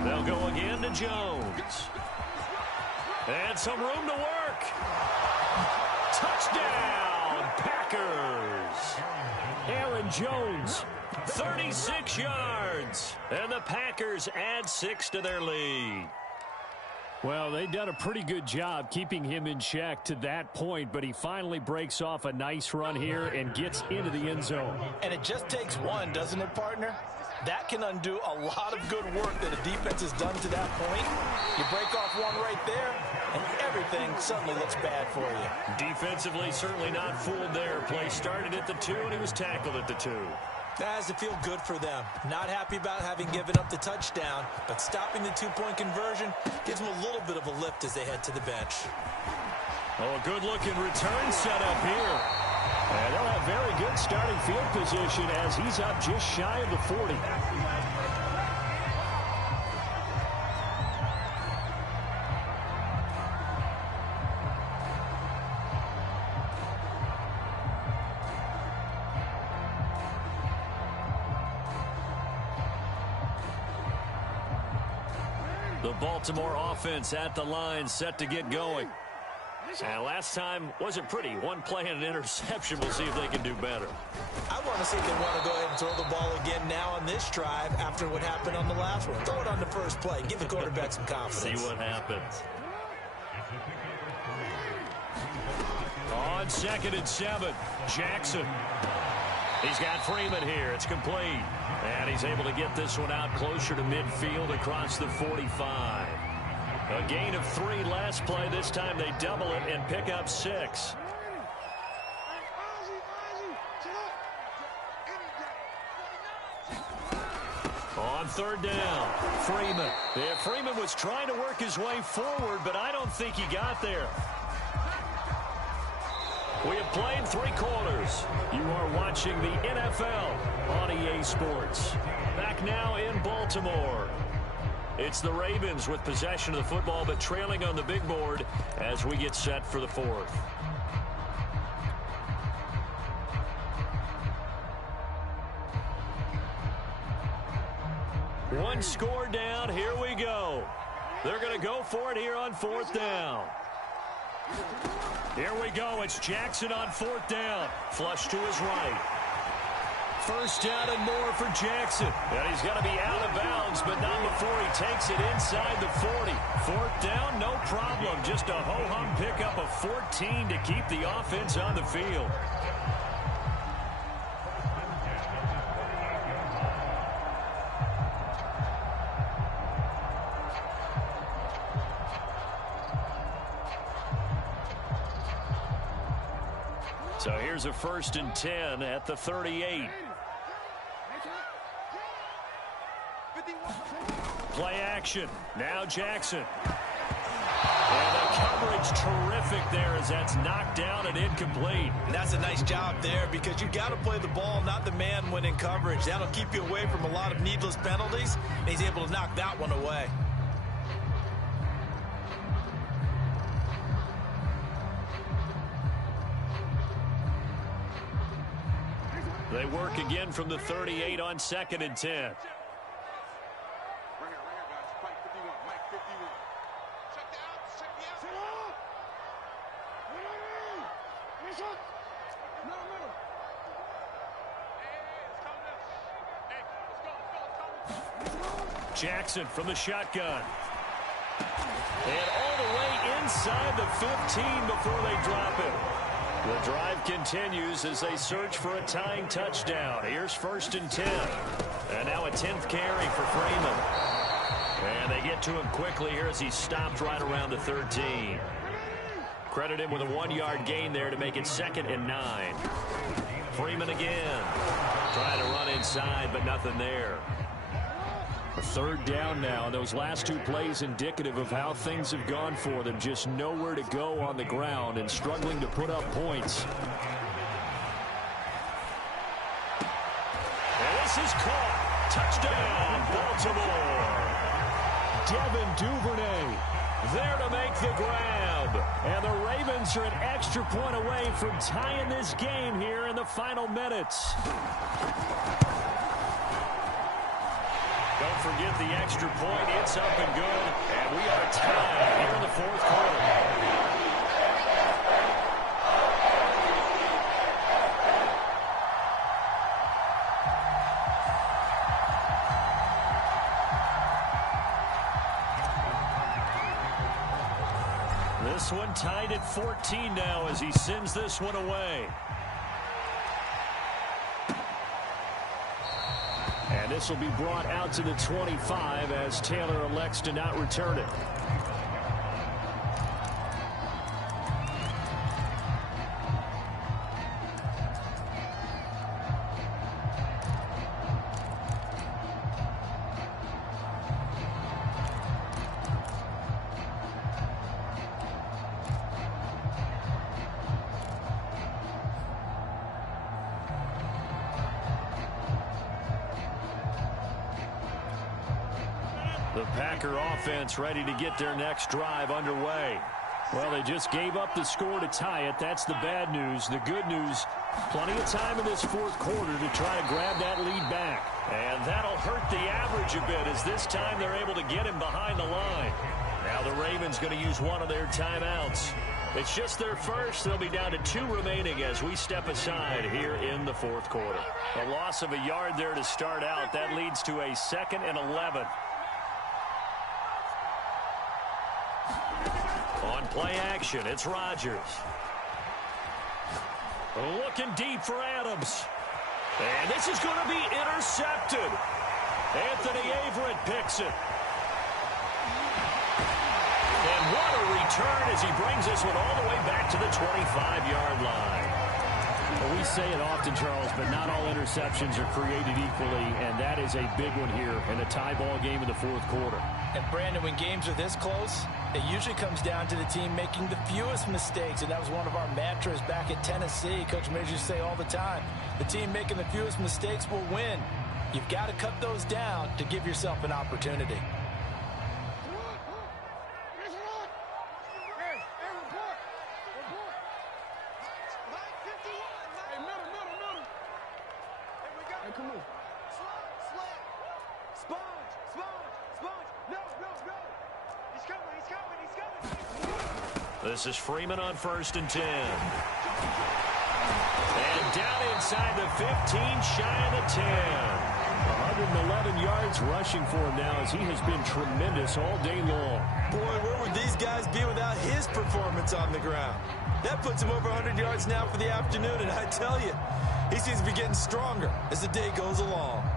They'll go again to Jones. And some room to work. Touchdown, Packers. Aaron Jones. 36 yards. And the Packers add 6 to their lead. Well, they've done a pretty good job keeping him in check to that point, but he finally breaks off a nice run here and gets into the end zone. And it just takes one, doesn't it, partner? That can undo a lot of good work that a defense has done to that point. You break off one right there, and everything suddenly looks bad for you. Defensively, certainly not fooled there. Play started at the 2, and he was tackled at the 2. That has to feel good for them. Not happy about having given up the touchdown, but stopping the 2-point conversion gives them a little bit of a lift as they head to the bench. Oh, a good-looking return set up here. And they'll have very good starting field position as he's up just shy of the 40. The Baltimore offense at the line, set to get going. And last time wasn't pretty. One play and an interception. We'll see if they can do better. I want to see if they want to go ahead and throw the ball again now on this drive after what happened on the last one. Throw it on the first play. Give the quarterback some confidence. See what happens. On 2nd and 7, Jackson. He's got Freeman here. It's complete. And he's able to get this one out closer to midfield across the 45. A gain of 3 last play. This time they double it and pick up 6. On 3rd down, Freeman. Yeah, Freeman was trying to work his way forward, but I don't think he got there. We have played 3 quarters. You are watching the NFL on EA Sports. Back now in Baltimore. It's the Ravens with possession of the football, but trailing on the big board as we get set for the 4th. One score down. Here we go. They're going to go for it here on 4th down. Here we go. It's Jackson on 4th down. Flush to his right. First down and more for Jackson. And he's going to be out of bounds, but not before he takes it inside the 40. 4th down, no problem. Just a ho-hum pickup of 14 to keep the offense on the field. So here's a 1st and 10 at the 38. Play action. Now Jackson. And the coverage terrific there as that's knocked down and incomplete. And that's a nice job there because you got to play the ball, not the man when in coverage. That'll keep you away from a lot of needless penalties. And he's able to knock that one away. They work again from the 38 on 2nd and 10. Jackson from the shotgun. And all the way inside the 15 before they drop it. The drive continues as they search for a tying touchdown. Here's 1st and 10. And now a 10th carry for Freeman. And they get to him quickly here as he stopped right around the 13. Credit him with a 1-yard gain there to make it 2nd and 9. Freeman again. Trying to run inside, but nothing there. A 3rd down now. Those last 2 plays indicative of how things have gone for them. Just nowhere to go on the ground and struggling to put up points. And this is caught. Touchdown, Baltimore. Devin Duvernay there to make the grab. And the Ravens are an extra point away from tying this game here in the final minutes. Don't forget the extra point. It's up and good. And we are tied here in the 4th quarter. This one tied at 14 now as he sends this one away. And this will be brought out to the 25 as Taylor elects to not return it. The Packer offense ready to get their next drive underway. Well, they just gave up the score to tie it. That's the bad news. The good news, plenty of time in this 4th quarter to try to grab that lead back. And that'll hurt the average a bit as this time they're able to get him behind the line. Now the Ravens going to use one of their timeouts. It's just their first. They'll be down to 2 remaining as we step aside here in the 4th quarter. A loss of a yard there to start out. That leads to a 2nd and 11. On play action, it's Rodgers. Looking deep for Adams. And this is going to be intercepted. Anthony Averett picks it. And what a return as he brings this one all the way back to the 25-yard line. Well, we say it often, Charles, but not all interceptions are created equally, and that is a big one here in a tie ball game in the 4th quarter. And Brandon, when games are this close, it usually comes down to the team making the fewest mistakes, and that was one of our mantras back at Tennessee. Coach Major used to say all the time, the team making the fewest mistakes will win. You've got to cut those down to give yourself an opportunity. This is Freeman on 1st and 10. And down inside the 15, shy of the 10. 111 yards rushing for him now as he has been tremendous all day long. Boy, where would these guys be without his performance on the ground? That puts him over 100 yards now for the afternoon, and I tell you, he seems to be getting stronger as the day goes along.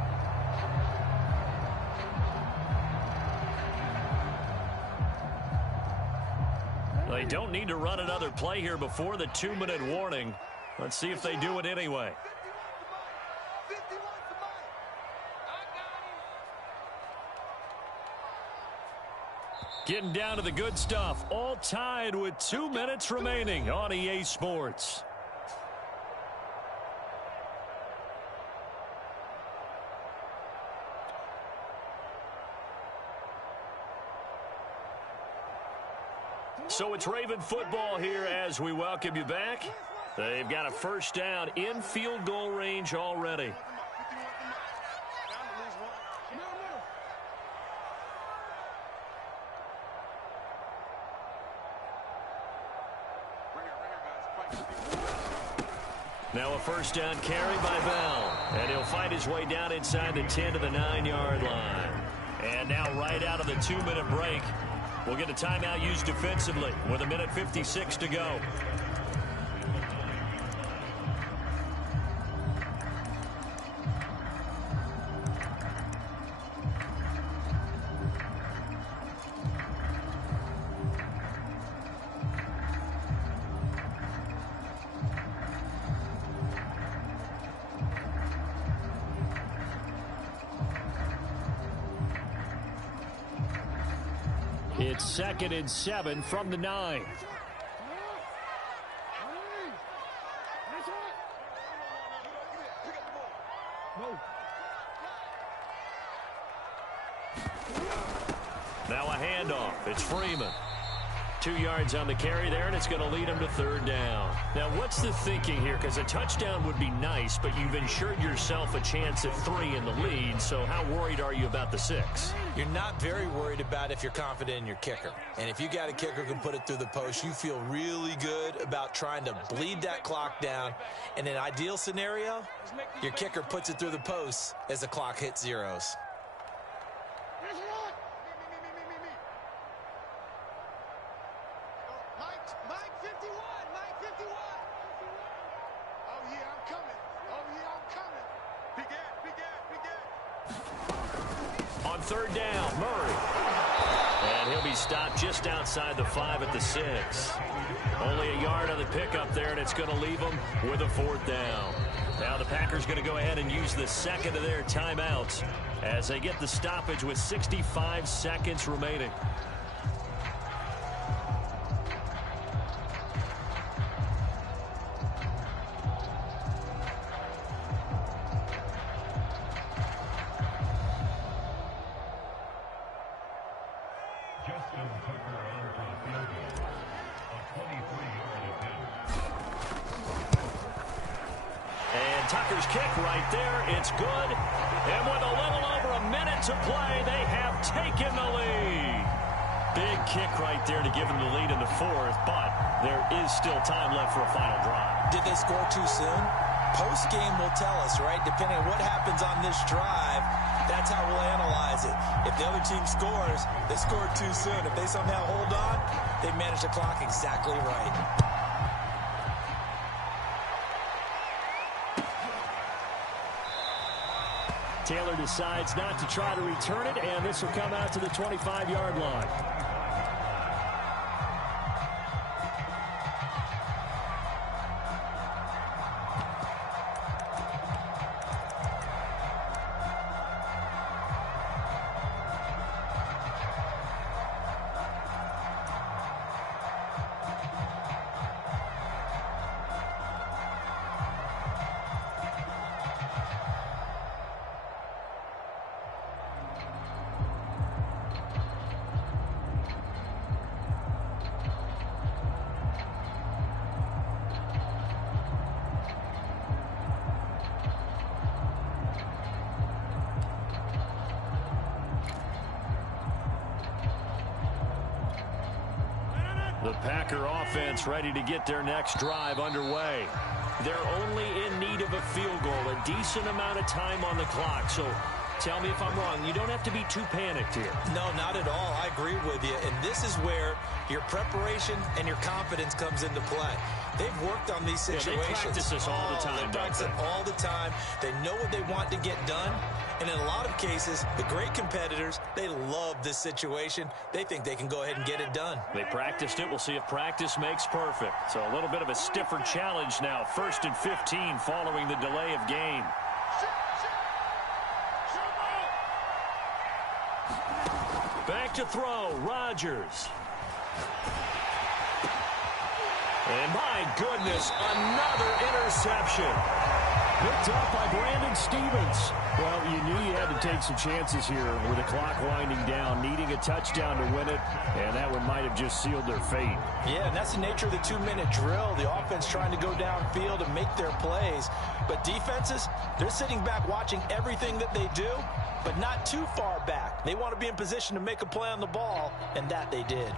They don't need to run another play here before the 2-minute warning. Let's see if they do it anyway. Getting down to the good stuff. All tied with 2 minutes remaining on EA Sports. So it's Raven football here as we welcome you back. They've got a 1st down in field goal range already. Now a 1st down carry by Bell. And he'll fight his way down inside the 10 to the 9-yard line. And now right out of the 2-minute break, We'll get a timeout used defensively with 1:56 to go. It's 2nd and 7 from the 9. Now a handoff. It's Freeman. 2 yards on the carry there, and it's going to lead him to 3rd down. Now, what's the thinking here? Because a touchdown would be nice, but you've ensured yourself a chance at 3 in the lead, so how worried are you about the 6? You're not very worried about if you're confident in your kicker. And if you got a kicker who can put it through the post, you feel really good about trying to bleed that clock down. In an ideal scenario, your kicker puts it through the post as the clock hits zeros. On 3rd down, Murray. And he'll be stopped just outside the 5 at the 6. Only a yard on the pickup there, and it's going to leave them with a 4th down. Now the Packers going to go ahead and use the 2nd of their timeouts as they get the stoppage with 65 seconds remaining. Tucker's kick right there. It's good. And with a little over a minute to play, they have taken the lead. Big kick right there to give them the lead in the 4th, but there is still time left for a final drive. Did they score too soon? Post-game will tell us, right? Depending on what happens on this drive, that's how we'll analyze it. If the other team scores, they scored too soon. If they somehow hold on, they manage the clock exactly right. Taylor decides not to try to return it, and this will come out to the 25-yard line. The Packer offense ready to get their next drive underway. They're only in need of a field goal, a decent amount of time on the clock. So tell me if I'm wrong. You don't have to be too panicked here. No, not at all. I agree with you. And this is where your preparation and your confidence comes into play. They've worked on these situations. Yeah, they practice this all the time. They practice it all the time. They know what they want to get done. And in a lot of cases, the great competitors, they love this situation. They think they can go ahead and get it done. They practiced it. We'll see if practice makes perfect. So a little bit of a stiffer challenge now. 1st and 15 following the delay of game. Back to throw, Rodgers. And my goodness, another interception. Picked up by Brandon Stevens. Well, you knew you had to take some chances here with the clock winding down, needing a touchdown to win it, and that one might have just sealed their fate. Yeah, and that's the nature of the 2-minute drill. The offense trying to go downfield and make their plays. But defenses, they're sitting back watching everything that they do, but not too far back. They want to be in position to make a play on the ball, and that they did.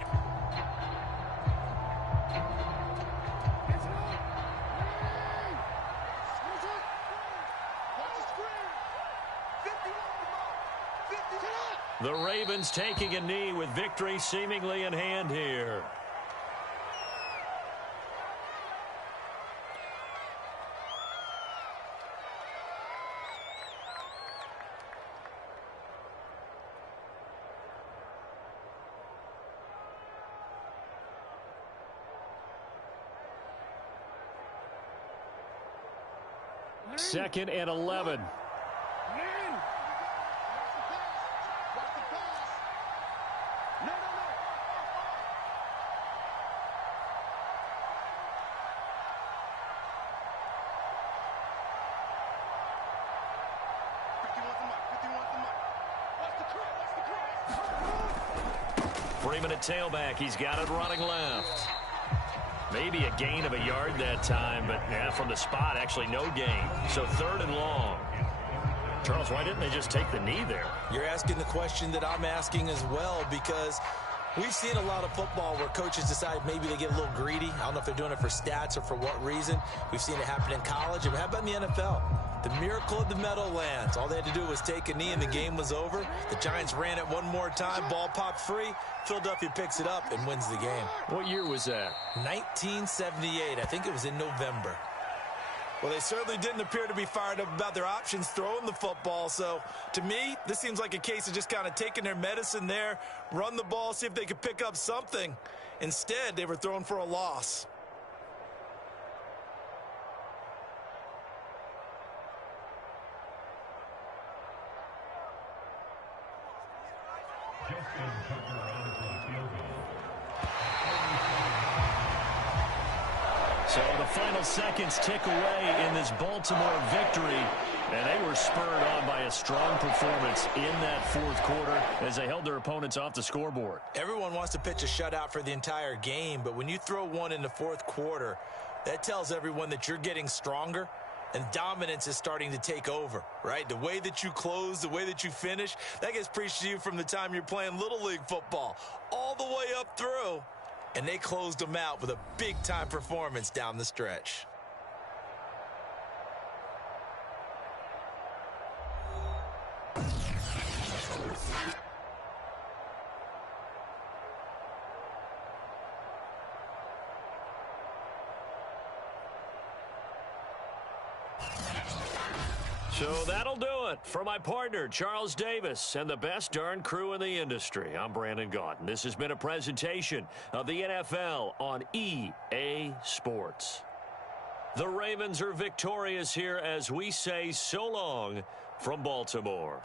The Ravens taking a knee with victory seemingly in hand here. Second and 11. Freeman at tailback. He's got it running left. Maybe a gain of a yard that time, but from the spot, actually no gain. So third and long. Charles, why didn't they just take the knee there? You're asking the question that I'm asking as well, because we've seen a lot of football where coaches decide maybe they get a little greedy. I don't know if they're doing it for stats or for what reason. We've seen it happen in college. And how about in the NFL? The miracle of the Meadowlands. All they had to do was take a knee and the game was over. The Giants ran it one more time. Ball popped free. Philadelphia picks it up and wins the game. What year was that? 1978. I think it was in November. Well, they certainly didn't appear to be fired up about their options throwing the football. So, to me, this seems like a case of just kind of taking their medicine there, run the ball, see if they could pick up something. Instead, they were throwing for a loss. So the final seconds tick away in this Baltimore victory, and they were spurred on by a strong performance in that fourth quarter as they held their opponents off the scoreboard. Everyone wants to pitch a shutout for the entire game, but when you throw one in the fourth quarter, that tells everyone that you're getting stronger and dominance is starting to take over, right? The way that you close, the way that you finish, that gets preached to you from the time you're playing Little League football all the way up through. And they closed them out with a big-time performance down the stretch. So that'll do it for my partner, Charles Davis, and the best darn crew in the industry. I'm Brandon Gaudin. This has been a presentation of the NFL on EA Sports. The Ravens are victorious here as we say so long from Baltimore.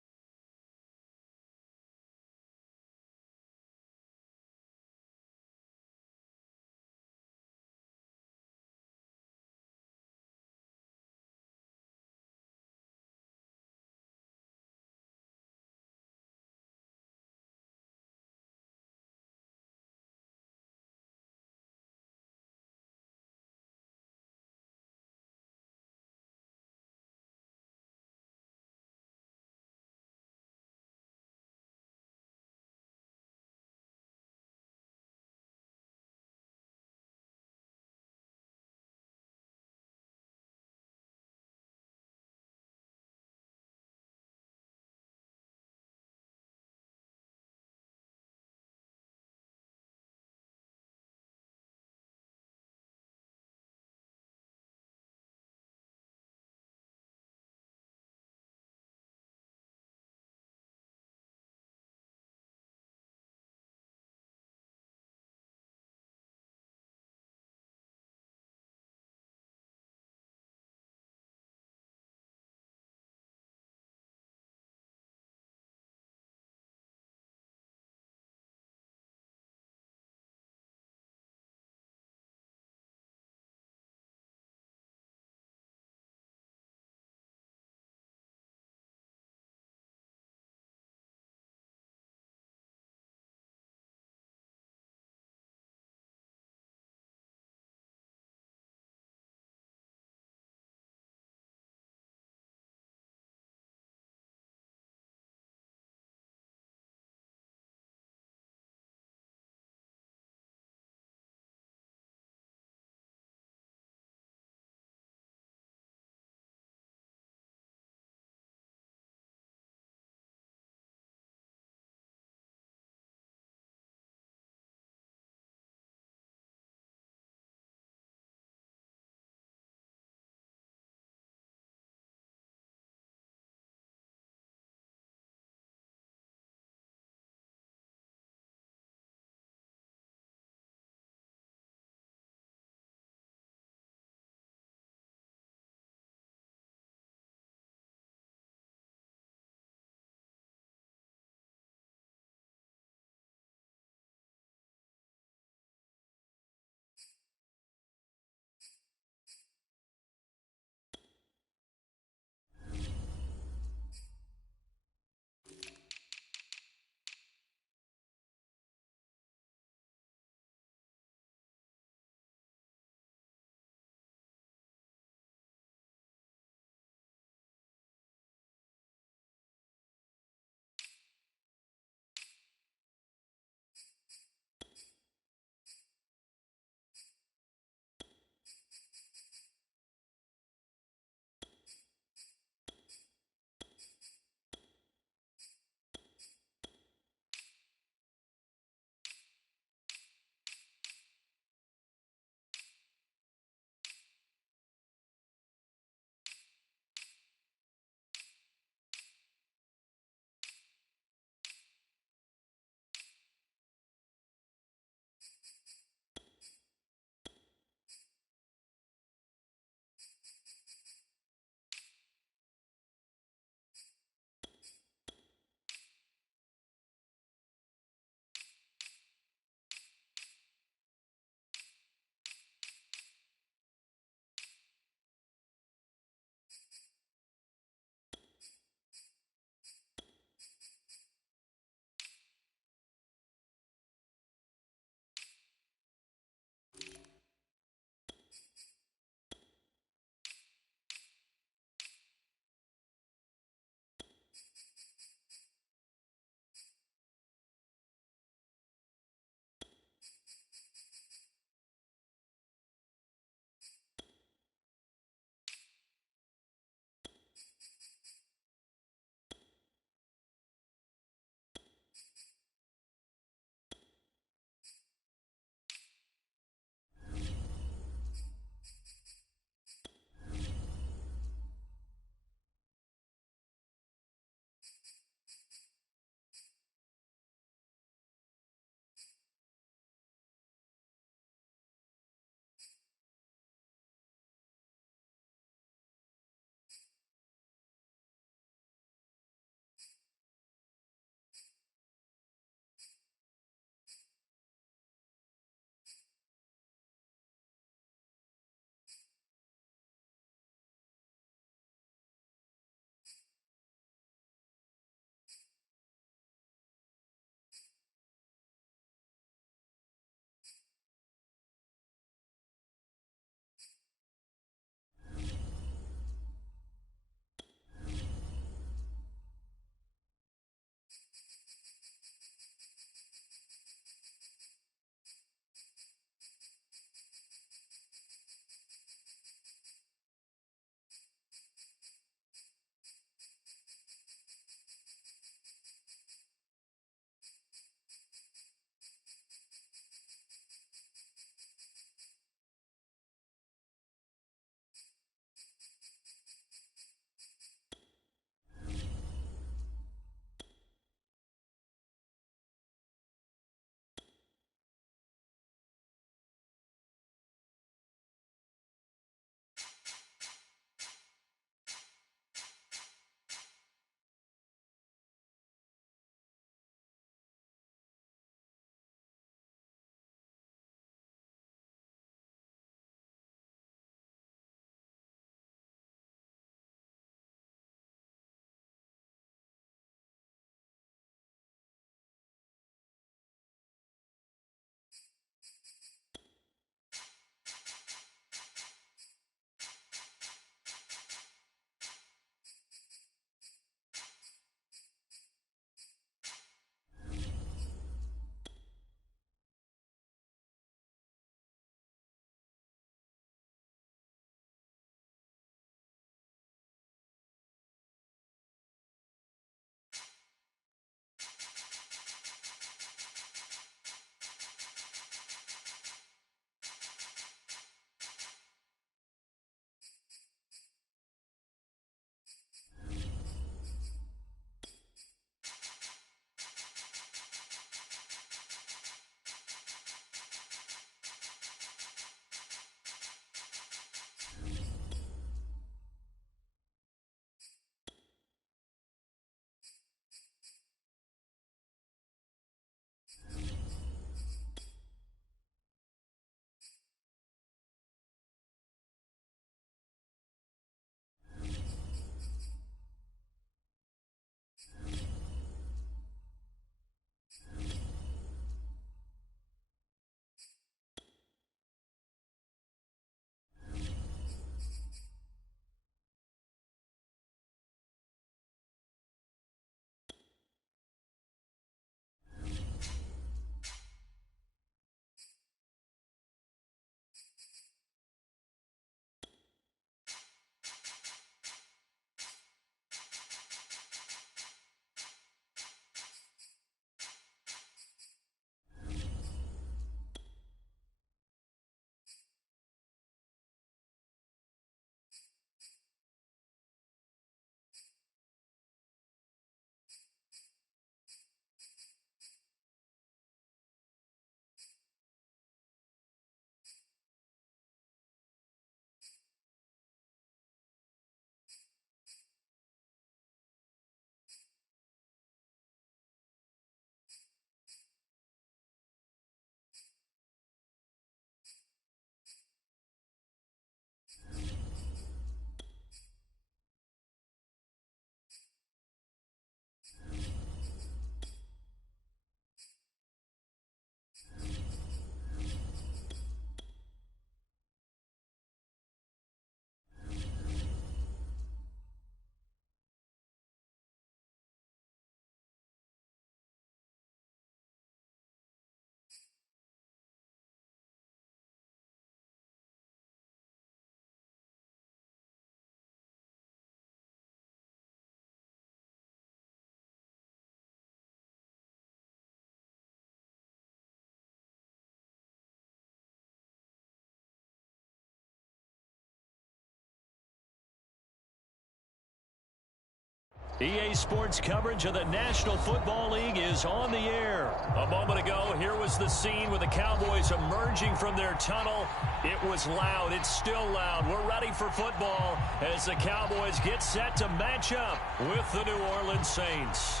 EA Sports coverage of the National Football League is on the air. A moment ago, here was the scene with the Cowboys emerging from their tunnel. It was loud. It's still loud. We're ready for football as the Cowboys get set to match up with the New Orleans Saints.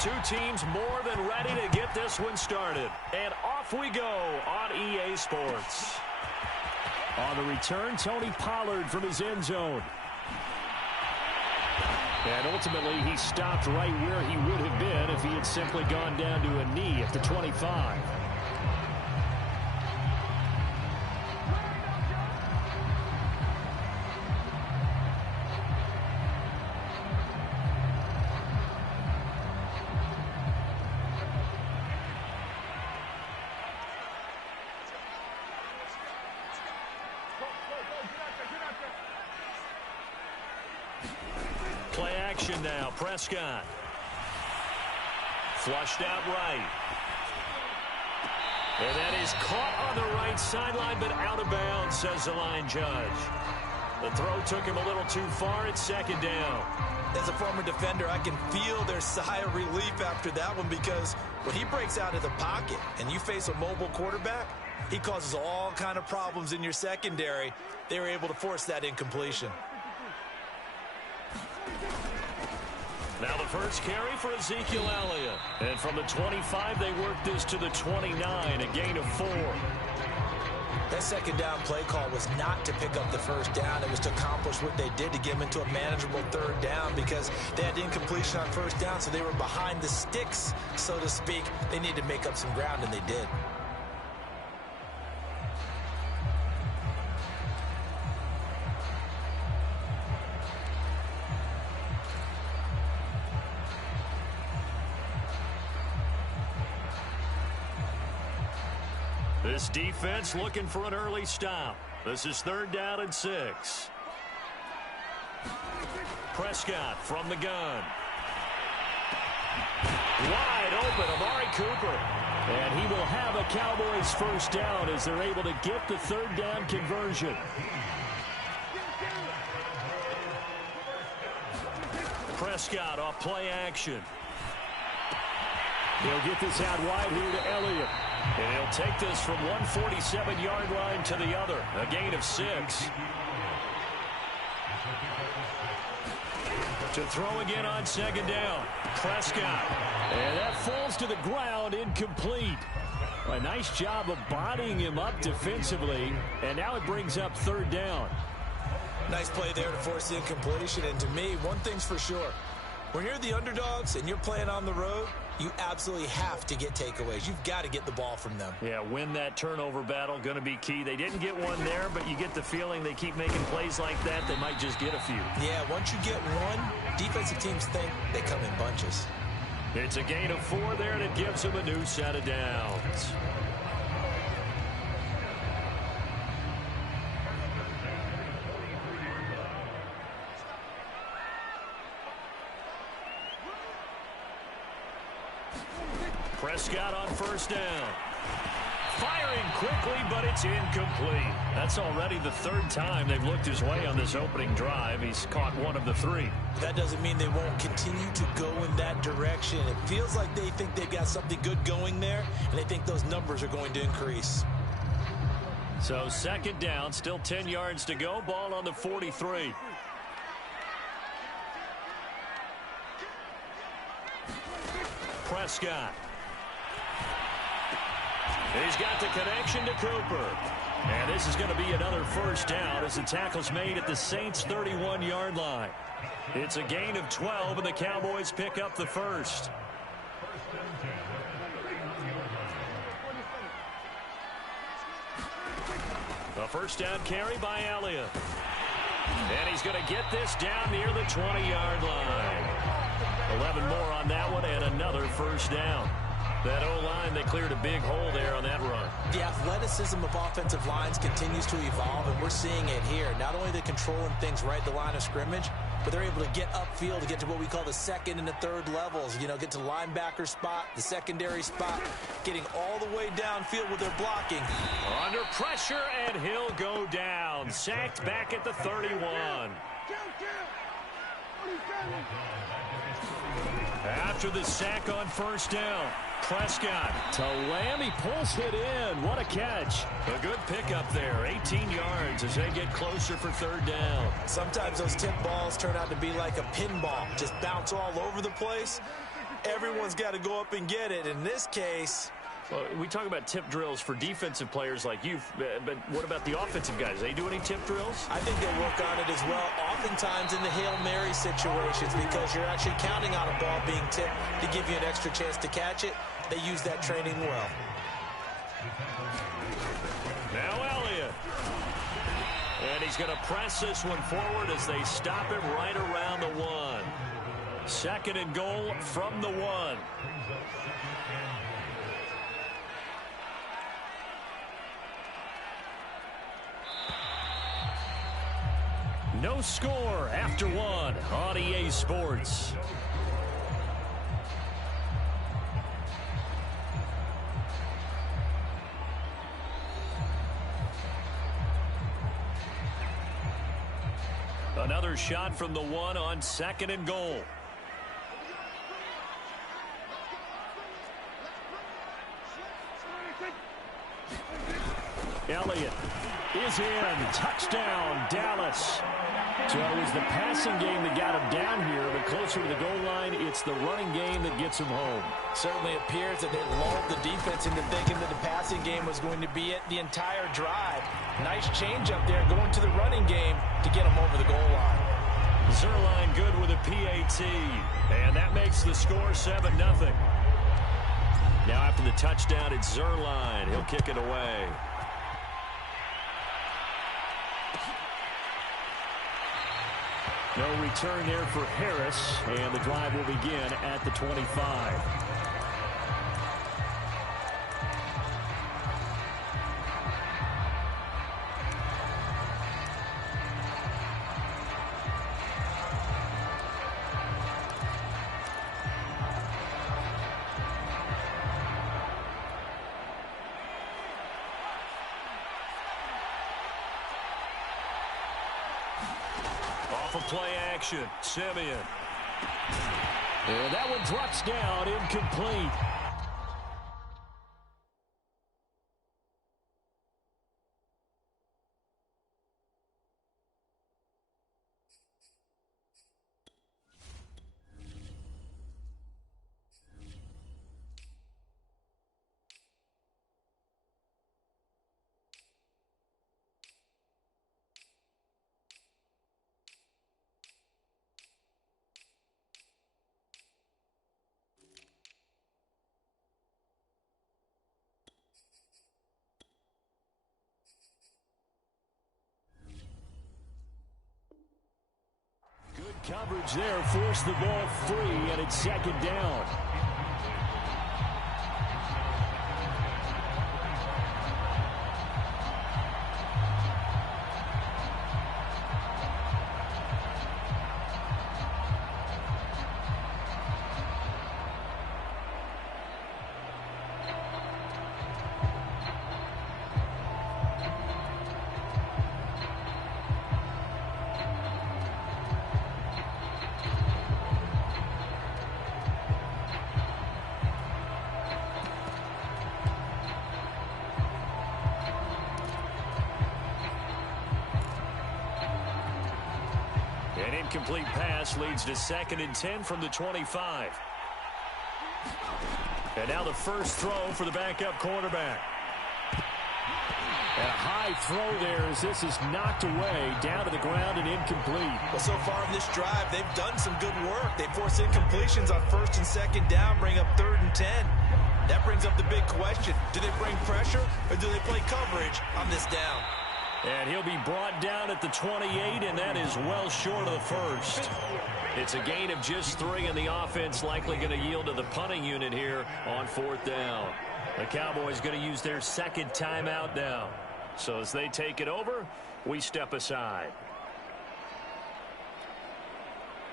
Two teams more than ready to get this one started. And off we go on EA Sports. On the return, Tony Pollard from his end zone. And ultimately, he stopped right where he would have been if he had simply gone down to a knee at the 25. Play action now. Prescott. Flushed out right. And that is caught on the right sideline, but out of bounds, says the line judge. The throw took him a little too far. It's second down. As a former defender, I can feel their sigh of relief after that one, because when he breaks out of the pocket and you face a mobile quarterback, he causes all kind of problems in your secondary. They were able to force that incompletion. Now the first carry for Ezekiel Elliott. And from the 25, they work this to the 29, a gain of 4. That second down play call was not to pick up the first down. It was to accomplish what they did, to get them into a manageable third down, because they had incompletion on first down, so they were behind the sticks, so to speak. They needed to make up some ground, and they did. This defense looking for an early stop. This is 3rd down and 6. Prescott from the gun. Wide open, Amari Cooper. And he will have a Cowboys first down as they're able to get the 3rd down conversion. Prescott off play action. He'll get this out wide here to Elliott. And he'll take this from 147-yard line to the other. A gain of 6. To throw again on second down. Prescott. And that falls to the ground, incomplete. A nice job of bodying him up defensively. And now it brings up 3rd down. Nice play there to force the incompletion. And to me, one thing's for sure. When you're the underdogs and you're playing on the road, you absolutely have to get takeaways. You've got to get the ball from them. Yeah, win that turnover battle, going to be key. They didn't get one there, but you get the feeling they keep making plays like that, they might just get a few. Yeah, once you get one, defensive teams think they come in bunches. It's a gain of 4 there, and it gives them a new set of downs. Prescott on first down. Firing quickly, but it's incomplete. That's already the 3rd time they've looked his way on this opening drive. He's caught 1 of the 3. That doesn't mean they won't continue to go in that direction. It feels like they think they've got something good going there, and they think those numbers are going to increase. So 2nd down, still 10 yards to go. Ball on the 43. Prescott. He's got the connection to Cooper. And this is going to be another first down as the tackle's made at the Saints' 31-yard line. It's a gain of 12, and the Cowboys pick up the first. A first down carry by Elliott. And he's going to get this down near the 20-yard line. 11 more on that one, and another first down. That O-line, they cleared a big hole there on that run. The athleticism of offensive lines continues to evolve, and we're seeing it here. Not only are they controlling things right at the line of scrimmage, but they're able to get upfield to get to what we call the 2nd and the 3rd levels. You know, get to linebacker spot, the secondary spot, getting all the way downfield with their blocking. Under pressure, and he'll go down. Sacked back at the 31. after the sack on first down. Prescott to Lamb. He pulls it in. What a catch. A good pickup there. 18 yards as they get closer for third down. Sometimes those tip balls turn out to be like a pinball. Just bounce all over the place. Everyone's got to go up and get it. In this case... Well, we talk about tip drills for defensive players like you, but what about the offensive guys? They do any tip drills? I think they work on it as well, oftentimes in the Hail Mary situations, because you're actually counting on a ball being tipped to give you an extra chance to catch it. They use that training well. Now Elliott. And he's going to press this one forward as they stop him right around the 1. Second and goal from the 1. No score after 1 on EA Sports. Another shot from the 1 on second and goal. Elliott is in. Touchdown, Dallas. So it was the passing game that got him down here, but closer to the goal line, it's the running game that gets him home. Certainly appears that they lulled the defense into thinking that the passing game was going to be it the entire drive. Nice change up there going to the running game to get him over the goal line. Zerline good with a PAT, and that makes the score 7-0. Now after the touchdown, it's Zerline. He'll kick it away. No return there for Harris, and the drive will begin at the 25. Off of play action, Simeon. And that one drops down, incomplete. Coverage there, forced the ball free, and it's second down. An incomplete pass leads to 2nd and 10 from the 25. And now the first throw for the backup quarterback. And a high throw there as this is knocked away, down to the ground and incomplete. Well, so far in this drive, they've done some good work. They force incompletions on 1st and 2nd down, bring up 3rd and 10. That brings up the big question. Do they bring pressure or do they play coverage on this down? And he'll be brought down at the 28, and that is well short of the first. It's a gain of just 3, and the offense likely going to yield to the punting unit here on 4th down. The Cowboys going to use their 2nd timeout now. So as they take it over, we step aside.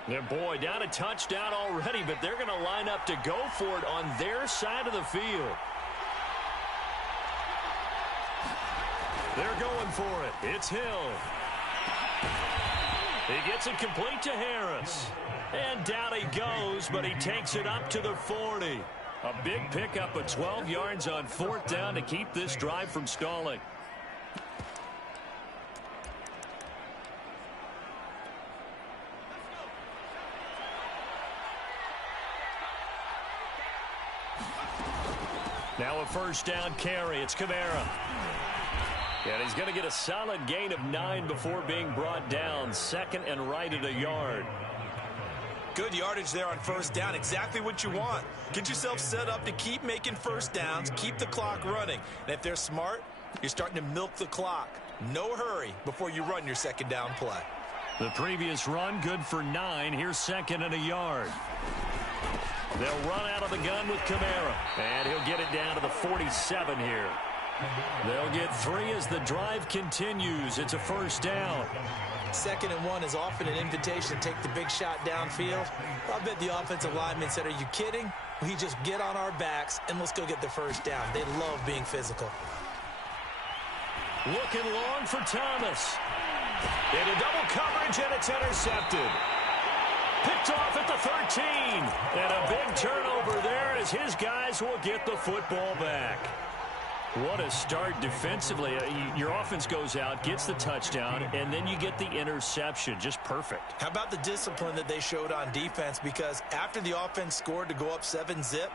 And boy, down a touchdown already, but they're going to line up to go for it on their side of the field. They're going for it. It's Hill. He gets it complete to Harris. And down he goes, but he takes it up to the 40. A big pickup of 12 yards on 4th down to keep this drive from stalling. Now a 1st down carry. It's Kamara. And he's going to get a solid gain of 9 before being brought down. 2nd and right at a yard. Good yardage there on 1st down. Exactly what you want. Get yourself set up to keep making 1st downs, keep the clock running. And if they're smart, you're starting to milk the clock. No hurry before you run your 2nd down play. The previous run good for 9. Here's 2nd and a yard. They'll run out of the gun with Kamara. And he'll get it down to the 47 here. They'll get 3 as the drive continues. It's a 1st down. 2nd and 1 is often an invitation to take the big shot downfield. I bet the offensive lineman said, are you kidding? We just get on our backs and let's go get the 1st down. They love being physical. Looking long for Thomas. Into double coverage, and it's intercepted. Picked off at the 13. And a big turnover there as his guys will get the football back. What a start defensively. Your offense goes out, gets the touchdown, and then you get the interception. Just perfect. How about the discipline that they showed on defense? Because after the offense scored to go up 7-zip,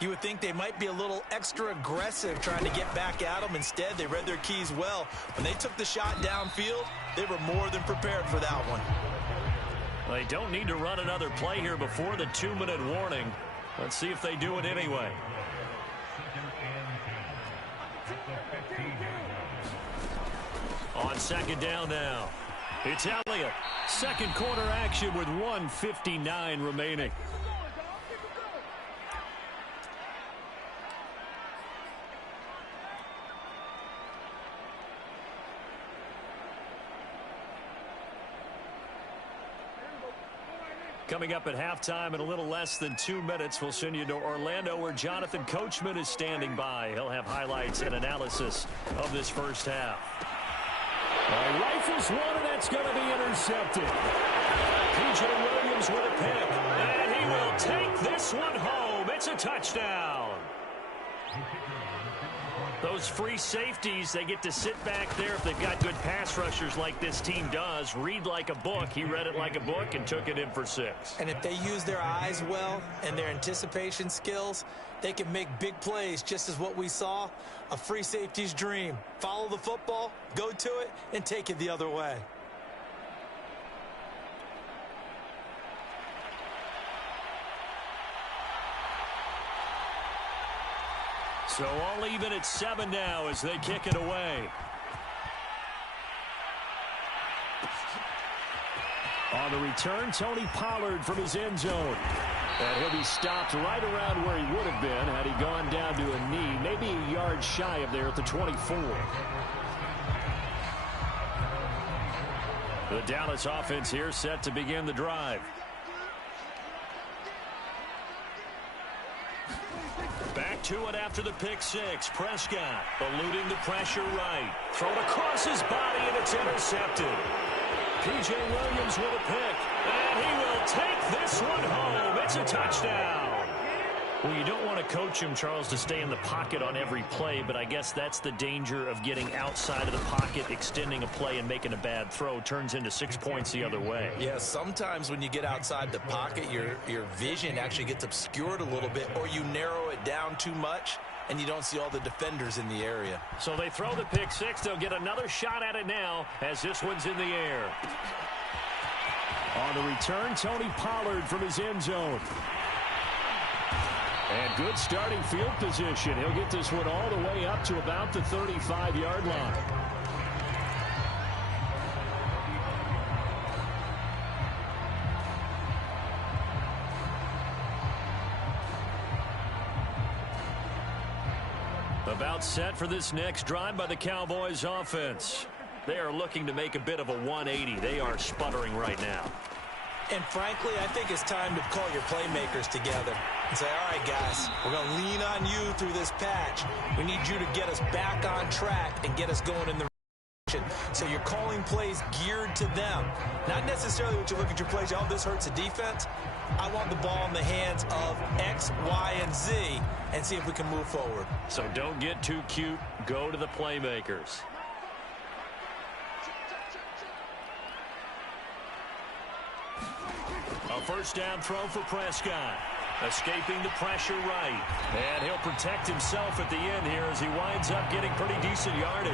you would think they might be a little extra aggressive trying to get back at them. Instead, they read their keys well. When they took the shot downfield, they were more than prepared for that one. They don't need to run another play here before the 2-minute warning. Let's see if they do it anyway. On 2nd down now, it's Elliott. 2nd quarter action with 1:59 remaining. Coming up at halftime in a little less than 2 minutes, we'll send you to Orlando where Jonathan Coachman is standing by. He'll have highlights and analysis of this 1st half. Rifles one, and that's going to be intercepted. P.J. Williams with a pick, and he will take this one home. It's a touchdown. Those free safeties, they get to sit back there if they've got good pass rushers like this team does. Read like a book. He read it like a book and took it in for 6. And if they use their eyes well and their anticipation skills, they can make big plays, just as what we saw. A free safety's dream. Follow the football, go to it, and take it the other way. So all even at 7 now as they kick it away. On the return, Tony Pollard from his end zone. And he'll be stopped right around where he would have been had he gone down to a knee, maybe a yard shy of there at the 24. The Dallas offense here set to begin the drive. Back to it after the pick 6. Prescott eluding the pressure right. Thrown across his body, and it's intercepted. P.J. Williams with a pick, and he will take this one home. It's a touchdown. Well, you don't want to coach him, Charles, to stay in the pocket on every play, but I guess that's the danger of getting outside of the pocket, extending a play, and making a bad throw. Turns into 6 points the other way. Yeah, sometimes when you get outside the pocket, your vision actually gets obscured a little bit, or you narrow it down too much, and you don't see all the defenders in the area. So they throw the pick 6. They'll get another shot at it now as this one's in the air. On the return, Tony Pollard from his end zone. And good starting field position. He'll get this one all the way up to about the 35-yard line. About set for this next drive by the Cowboys offense. They are looking to make a bit of a 180. They are sputtering right now. And frankly, I think it's time to call your playmakers together and say, all right, guys, we're going to lean on you through this patch. We need you to get us back on track and get us going in the So you're calling plays geared to them. Not necessarily what you look at your plays, oh, this hurts the defense. I want the ball in the hands of X, Y, and Z and see if we can move forward. So don't get too cute. Go to the playmakers. A first down throw for Prescott. Escaping the pressure right. And he'll protect himself at the end here as he winds up getting pretty decent yardage.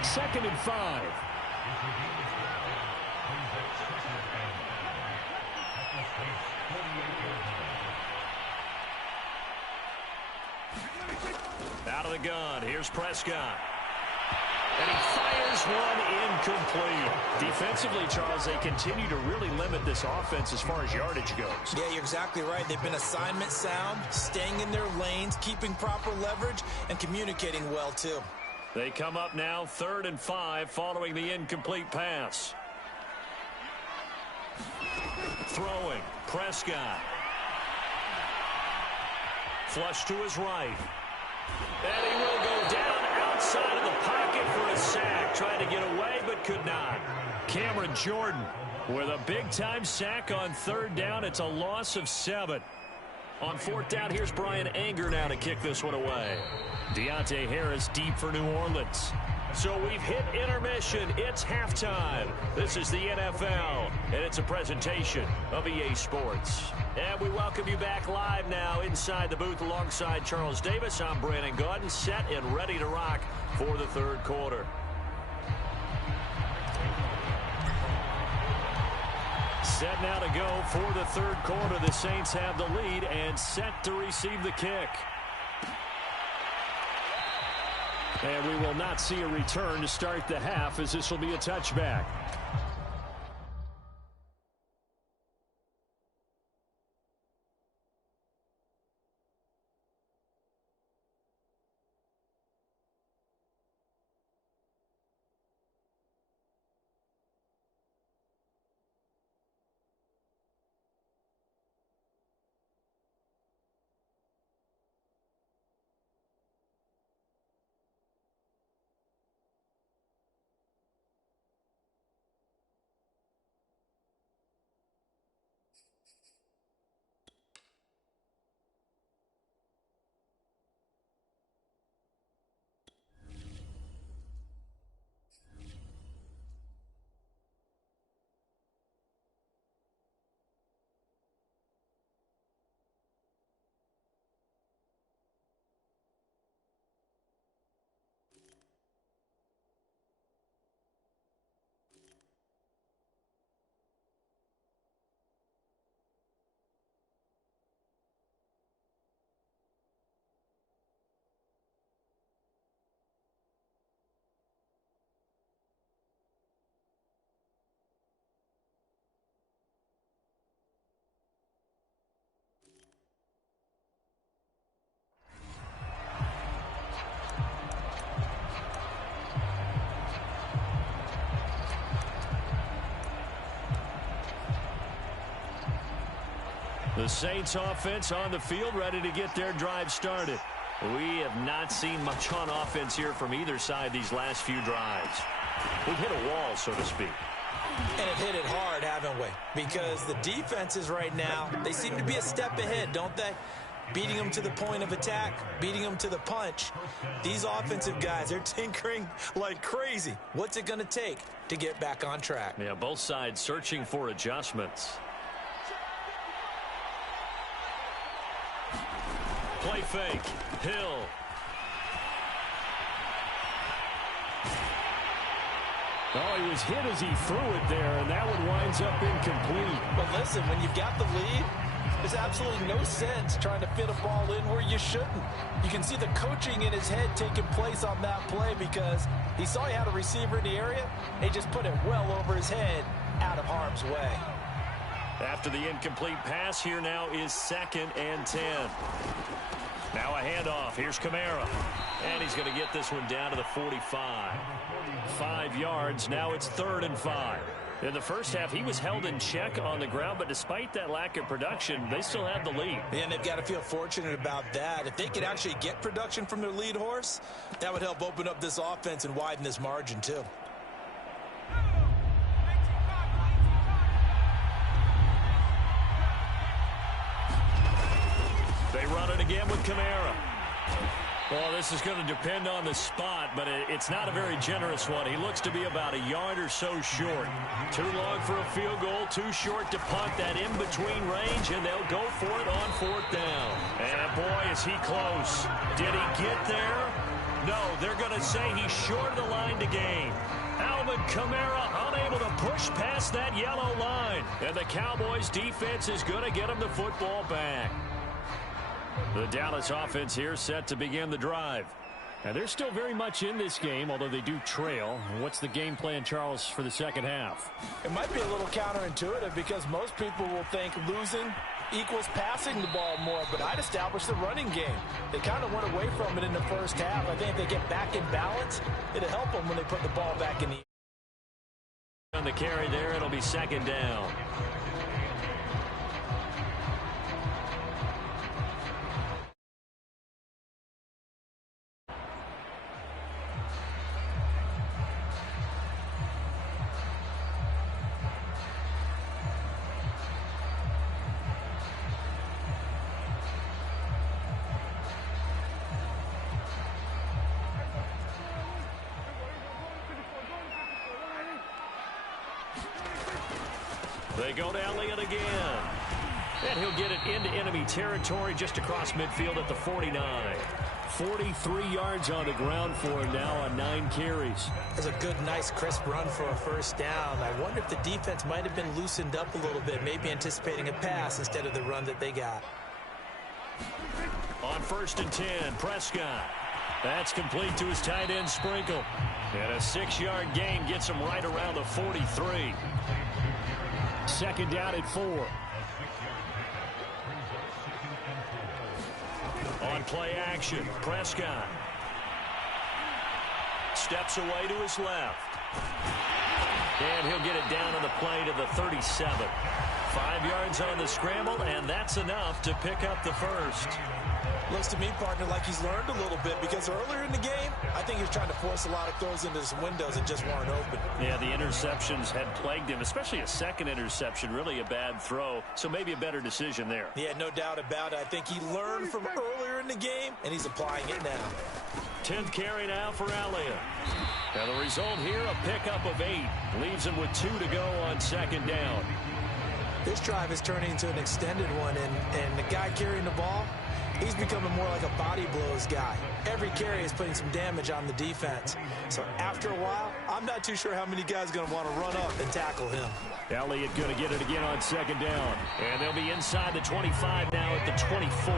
2nd and 5. Out of the gun. Here's Prescott. And he fires one incomplete. Defensively, Charles, they continue to really limit this offense as far as yardage goes. Yeah, you're exactly right. They've been assignment sound, staying in their lanes, keeping proper leverage, and communicating well, too. They come up now 3rd and 5 following the incomplete pass. Throwing. Prescott. Flush to his right. And he will go down outside of the pocket for a sack. Tried to get away, but could not. Cameron Jordan with a big-time sack on 3rd down. It's a loss of 7. On 4th down, here's Brian Anger now to kick this one away. Deontay Harris deep for New Orleans. So we've hit intermission. It's halftime. This is the NFL, and it's a presentation of EA Sports. And we welcome you back live now inside the booth alongside Charles Davis. I'm Brandon Gaudin, set and ready to rock for the 3rd quarter. Set now to go for the 3rd quarter. The Saints have the lead and set to receive the kick. And we will not see a return to start the half, as this will be a touchback. The Saints offense on the field, ready to get their drive started. We have not seen much on offense here from either side these last few drives. We've hit a wall, so to speak. And have hit it hard, haven't we? Because the defenses right now, they seem to be a step ahead, don't they? Beating them to the point of attack, beating them to the punch. These offensive guys, they're tinkering like crazy. What's it going to take to get back on track? Yeah, both sides searching for adjustments. Play fake. Hill. Oh, he was hit as he threw it there, and that one winds up incomplete. But listen, when you've got the lead, there's absolutely no sense trying to fit a ball in where you shouldn't. You can see the coaching in his head taking place on that play because he saw he had a receiver in the area. He just put it well over his head, out of harm's way. After the incomplete pass, here now is 2nd and 10. Now a handoff. Here's Kamara. And he's going to get this one down to the 45. 5 yards. Now it's 3rd and 5. In the first half, he was held in check on the ground, but despite that lack of production, they still have the lead. And they've got to feel fortunate about that. If they could actually get production from their lead horse, that would help open up this offense and widen this margin, too. run it again with Kamara. Well, this is going to depend on the spot, but it's not a very generous one. He looks to be about a yard or so short. Too long for a field goal, too short to punt that in-between range, and they'll go for it on 4th down. And, boy, is he close. Did he get there? No, they're going to say he's short of the line to gain. Alvin Kamara unable to push past that yellow line. And the Cowboys' defense is going to get him the football back. The Dallas offense here set to begin the drive. And they're still very much in this game, although they do trail. What's the game plan, Charles, for the second half? It might be a little counterintuitive because most people will think losing equals passing the ball more, but I'd establish the running game. They kind of went away from it in the first half. I think if they get back in balance, it'll help them when they put the ball back in the on the carry there, it'll be 2nd down. They go to Elliott again. And he'll get it into enemy territory just across midfield at the 49. 43 yards on the ground for him now on 9 carries. That's a good, nice, crisp run for a 1st down. I wonder if the defense might have been loosened up a little bit, maybe anticipating a pass instead of the run that they got. On 1st and 10, Prescott. That's complete to his tight end, Sprinkle. And a 6-yard gain gets him right around the 43. 2nd down at 4. On play action, Prescott steps away to his left. And he'll get it down on the play to the 37. 5 yards on the scramble, and that's enough to pick up the 1st. Looks to me, partner, like he's learned a little bit because earlier in the game, I think he was trying to force a lot of throws into some windows that just weren't open. Yeah, the interceptions had plagued him, especially a second interception, really a bad throw, so maybe a better decision there. Yeah, no doubt about it. I think he learned from earlier in the game, and he's applying it now. 10th carry now for Elliott. And the result here, a pickup of 8. Leaves him with 2 to go on 2nd down. This drive is turning into an extended one, and the guy carrying the ball, he's becoming more like a body blows guy. Every carry is putting some damage on the defense. So after a while, I'm not too sure how many guys are going to want to run up and tackle him. Elliott going to get it again on 2nd down. And they'll be inside the 25 now at the 24.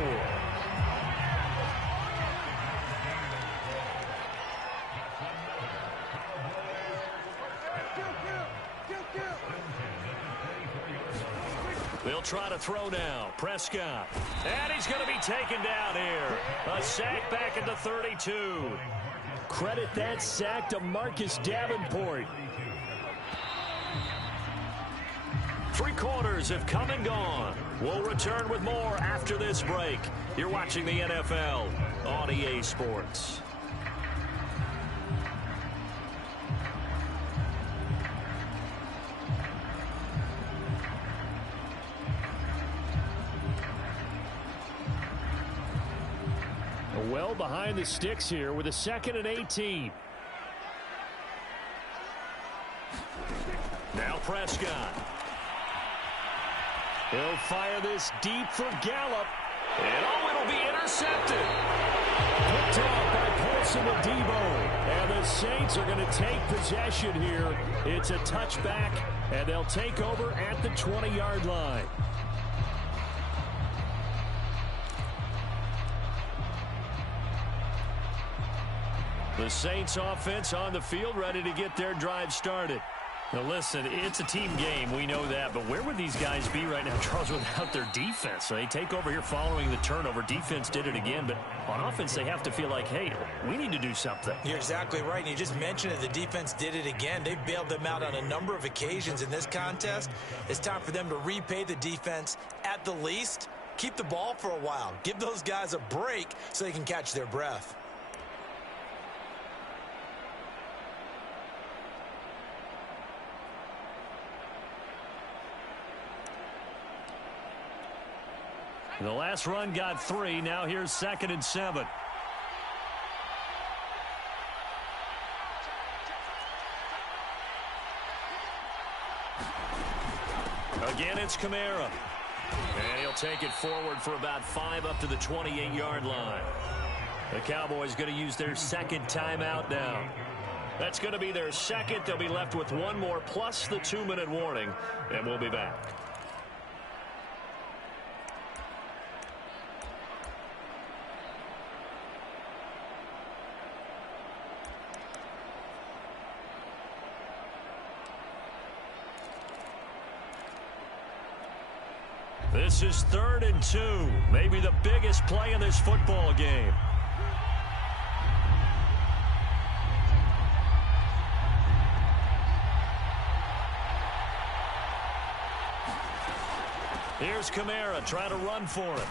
They'll try to throw now. Prescott. And he's going to be taken down here. A sack back at the 32. Credit that sack to Marcus Davenport. 3 quarters have come and gone. We'll return with more after this break. You're watching the NFL on EA Sports. Well behind the sticks here with a 2nd and 18. Now Prescott. He'll fire this deep for Gallup. And it'll be intercepted. Picked off by Paulson Adebo. And the Saints are going to take possession here. It's a touchback, and they'll take over at the 20-yard line. The Saints offense on the field ready to get their drive started. Now listen, it's a team game, we know that, but where would these guys be right now, Charles, without their defense? So they take over here following the turnover. Defense did it again, but on offense they have to feel like, hey, we need to do something. You're exactly right, and you just mentioned it. The defense did it again. They bailed them out on a number of occasions in this contest. It's time for them to repay the defense at the least. Keep the ball for a while. Give those guys a break so they can catch their breath. The last run got 3. Now here's 2nd and 7. Again, it's Kamara. And he'll take it forward for about 5 up to the 28-yard line. The Cowboys going to use their 2nd timeout now. That's going to be their 2nd. They'll be left with 1 more plus the 2-minute warning, and we'll be back. This is 3rd and 2. Maybe the biggest play in this football game. Here's Kamara trying to run for it.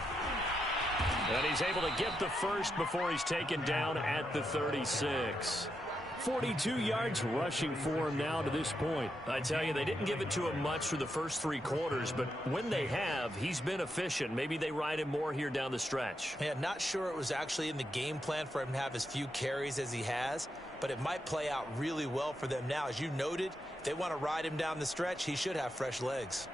And he's able to get the first before he's taken down at the 36. 42 yards rushing for him now to this point. I tell you, they didn't give it to him much through the first 3 quarters, but when they have, he's been efficient. Maybe they ride him more here down the stretch. Yeah, not sure it was actually in the game plan for him to have as few carries as he has, but it might play out really well for them now. As you noted, if they want to ride him down the stretch, he should have fresh legs.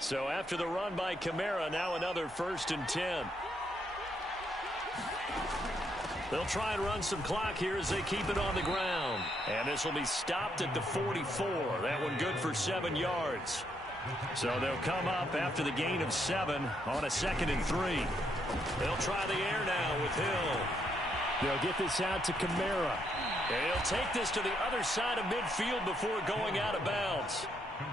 So after the run by Kamara, now another 1st and 10. They'll try and run some clock here as they keep it on the ground. And this will be stopped at the 44. That one good for 7 yards. So they'll come up after the gain of 7 on a 2nd and 3. They'll try the air now with Hill. They'll get this out to Kamara. And he'll take this to the other side of midfield before going out of bounds.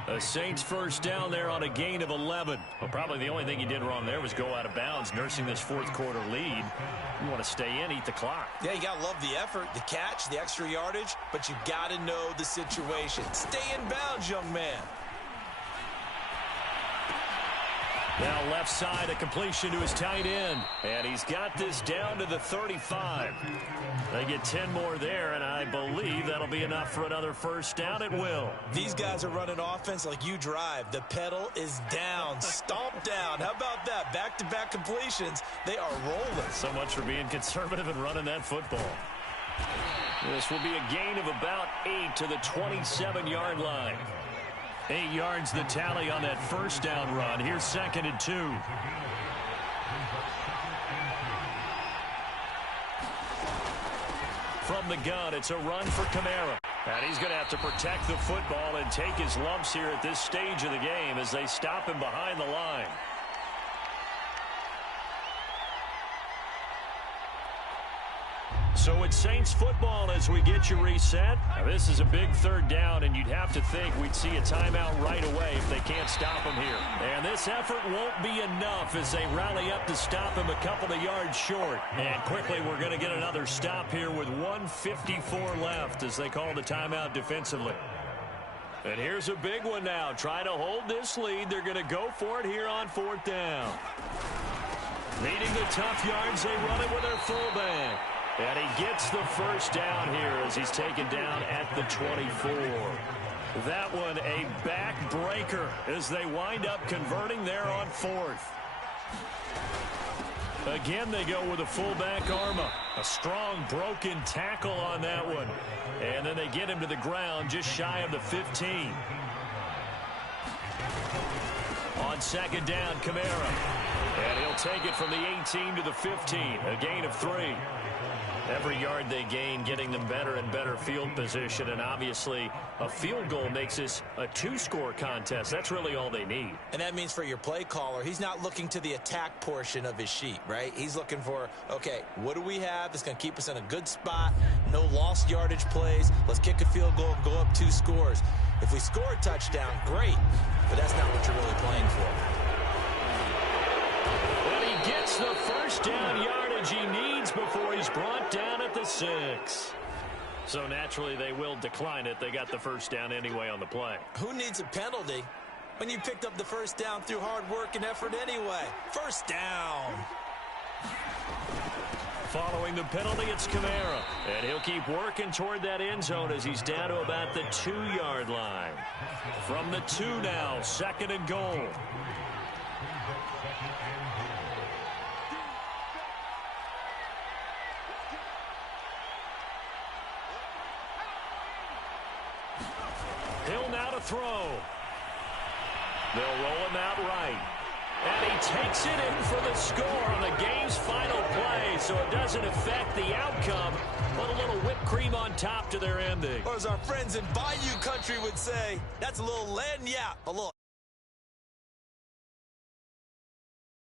A Saints first down there on a gain of 11. Well, probably the only thing he did wrong there was go out of bounds, nursing this 4th quarter lead. You want to stay in, eat the clock. Yeah, you got to love the effort, the catch, the extra yardage, but you got to know the situation. Stay in bounds, young man. Now left side, a completion to his tight end. And he's got this down to the 35. They get 10 more there, and I believe that'll be enough for another first down. It will. These guys are running offense like you drive. The pedal is down, stomped down. How about that? Back-to-back completions. They are rolling. So much for being conservative and running that football. This will be a gain of about 8 to the 27-yard line. 8 yards the tally on that first down run. Here's 2nd and 2. From the gun, it's a run for Kamara. And he's going to have to protect the football and take his lumps here at this stage of the game as they stop him behind the line. So it's Saints football as we get you reset. Now this is a big 3rd down, and you'd have to think we'd see a timeout right away if they can't stop him here. And this effort won't be enough as they rally up to stop him a couple of yards short. And quickly we're going to get another stop here with 1:54 left as they call the timeout defensively. And here's a big one now. Trying to hold this lead. They're going to go for it here on 4th down. Needing the tough yards, they run it with their fullback. And he gets the first down here as he's taken down at the 24. That one a backbreaker as they wind up converting there on 4th. Again, they go with a fullback Arma. A strong broken tackle on that one. And then they get him to the ground just shy of the 15. On 2nd down, Kamara. And he'll take it from the 18 to the 15. A gain of 3. Every yard they gain, getting them better and better field position. And obviously, a field goal makes this a 2-score contest. That's really all they need. And that means for your play caller, he's not looking to the attack portion of his sheet, right? He's looking for, okay, what do we have that's going to keep us in a good spot? No lost yardage plays. Let's kick a field goal and go up 2 scores. If we score a touchdown, great. But that's not what you're really playing for. And he gets the first down yardage he needs before he's brought down at the 6. So naturally they will decline it. They got the first down anyway on the play. Who needs a penalty when you picked up the first down through hard work and effort anyway? First down. Following the penalty, it's Kamara. And he'll keep working toward that end zone as he's down to about the 2-yard line. From the 2 now, 2nd and goal. Hill now to throw. They'll roll him out right. And he takes it in for the score on the game's final play, so it doesn't affect the outcome, but a little whipped cream on top to their ending. Or as our friends in Bayou Country would say, that's a little lagniappe, a little